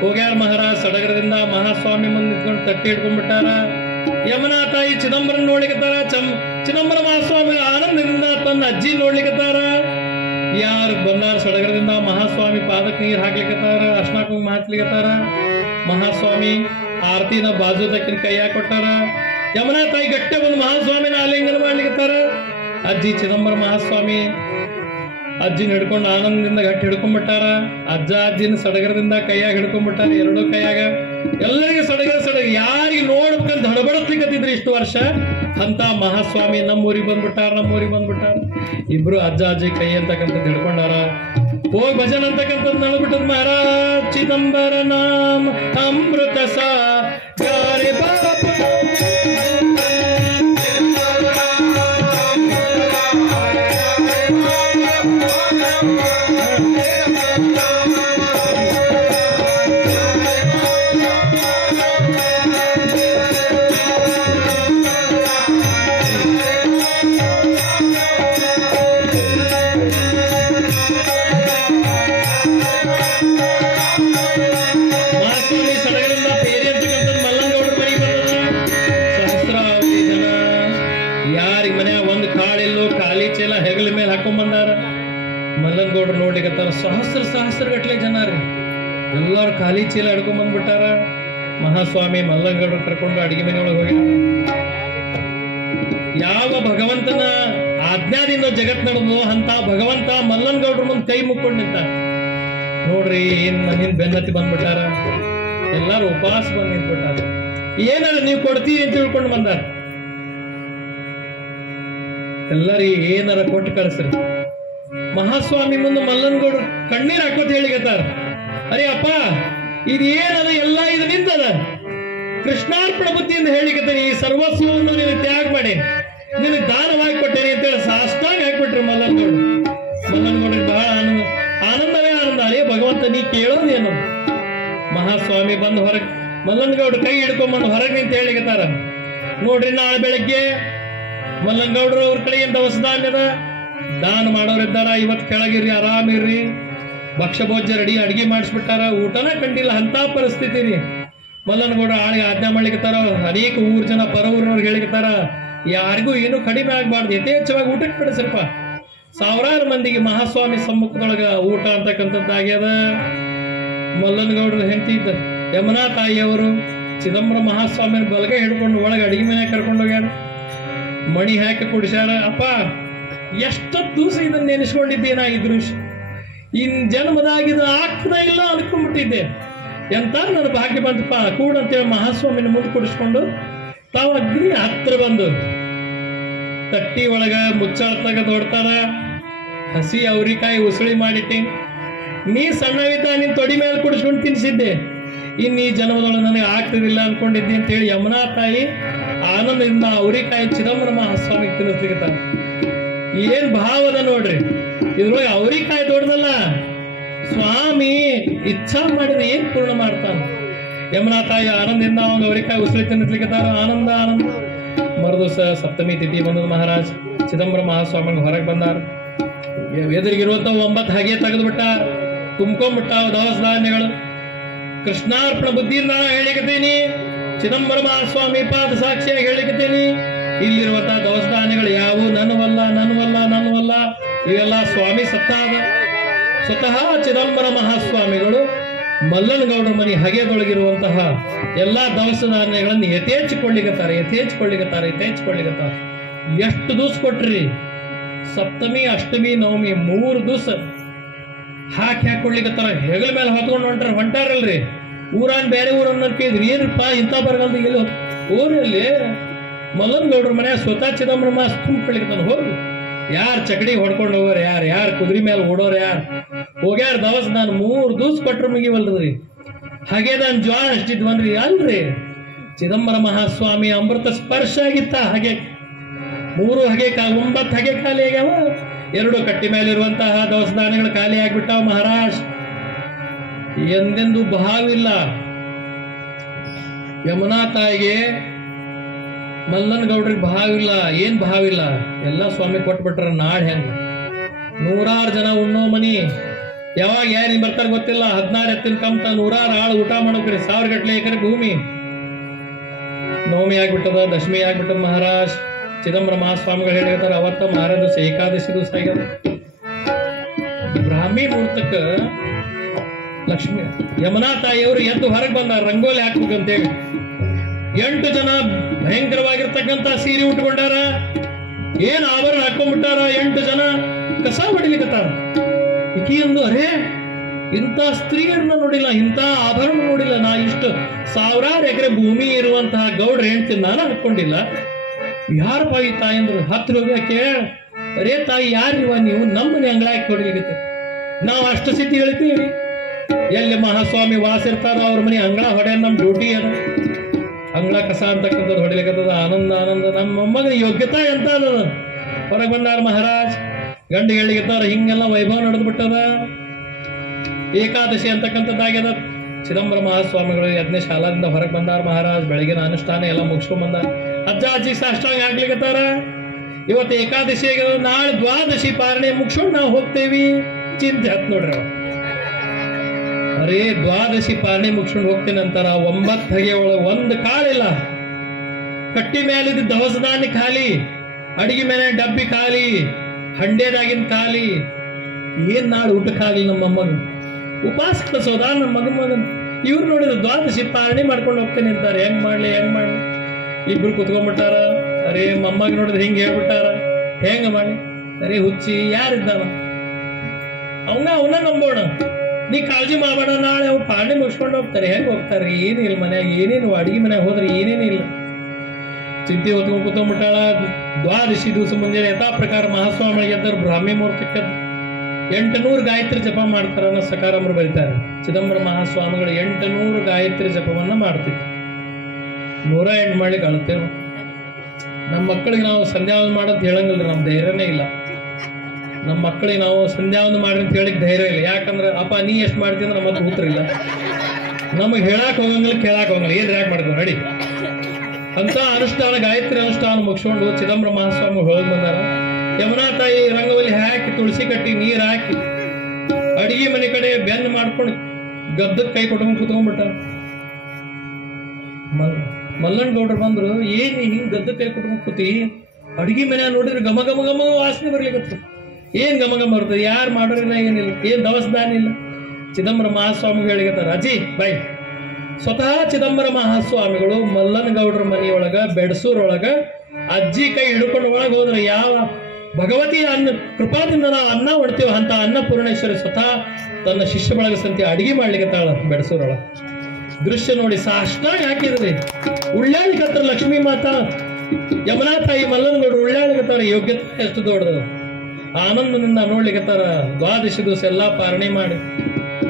ಹೋಗ್ಯಾರ. ಮಹಾರಾಜ್ ಸಡಗರದಿಂದ ಮಹಾಸ್ವಾಮಿ ಮುಂದೆ ನಿಂತ್ಕೊಂಡು ತಟ್ಟಿ ಹಿಡ್ಕೊಂಡ್ಬಿಟ್ಟಾರ. ಯಮುನಾ ತಾಯಿ ಚಿದಂಬರನ್ ನೋಡ್ಲಿಕ್ಕತ್ತಾರ. ಚಿದಂಬರ ಮಹಾಸ್ವಾಮಿ ಆನಂದದಿಂದ ತನ್ನ ಅಜ್ಜಿ ನೋಡ್ಲಿಕ್ಕತ್ತಾರ. ಯಾರು ಬಂದಾರ ಸಡಗರದಿಂದ ಮಹಾಸ್ವಾಮಿ ಪಾದಕ್ಕೆ ನೀರು ಹಾಕ್ಲಿಕ್ಕತ್ತಾರ, ಅರ್ಶನ ಕುಂಕುಮ ಹಚ್ಲಿಕ್ಕತ್ತಾರ. ಮಹಾಸ್ವಾಮಿ ಆರತಿನ ಬಾಜು ತಕ್ಕಿನ ಕೈಯಾಗ ಕೊಟ್ಟಾರ. ಯಮುನಾ ತಾಯಿ ಗಟ್ಟೆ ಬಂದು ಮಹಾಸ್ವಾಮಿನ ಆಲಿಂಗನ ಮಾಡ್ಲಿಕ್ಕತ್ತಾರ. ಅಜ್ಜಿ ಚಿದಂಬರ ಮಹಾಸ್ವಾಮಿ ಅಜ್ಜಿನ ಹಿಡ್ಕೊಂಡು ಆನಂದದಿಂದ ಗಟ್ಟಿ ಹಿಡ್ಕೊಂಡ್ಬಿಟ್ಟಾರ. ಅಜ್ಜ ಅಜ್ಜಿನ ಸಡಗರದಿಂದ ಕೈಯಾಗ ಹಿಡ್ಕೊಂಡ್ಬಿಟ್ಟಾರ, ಎರಡೂ ಕೈಯಾಗ. ಎಲ್ಲರಿಗೂ ಸಡಗರ ಯಾರಿಗೆ ನೋಡ್ಬೇಕಂತ ಹಡಬಡಸ್ಲಿಕ್ಕತ್ತಿದ್ರಿ ಇಷ್ಟು ವರ್ಷ ಅಂತ ಮಹಾಸ್ವಾಮಿ ನಮ್ಮೂರಿಗೆ ಬಂದ್ಬಿಟ್ಟಾರ. ಇಬ್ರು ಅಜ್ಜ ಅಜ್ಜಿ ಕೈ ಅಂತಕ್ಕಂಥದ್ದು ಹಿಡ್ಕೊಂಡಾರ. ಹೋಗಿ ಭಜನ್ ಅಂತಕ್ಕಂಥದ್ದು ನಡ್ಬಿಟ್ಟದ. ಮಹಾರಾಜ್ ಚಿದಂಬರ ನಾಮ ಅಮೃತ ಸಾರಿ ಹಾಕೊಂಡ್ ಮಲ್ಲನಗೌಡ್ರು ನೋಡ್ಲಿಕತ್ತಾರ. ಸಹಸ್ರ ಗಟ್ಲೆ ಜನ ರೀ. ಎಲ್ಲಾರು ಖಾಲಿ ಚೀಲ ಹಿಡ್ಕೊಂಡ್ ಬಂದ್ಬಿಟ್ಟಾರ. ಮಹಾಸ್ವಾಮಿ ಮಲ್ಲನಗೌಡ್ರು ಕರ್ಕೊಂಡು ಅಡಿಗೆ ಮನೆಯೊಳಗೆ ಹೋಗ್ಯಾರ. ಯಾವ ಭಗವಂತನ ಆಜ್ಞಾದಿಂದ ಜಗತ್ ನಡೆದು ಅಂತ ಭಗವಂತ ಮಲ್ಲನಗೌಡ್ರ ಮುಂದೆ ಕೈ ಮುಕ್ಕೊಂಡು ನಿಂತ. ನೋಡ್ರಿ ಹಿಂದ್ ಬೆನ್ನತ್ತಿ ಬಂದ್ಬಿಟ್ಟಾರ. ಎಲ್ಲಾರು ಉಪವಾಸ ಬಂದ್ ನಿಂತ್ಬಿಟ್ಟಾರ. ಏನಾರ ನೀವು ಕೊಡ್ತೀರಿ ಅಂತ ತಿಳ್ಕೊಂಡು ಬಂದಾರ. ಎಲ್ಲರಿ ಏನಾರ ಕೊಟ್ಟು ಕಳಿಸ್ರಿ. ಮಹಾಸ್ವಾಮಿ ಮುಂದೆ ಮಲ್ಲನಗೌಡ್ರು ಕಣ್ಣೀರ್ ಹಾಕೋತ್ ಹೇಳಿಗತ್ತಾರ. ಅರೆ ಅಪ್ಪ, ಇದು ಏನದ? ಎಲ್ಲ ಇದು ನಿಂತದ. ಕೃಷ್ಣಾರ್ಪಣ ಬುದ್ಧಿಯಿಂದ ಹೇಳಿಕತ್ತೇನೆ. ಈ ಸರ್ವಸ್ವವನ್ನು ನೀನು ತ್ಯಾಗ ಮಾಡಿ ನಿನಗೆ ದಾನವಾಗಿ ಕೊಟ್ಟೇನೆ ಅಂತೇಳಿ ಸಾಷ್ಟಾಗಿ ಹಾಕ್ಬಿಟ್ರಿ ಮಲ್ಲನಗೌಡ್ರು. ಮಲ್ಲನಗೌಡ್ರಿಗೆ ಬಹಳ ಆನಂದವೇ ಆನಂದ. ಅರೇ ಭಗವಂತ, ನೀ ಕೇಳೋದೇನು? ಮಹಾಸ್ವಾಮಿ ಬಂದು ಹೊರಗೆ ಮಲ್ಲನಗೌಡ್ರು ಕೈ ಹಿಡ್ಕೊಂಡ್ಬಂದು ಹೊರಗೆ ನಿಂತ ಹೇಳಿಕತ್ತಾರ. ನೋಡ್ರಿ, ನಾಳೆ ಬೆಳಗ್ಗೆ ಮಲ್ಲನಗೌಡ್ರು ಅವ್ರ ಕಡೆ ಏನ್ ದವಸ ಧಾನ್ಯದ ದಾನ ಮಾಡೋರಿದ್ದಾರ. ಇವತ್ತು ಕೆಳಗಿರ್ರಿ, ಆರಾಮಿರ್ರಿ. ಭಕ್ಷ್ಯಭೋಜ್ಯ ರೆಡಿ ಅಡಿಗೆ ಮಾಡಿಸ್ಬಿಟ್ಟಾರ. ಊಟನ ಕಂಡಿಲ್ಲ, ಅಂತ ಪರಿಸ್ಥಿತಿ ರೀ. ಮಲ್ಲನಗೌಡ್ರ ಆಳಿಗೆ ಆಜ್ಞಾ ಮಾಡ್ಲಿಕತ್ತಾರ. ಅನೇಕ ಊರ್ ಜನ ಪರ ಊರಿನವ್ರಿಗೆ ಹೇಳಿಕತ್ತಾರ, ಯಾರಿಗೂ ಏನು ಕಡಿಮೆ ಆಗ್ಬಾರ್ದು, ಯಥೇಚ್ಛವಾಗಿ ಊಟಕ್ಕೆ ಬಿಡಿಸ್ರಪ್ಪ. ಸಾವಿರಾರು ಮಂದಿಗೆ ಮಹಾಸ್ವಾಮಿ ಸಮ್ಮುಖದೊಳಗ ಊಟ ಅಂತಕ್ಕಂಥದ್ದಾಗ್ಯದ. ಮಲ್ಲನಗೌಡ್ರ ಹೆಂಡತಿ ಇದ್ದ ಯಮುನಾ ತಾಯಿಯವರು ಚಿದಂಬರ ಮಹಾಸ್ವಾಮಿಯ ಬಲಗೈ ಹಿಡ್ಕೊಂಡು ಒಳಗೆ ಅಡಿಗೆ ಮನೆ ಕರ್ಕೊಂಡು ಹೋಗ್ಯಾರ. ಮಣಿ ಹಾಕಿ ಕುಡಿಸ್ಯಾರ. ಅಪ್ಪ, ಎಷ್ಟೊತ್ತು ದಿವಸ ಇದನ್ನ ನೆನೆಸ್ಕೊಂಡಿದ್ದೇನಾ ಈ ದೃಶ್ಯ. ಇನ್ ಜನ್ಮದಾಗಿದ ಆಗ್ತದ ಇಲ್ಲ ಅನ್ಕೊಂಡ್ಬಿಟ್ಟಿದ್ದೆ. ಎಂತ ನನ್ನ ಭಾಗ್ಯ ಬಂತಪ್ಪ ಕೂಡ ಅಂತೇಳಿ ಮಹಾಸ್ವಾಮಿನ ಮುಂದೆ ಕುಡಿಸ್ಕೊಂಡು ತಾವು ಅಗ್ನಿ ಹತ್ರ ಬಂದು ತಟ್ಟಿ ಒಳಗ ಮುಚ್ಚಾಳ ತೆಗೆದು ಹೊಡ್ತಾರ. ಹಸಿ ಅವ್ರಿಕಾಯಿ ಉಸುಳಿ ಮಾಡಿಟ್ಟೆ. ನೀ ಸಣ್ಣವಿದ್ದ ನಿನ್ ತೊಡಿ ಮೇಲೆ ಕುಡಿಸ್ಕೊಂಡು ತಿನ್ಸಿದ್ದೆ. ಇನ್ ಈ ಜನ್ಮದೊಳಗೆ ನನಗೆ ಆಗ್ತದಿಲ್ಲ ಅನ್ಕೊಂಡಿದ್ದೆ ಅಂತೇಳಿ ಯಮುನಾ ತಾಯಿ ಆನಂದದಿಂದ ಅವ್ರಿಕಾಯಿ ಚಿದಂಬರ ಮಹಾಸ್ವಾಮಿ ತಿನ್ನಿಸ್ಲಿಕತ್ತಾರ. ಏನ್ ಭಾವದ ನೋಡ್ರಿ. ಇದ್ರೊಳಗೆ ಅವ್ರಿಕಾಯಿ ದೊಡ್ಡದಲ್ಲ, ಸ್ವಾಮಿ ಇಚ್ಛಾ ಮಾಡಿದ್ರೆ ಏನ್ ಪೂರ್ಣ ಮಾಡ್ತಾನ. ಯಮುನಾ ತಾಯಿ ಆನಂದದಿಂದ ಅವಾಗ ಅವ್ರಿಕಾಯಿ ಉಸುಳಿ ತಿನ್ನಿಸ್ಲಿಕತ್ತಾರ. ಆನಂದ ಆನಂದ. ಮರುದಿವಸ ಸಪ್ತಮಿ ತಿಥಿ ಬಂದದ. ಮಹಾರಾಜ್ ಚಿದಂಬರ ಮಹಾಸ್ವಾಮಿ ಹೊರಗೆ ಬಂದಾರ. ಎದುರಿಗಿರುವಂತ 9 ಹಾಗೆ ತೆಗೆದ್ಬಿಟ್ಟ, ತುಂಬ್ಕೊಂಡ್ಬಿಟ್ಟ ದವಸ ಧಾನ್ಯಗಳು. ಕೃಷ್ಣಾರ್ಪಣ ಬುದ್ಧಿಯಿಂದ ಹೇಳಿಕತೀನಿ. ಚಿದಂಬರ ಮಹಾಸ್ವಾಮಿ ಪಾದ ಸಾಕ್ಷಿಯಾಗಿ ಹೇಳಿಕತೀನಿ. ಇಲ್ಲಿರುವಂತಹ ದವಸ ಧಾನ್ಯಗಳು ಯಾವು ನನ್ನವಲ್ಲ, ಇವೆಲ್ಲ ಸ್ವಾಮಿ ಸತ್ತಾದ. ಸ್ವತಃ ಚಿದಂಬರ ಮಹಾಸ್ವಾಮಿಗಳು ಮಲ್ಲನಗೌಡರ ಮನಿ ಹಗೆದೊಳಗಿರುವಂತಹ ಎಲ್ಲಾ ದವಸ ಧಾನ್ಯಗಳನ್ನು ಯಥೇಚ್ಛಿಕೊಳ್ಳಿಕತ್ತಾರ. ಎಷ್ಟು ದಿವಸ ಕೊಟ್ರಿ? ಸಪ್ತಮಿ, ಅಷ್ಟಮಿ, ನವಮಿ 3 ದಿವಸ ಹಾಕೊಡ್ಲಿಕತ್ತಾರ. ಹೆಗಲ ಮೇಲೆ ಹೊತ್ಕೊಂಡು ಹೊಂಟಾರಲ್ರಿ. ಊರಾನ್ ಬೇರೆ ಊರನ್ನ ಕೇಳಿದ್ರಿ, ಏನಪ್ಪ ಇಂಥ ಬರಗಲ್ದ ಎಲ್ಲಿ ಊರಲ್ಲಿ ಮಲ್ಲನಗೌಡ್ರ ಮನೆ ಸ್ವತಃ ಚಿದಂಬರ ಮಾಸ್ ತುಂಬಿಡ್ಲಿಕತ್ತಾನ. ಹೋಗಿ ಯಾರು ಚಕಡಿ ಹೊಡ್ಕೊಂಡು ಹೋಗೋರು, ಯಾರು ಕುದುರೆ ಮೇಲೆ ಓಡೋರು, ಯಾರು ಹೋಗ್ಯಾರ ದವಸ ನಾನು 3 ದಿವಸ ಕೊಟ್ರು ಮುಗಿವಲ್ರಿ. ಹಾಗೆ ನಾನು ಜ್ವಾಳ ಅಷ್ಟಿದ್ವನ್ರಿ ಅಲ್ರಿ. ಚಿದಂಬರ ಮಹಾಸ್ವಾಮಿ ಅಮೃತ ಸ್ಪರ್ಶ ಆಗಿತ್ತ. ಹಾಗೆ 3 ಹಗೆ 9 ಹಗೆ ಖಾಲಿ ಆಗ್ಯಾವ. 2 ಕಟ್ಟಿ ಮೇಲೆ ಇರುವಂತಹ ದವಸ ಧಾನ್ಯಗಳು ಖಾಲಿ ಆಗ್ಬಿಟ್ಟಾವ. ಮಹಾರಾಜ್ ಎಂದೆಂದು ಭಾವಿಲ್ಲ. ಯಮುನಾ ತಾಯಿಗೆ ಮಲ್ಲನಗೌಡ್ರಿಗೆ ಭಾವಿಲ್ಲ. ಏನ್ ಭಾವಿಲ್ಲ? ಎಲ್ಲ ಸ್ವಾಮಿ ಕೊಟ್ಬಿಟ್ರ. ನಾಳೆ ಹೆಂಗ 100 ಜನ ಉಣ್ಣೋ ಮನಿ. ಯಾವಾಗ ಯಾರು ಬರ್ತಾರ ಗೊತ್ತಿಲ್ಲ. 16 ಎತ್ತಿನ ಕಮ್ತ 100 ಆಳು ಊಟ ಮಾಡೋಕ್ರಿ. 1000 ಗಟ್ಲೆ ಎಕರೆ ಭೂಮಿ. ನವಮಿ ಆಗ್ಬಿಟ್ಟದ, ದಶಮಿ ಆಗ್ಬಿಟ್ಟದ. ಮಹಾರಾಜ್ ಚಿದಂಬರ ಮಹಾಸ್ವಾಮಿಗಳು ಹೇಳಿರ್ತಾರೆ, ಅವತ್ತ ಮಾರ ದಿವಸ ಏಕಾದಶಿ ದಿವಸ ಆಗ್ಯದ. ಬ್ರಾಹ್ಮಿ ಮುಹೂರ್ತಕ್ಕ ಲಕ್ಷ್ಮಿ ಯಮುನಾ ತಾಯಿಯವರು ಎದ್ದು ಹೊರಗೆ ಬಂದಾರ. ರಂಗೋಲಿ ಹಾಕ್ಬೇಕಂತೇಳಿ 8 ಜನ ಭಯಂಕರವಾಗಿರ್ತಕ್ಕಂಥ ಸೀರೆ ಉಟ್ಕೊಂಡಾರ. ಏನ್ ಆಭರಣ ಹಾಕೊಂಡ್ಬಿಟ್ಟಾರ. 8 ಜನ ಕಸ ಹೊಡಿಲಿಕತ್ತಾರ. ಇಕಿಯೊಂದು, ಅರೇ ಇಂಥ ಸ್ತ್ರೀಯರನ್ನ ನೋಡಿಲ್ಲ, ಇಂಥ ಆಭರಣ ನೋಡಿಲ್ಲ. ನಾ ಇಷ್ಟು 1000 ಎಕರೆ ಭೂಮಿ ಇರುವಂತಹ ಗೌಡ್ರ ಹೆಂಡ್ತಿ ನಾನು ಹಾಕೊಂಡಿಲ್ಲ. ಯಾರಪ್ಪ ಈ ತಾಯಿ ಅಂದ್ರು. ಹತ್ರ ಹೋಗಿ ಕೇಳ, ಅರೇ ತಾಯಿ ಯಾರಿವ ನೀವು? ನಮ್ಮನೆ ಅಂಗಳಾಕಿ ಹೊಡಿಲಿಕ್ಕೆ ನಾವು ಅಷ್ಟು ಸಿದ್ಧಿ ಹೇಳ್ತೀವಿ. ಎಲ್ಲಿ ಮಹಾಸ್ವಾಮಿ ವಾಸ ಇರ್ತಾರ ಅವ್ರ ಮನೆ ಅಂಗಳ ಹೊಡೆ ನಮ್ ಡ್ಯೂಟಿ ಅದ. ಅಂಗಳ ಕಸ ಅಂತಕ್ಕಂಥದ್ದು ಹೊಡಿಲಿಕ್ಕದ. ಆನಂದ ಆನಂದ. ನಮ್ಮ ಮೊಮ್ಮಗನ ಯೋಗ್ಯತಾ ಎಂತ ಅದ. ಹೊರಗೆ ಬಂದಾರ ಮಹಾರಾಜ್. ಗಂಡು ಹೇಳಿಗಿದ್ದಾರ. ಹಿಂಗೆಲ್ಲ ವೈಭವ ನಡೆದು ಬಿಟ್ಟದ. ಏಕಾದಶಿ ಅಂತಕ್ಕಂಥದ್ದಾಗ್ಯದ. ಚಿದಂಬರ ಮಹಾಸ್ವಾಮಿಗಳು ಯಜ್ಞ ಶಾಲಾದಿಂದ ಹೊರಗೆ ಬಂದಾರ. ಮಹಾರಾಜ್ ಬೆಳಗಿನ ಅನುಷ್ಠಾನ ಎಲ್ಲ ಮುಗಿಸ್ಕೊಂಡ್ ಬಂದಾರ. ಅಜ್ಜ ಅಜ್ಜಿ ಸಾಷ್ಟಾಂಗ ಆಗ್ಲಿಕತ್ತಾರ. ಇವತ್ತು ಏಕಾದಶಿ ಆಗ್ಯದ. ನಾಳೆ ದ್ವಾದಶಿ ಪಾರಣೆ ಮುಗಿಸ್ಕೊಂಡು ನಾವು ಹೋಗ್ತೇವಿ. ಚಿಂತೆ ಹತ್ ನೋಡ್ರಿ ಅವ್ರು. ಅರೇ ದ್ವಾದಶಿ ಪಾರಣೆ ಮುಗಿಸ್ಕೊಂಡು ಹೋಗ್ತೇನೆ ಅಂತಾರ. 9 ಹಗೆ ಒಳಗೆ 1 ಕಾಳಿಲ್ಲ. ಕಟ್ಟಿ ಮೇಲಿದ್ದ ದವಸ ಧಾನ್ಯ ಖಾಲಿ, ಅಡಿಗೆ ಮೇಲೆ ಡಬ್ಬಿ ಖಾಲಿ, ಹಂಡ್ಯದಾಗಿನ ಖಾಲಿ ಏನ್ ನಾಳೆ ಊಟಕ್ಕಾಗಲಿ ನಮ್ಮ ಅಮ್ಮಗ ಉಪವಾಸ ಕಳಿಸೋದ ನಮ್ಮ ಮಗನ್ ಇವ್ರು ನೋಡಿದ್ರು ದ್ವಾದಶಿ ಪಾರಣೆ ಮಾಡ್ಕೊಂಡು ಹೋಗ್ತೇನೆ ಅಂತಾರೆ. ಹೆಂಗ್ ಮಾಡ್ಲಿ ಇಬ್ರು ಕುತ್ಕೊಂಡ್ಬಿಟ್ಟಾರ. ಅರೇ ಮೊಮ್ಮಗ ನೋಡಿದ್ರೆ ಹಿಂಗ್ ಹೇಳ್ಬಿಟ್ಟಾರ, ಹೆಂಗ ಮಾಡಿ? ಅರೇ ಹುಚ್ಚಿ ಯಾರಿದ್ದಾನ ಅವನ ನಂಬೋಣ, ನೀ ಕಾಳಜಿ ಮಾಡಬೇಡ, ನಾಳೆ ಅವ್ರು ಪಾರಣೆ ಮುಗಿಸ್ಕೊಂಡು ಹೋಗ್ತಾರೆ. ಹೆಂಗ್ ಹೋಗ್ತಾರ್ರಿ? ಏನಿಲ್ಲ ಮನ್ಯಾಗ, ಏನೇನು ಅಡಿಗೆ ಮನ್ಯಾಗ ಹೋದ್ರೆ ಏನೇನಿಲ್ಲ. ಚಿಂತೆ ಹೊತ್ಕೊಂಡ್ ಕೂತ್ಕೊಂಡ್ಬಿಟ್ಟಾಳ. ದ್ವಾದಶಿ ದಿವಸ ಮುಂಜಾನೆ ಯಥಾ ಪ್ರಕಾರ ಮಹಾಸ್ವಾಮಿ ಎದ್ದರು ಬ್ರಾಹ್ಮಿ ಮುಹೂರ್ತಕ್ಕೆ 800 ಗಾಯತ್ರಿ ಜಪ ಮಾಡ್ತಾರ ಅನ್ನೋ ಸಕಾರಾಮರು ಬರೀತಾರೆ. ಚಿದಂಬರ ಮಹಾಸ್ವಾಮಿಗಳು 800 ಗಾಯತ್ರಿ ಜಪವನ್ನ ಮಾಡ್ತಿದ್ರು. 108 ಮಾಡ್ಲಿಕ್ಕೆ ಅಳತೇವೆ. ನಮ್ಮ ಮಕ್ಕಳಿಗೆ ನಾವು ಸಂಧ್ಯಾವಂದನ ಮಾಡೋದು ಹೇಳಂಗಿಲ್ರಿ, ನಮ್ ಧೈರ್ಯನೇ ಇಲ್ಲ. ನಮ್ಮ ಮಕ್ಕಳಿಗೆ ನಾವು ಸಂಧ್ಯಾವಂದನ ಮಾಡ್ರಿ ಅಂತ ಹೇಳಿಕ್ ಧೈರ್ಯ ಇಲ್ಲ. ಯಾಕಂದ್ರೆ ಅಪ್ಪ ನೀ ಎಷ್ಟು ಮಾಡ್ತೀವಿ ಅಂದ್ರೆ ಮತ್ತೆ ಉತ್ತರ ಇಲ್ಲ. ನಮಗೆ ಹೇಳಕ್ ಹೋಗಂಗಿಲ್ಲ, ಕೇಳಕ್ ಹೋಗಂಗಿಲ್ಲ. ಏನ್ ಯಾಕೆ ಮಾಡ್ಕೊ ನಡಿ ಅಂತ ಅನುಷ್ಠಾನ, ಗಾಯತ್ರಿ ಅನುಷ್ಠಾನ ಮುಗಿಸ್ಕೊಂಡು ಚಿದಂಬರ ಮಹಾಸ್ವಾಮಿ ಹೊಳಗ್ ಬಂದಾರ. ಯಮುನಾ ತಾಯಿ ರಂಗವಲ್ಲಿ ಹಾಕಿ ತುಳಸಿ ಕಟ್ಟಿ ನೀರ್ ಹಾಕಿ ಅಡಿಗೆ ಮನೆ ಕಡೆ ಬೆನ್ನು ಮಾಡ್ಕೊಂಡು ಗದ್ದಕ್ಕೆ ಕೈ ಕೊಟ್ಕೊಂಡು ಕುತ್ಕೊಂಡ್ಬಿಟ್ಟ. ಮಲ್ಲಣ್ಣ ಗೌಡ್ರು ಬಂದ್ರು, ಏನ್ ಹಿಂಗ್ ಗದ್ದ ಕೈ ಕೊಟ್ಕೊಂಡು ಕೂತಿ? ಅಡಿಗೆ ಮನೆ ನೋಡಿದ್ರೆ ಘಮ ಘಮ ಘಮ ವಾಸನೆ ಬರ್ಲಿಕ್ಕೆ. ಏನ್ ಘಮ ಘಮ ಬರ್ತದೆ? ಯಾರು ಮಾಡೋರಿಲ್ಲ, ಏನಿಲ್ಲ, ಏನ್ ದವಸದಾನ ಇಲ್ಲ. ಚಿದಂಬರ ಮಹಾಸ್ವಾಮಿಗಳು ಹೇಳಿಕತ್ತಾರ, ಅಜ್ಜಿ ಬಾಯ್. ಸ್ವತಃ ಚಿದಂಬರ ಮಹಾಸ್ವಾಮಿಗಳು ಮಲ್ಲನಗೌಡರ ಮನೆಯೊಳಗ ಬೆಡಸೂರೊಳಗ ಅಜ್ಜಿ ಕೈ ಹಿಡ್ಕೊಂಡು ಒಳಗೆ ಹೋದ್ರೆ ಯಾವ ಭಗವತಿ ಅನ್ನ ಕೃಪಾದಿಂದ ನಾವು ಅನ್ನ ಉಣ್ತೀವಿ ಅಂತ ಅನ್ನಪೂರ್ಣೇಶ್ವರಿ ಸ್ವತಃ ತನ್ನ ಶಿಷ್ಯ ಬಳಗ ಸಂತಿ ಅಡಿಗೆ ಮಾಡ್ಲಿಕ್ಕೆ ತಾಳ ಬೆಡಸೂರೊಳಗ. ದೃಶ್ಯ ನೋಡಿ ಸಾಷ್ಟಾಗಿ ಹಾಕಿದ್ರಿ. ಉಳ್ಳಾಳಿಕತ್ತಾರ ಲಕ್ಷ್ಮೀ ಮಾತಾ, ಯಮುನಾ ತಾಯಿ ಮಲ್ಲನಗೌಡರು ಉಳ್ಳಾಳಿಕತ್ತಾರ. ಯೋಗ್ಯತೆ ಎಷ್ಟು ದೊಡ್ಡದು. ಆನಂದದಿಂದ ನೋಡ್ಲಿಕ್ಕತ್ತಾರ. ದ್ವಾದಶಿ ದಿವಸ ಎಲ್ಲಾ ಪಾರಣೆ ಮಾಡಿ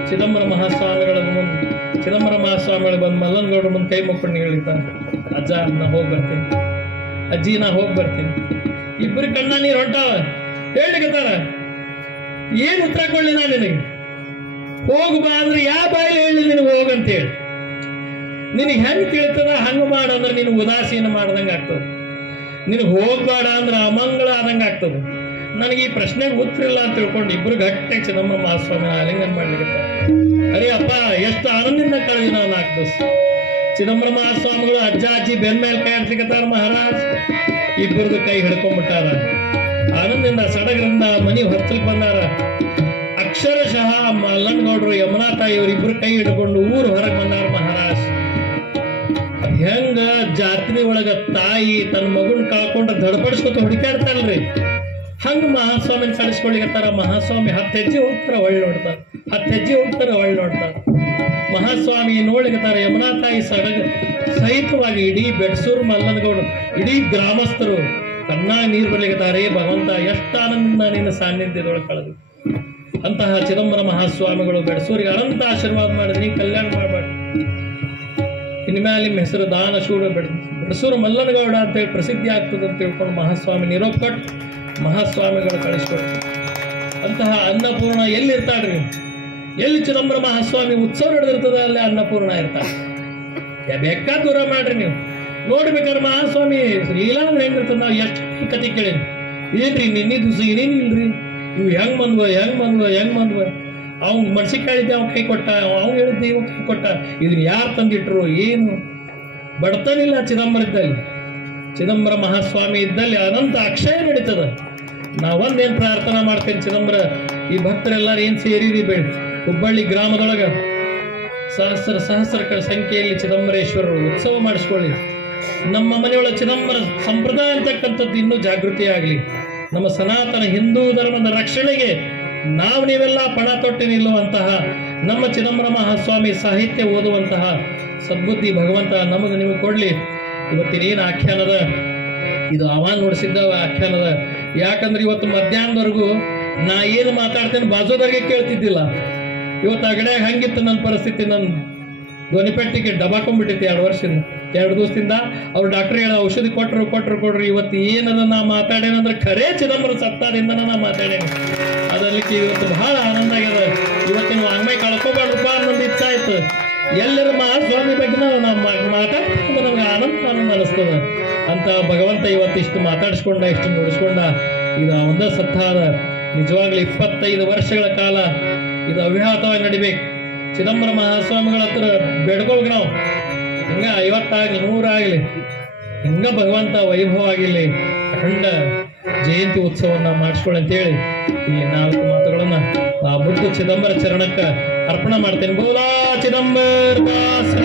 ಚಿದಂಬರ ಮಹಾಸ್ವಾಮಿಗಳ ಮುಂದೆ ಚಿದಂಬರ ಮಹಾಸ್ವಾಮಿಗಳು ಬಂದು ಮಲ್ಲನಗೌಡರ ಮುಂದೆ ಕೈ ಮುಕ್ಕೊಂಡು ಹೇಳಿರ್ತಾರೆ, ಅಜ್ಜ ನಾ ಹೋಗಿ ಬರ್ತೇನೆ, ಅಜ್ಜಿ ನಾ ಹೋಗಿ ಬರ್ತೇನೆ. ಇಬ್ಬರು ಕಣ್ಣ ನೀರು ಹೊಂಟಾವ. ಹೇಳಿಕತ್ತಾರ, ಏನ್ ಉತ್ತರ ಕೊಡ್ಲಿ ನಾ ನಿನಗೆ? ಹೋಗ್ ಬಾ ಅಂದ್ರೆ ಯಾವ ಬಾಯಲ್ಲಿ ಹೇಳಿ ನಿನಗೆ ಹೋಗಂತ ಹೇಳಿ. ನಿನಗೆ ಹೆಂಗ್ ತಿಳ್ತದ ಹಂಗ ಮಾಡ ಅಂದ್ರೆ ನಿನ್ ಉದಾಸೀನ ಮಾಡ್ದಂಗ ಆಗ್ತದ. ನಿನಗೆ ಹೋಗ್ಬೇಡ ಅಂದ್ರೆ ಅಮಂಗಳ ಆದಂಗ ಆಗ್ತದ. ನನಗೆ ಈ ಪ್ರಶ್ನೆಗೆ ಉತ್ತರ ಇಲ್ಲ ಅಂತ ತಿಳ್ಕೊಂಡು ಇಬ್ರು ಗಟ್ಟಿಗೆ ಚಿದಂಬರ ಮಹಾಸ್ವಾಮಿ ಆಲಿಂಗನ ಮಾಡ್ಲಿಕ್ಕೆ. ಅರೇ ಅಪ್ಪ, ಎಷ್ಟು ಆನಂದದಿಂದ ಕಳೆದಿ ನಾವು 4 ದಿವಸ. ಚಿದಂಬರ ಮಹಾಸ್ವಾಮಿಗಳು ಅಜ್ಜ ಅಜ್ಜಿ ಬೆನ್ ಮೇಲೆ ಕೈ ಹಾಕ್ಲಿಕ್ಕತ್ತಾರ. ಮಹಾರಾಜ್ ಇಬ್ಬರದು ಕೈ ಹಿಡ್ಕೊಂಡ್ಬಿಟ್ಟಾರ. ಆನಂದದಿಂದ ಸಡಗರಿಂದ ಮನಿ ಹೊತ್ತಲಿಕ್ಕೆ ಬಂದಾರ. ಅಕ್ಷರಶಃ ಮಲ್ಲನಗೌಡರು ಯಮುನಾ ತಾಯಿಯವರು ಇಬ್ರು ಕೈ ಹಿಡ್ಕೊಂಡು ಊರು ಹೊರಗೆ ಬಂದಾರ. ಮಹಾರಾಜ್ ಹೆಂಗ ಜಾತ್ರೆ ಒಳಗ ತಾಯಿ ತನ್ನ ಮಗುನ್ ಕಳ್ಕೊಂಡ್ರೆ ದಡಪಡಿಸ್ಕೊತ ಹುಡುಕಾಡ್ತಾರಲ್ರಿ, ಹಂಗ ಮಹಾಸ್ವಾಮಿನ ಕಳಿಸ್ಕೊಳಿಗತ್ತಾರ. ಮಹಾಸ್ವಾಮಿ 10 ಹೆಜ್ಜೆ ಹೋಗ್ತಾರ, ಒಳ್ಳೆ ನೋಡ್ತಾರ. 10 ಹೆಜ್ಜೆ ಹೋಗ್ತಾರ, ಒಳ್ಳೆ ನೋಡ್ತಾರ. ಮಹಾಸ್ವಾಮಿ ನೋಡ್ಲಿಕತ್ತಾರ. ಯಮುನಾ ತಾಯಿ ಸಹಿತವಾಗಿ ಇಡೀ ಬೆಡಸೂರು ಮಲ್ಲನಗೌಡ ಇಡೀ ಗ್ರಾಮಸ್ಥರು ಕಣ್ಣಾಗ ನೀರು ಬರ್ಲಿಕತ್ತಾರೆ. ಭಗವಂತ ಎಷ್ಟು ಆನಂದ ನಿನ್ನ ಸಾನ್ನಿಧ್ಯದೊಳಗೆ ಕಳೆದು. ಅಂತಹ ಚಿದಂಬರ ಮಹಾಸ್ವಾಮಿಗಳು ಬೆಡಸೂರಿಗೆ ಅನಂತ ಆಶೀರ್ವಾದ ಮಾಡಿದ್ರಿ. ಕಲ್ಯಾಣ ಮಾಡಬೇಡಿ. ಇನ್ಮೇಲೆ ನಿಮ್ಮ ಹೆಸರು ದಾನಶೂರ ಬೆಡಸೂರು ಮಲ್ಲನಗೌಡ ಅಂತೇಳಿ ಪ್ರಸಿದ್ಧಿ ಆಗ್ತದೆ ಅಂತ ತಿಳ್ಕೊಂಡು ಮಹಾಸ್ವಾಮಿ ನಿರೋಪಟ್ಟು ಮಹಾಸ್ವಾಮಿಗಳು ಕಳಿಸ್ಕೊಡ್ತಾರೆ. ಅಂತಹ ಅನ್ನಪೂರ್ಣ ಎಲ್ಲಿರ್ತಾಳ್ರಿ? ಎಲ್ಲಿ ಚಿದಂಬರ ಮಹಾಸ್ವಾಮಿ ಉತ್ಸವ ನಡೆದಿರ್ತದೆ ಅಲ್ಲಿ ಅನ್ನಪೂರ್ಣ ಇರ್ತಾರೆ. ಬೇಕಾ ದೂರ ಮಾಡ್ರಿ ನೀವು. ನೋಡ್ಬೇಕಾದ್ರೆ ಮಹಾಸ್ವಾಮಿ ಲೀಲಾ ಅಂದ್ರೆ ಹೆಂಗಿರ್ತದೆ. ನಾವು ಎಷ್ಟು ಕತೆ ಕೇಳೀನಿ. ಏನ್ರಿ ನಿನ್ನೆ ದಿವಸ ಏನೇನು ಇಲ್ರಿ, ಇವು ಹೆಂಗ್ ಬಂದ್ವ ಅವ್ನ್ ಮನ್ಸಿಕಾಳಿದ್ದೆ ಅವ್ನು ಕೈ ಕೊಟ್ಟ, ಅವ್ನು ಹೇಳಿದ್ದೆ ಇವ್ ಕೈ ಕೊಟ್ಟ. ಇದನ್ನ ಯಾರು ತಂದಿಟ್ರು ಏನು ಬಡತನಿಲ್ಲ ಚಿದಂಬರದಲ್ಲಿ. ಚಿದಂಬರ ಮಹಾಸ್ವಾಮಿ ಇದ್ದಲ್ಲಿ ಅನಂತ ಅಕ್ಷಯ ನಡೀತದ. ನಾವೊಂದೇನ್ ಪ್ರಾರ್ಥನಾ ಮಾಡ್ತೇನೆ, ಚಿದಂಬರ ಈ ಭಕ್ತರೆಲ್ಲಾರು ಏನ್ ಸೇರಿರಿ ಬೇಡ ಹುಬ್ಬಳ್ಳಿ ಗ್ರಾಮದೊಳಗ ಸಹಸ್ರ ಸಂಖ್ಯೆಯಲ್ಲಿ ಚಿದಂಬರೇಶ್ವರರು ಉತ್ಸವ ಮಾಡಿಸ್ಕೊಳ್ಳಿ. ನಮ್ಮ ಮನೆಯೊಳಗೆ ಚಿದಂಬರ ಸಂಪ್ರದಾಯ ಅಂತಕ್ಕಂಥದ್ದು ಇನ್ನೂ ಜಾಗೃತಿ ಆಗಲಿ. ನಮ್ಮ ಸನಾತನ ಹಿಂದೂ ಧರ್ಮದ ರಕ್ಷಣೆಗೆ ನಾವು ನೀವೆಲ್ಲ ಪಣ ತೊಟ್ಟು ನಿಲ್ಲುವಂತಹ, ನಮ್ಮ ಚಿದಂಬರ ಮಹಾಸ್ವಾಮಿ ಸಾಹಿತ್ಯ ಓದುವಂತಹ ಸದ್ಬುದ್ಧಿ ಭಗವಂತ ನಮಗೆ ನಿಮಗೆ ಕೊಡ್ಲಿ. ಇವತ್ತಿನೇನು ಆಖ್ಯಾನದ ಇದು ಅವಾನ್ ನೋಡಿಸಿದ್ದ ಆಖ್ಯಾನದ. ಯಾಕಂದ್ರೆ ಇವತ್ತು ಮಧ್ಯಾಹ್ನದವರೆಗೂ ನಾ ಏನು ಮಾತಾಡ್ತೇನೆ ಬಾಜುದಾಗೆ ಕೇಳ್ತಿದ್ದಿಲ್ಲ. ಇವತ್ತು ಆ ಗಡೆ ಹಂಗಿತ್ತು ನನ್ನ ಪರಿಸ್ಥಿತಿ. ನನ್ನ ಧ್ವನಿಪೆಟ್ಟಿಗೆ ಡಬಾಕೊಂಡ್ಬಿಟ್ಟಿತ್ತು 2 ದಿವಸದಿಂದ. ಅವ್ರು ಡಾಕ್ಟರ್ ಹೇಳ ಔಷಧಿ ಕೊಟ್ರು. ಇವತ್ತು ಏನದ ನಾ ಮಾತಾಡೇನಂದ್ರೆ ಖರೇ ಚಿದಂಬರ ಸತ್ತಾದಿಂದ ನಾ ಮಾತಾಡೇನೆ. ಅದಕ್ಕೆ ಇವತ್ತು ಬಹಳ ಆನಂದ ಆಗ್ಯದ. ಇವತ್ತಿನ ವಾಂಗ್ಮಯ ಕಳ್ಕೋಬಾರ್ದಪ್ಪ ಅನ್ನೋದು ಇಚ್ಛಾಯ್ತು. ಎಲ್ಲರ ಮಹಾಸ್ವಾಮಿ ಬಗ್ಗೆ ನಾವು ಮಾತಾಡ್ಕೊಂಡು ನಮ್ಗೆ ಆನಂದ ಅನಿಸ್ತದ ಅಂತ ಭಗವಂತ ಇವತ್ತಿಷ್ಟು ಮಾತಾಡಿಸ್ಕೊಂಡ, ಇಷ್ಟು ನುಡಿಸ್ಕೊಂಡ. ಇದು ಒಂದೇ ಸತ್ತಾದ. ನಿಜವಾಗ್ಲೂ 25 ವರ್ಷಗಳ ಕಾಲ ಇದು ಅವ್ಯಾಹತವಾಗಿ ನಡಿಬೇಕು. ಚಿದಂಬರ ಮಹಾಸ್ವಾಮಿಗಳ ಹತ್ರ ಬೇಡ್ಕೋಬೇಕು ನಾವು. ಹಿಂಗ 50 ಆಗ್ಲಿ 100 ಆಗ್ಲಿ, ಹಿಂಗ ಭಗವಂತ ವೈಭವ ಆಗಿರ್ಲಿ. ಅಖಂಡ ಜಯಂತಿ ಉತ್ಸವವನ್ನ ಮಾಡಿಸ್ಕೊಳ್ಳಿ ಅಂತೇಳಿ ಈ 4 ಮಾತುಗಳನ್ನ ಆ ಬುದ್ಧ ಚಿದಂಬರ ಚರಣಕ್ಕ ಅರ್ಪಣೆ ಮಾಡ್ತೇನೆ. ಬೋಲಾ ಚಿದಂಬರ ದಾಸರ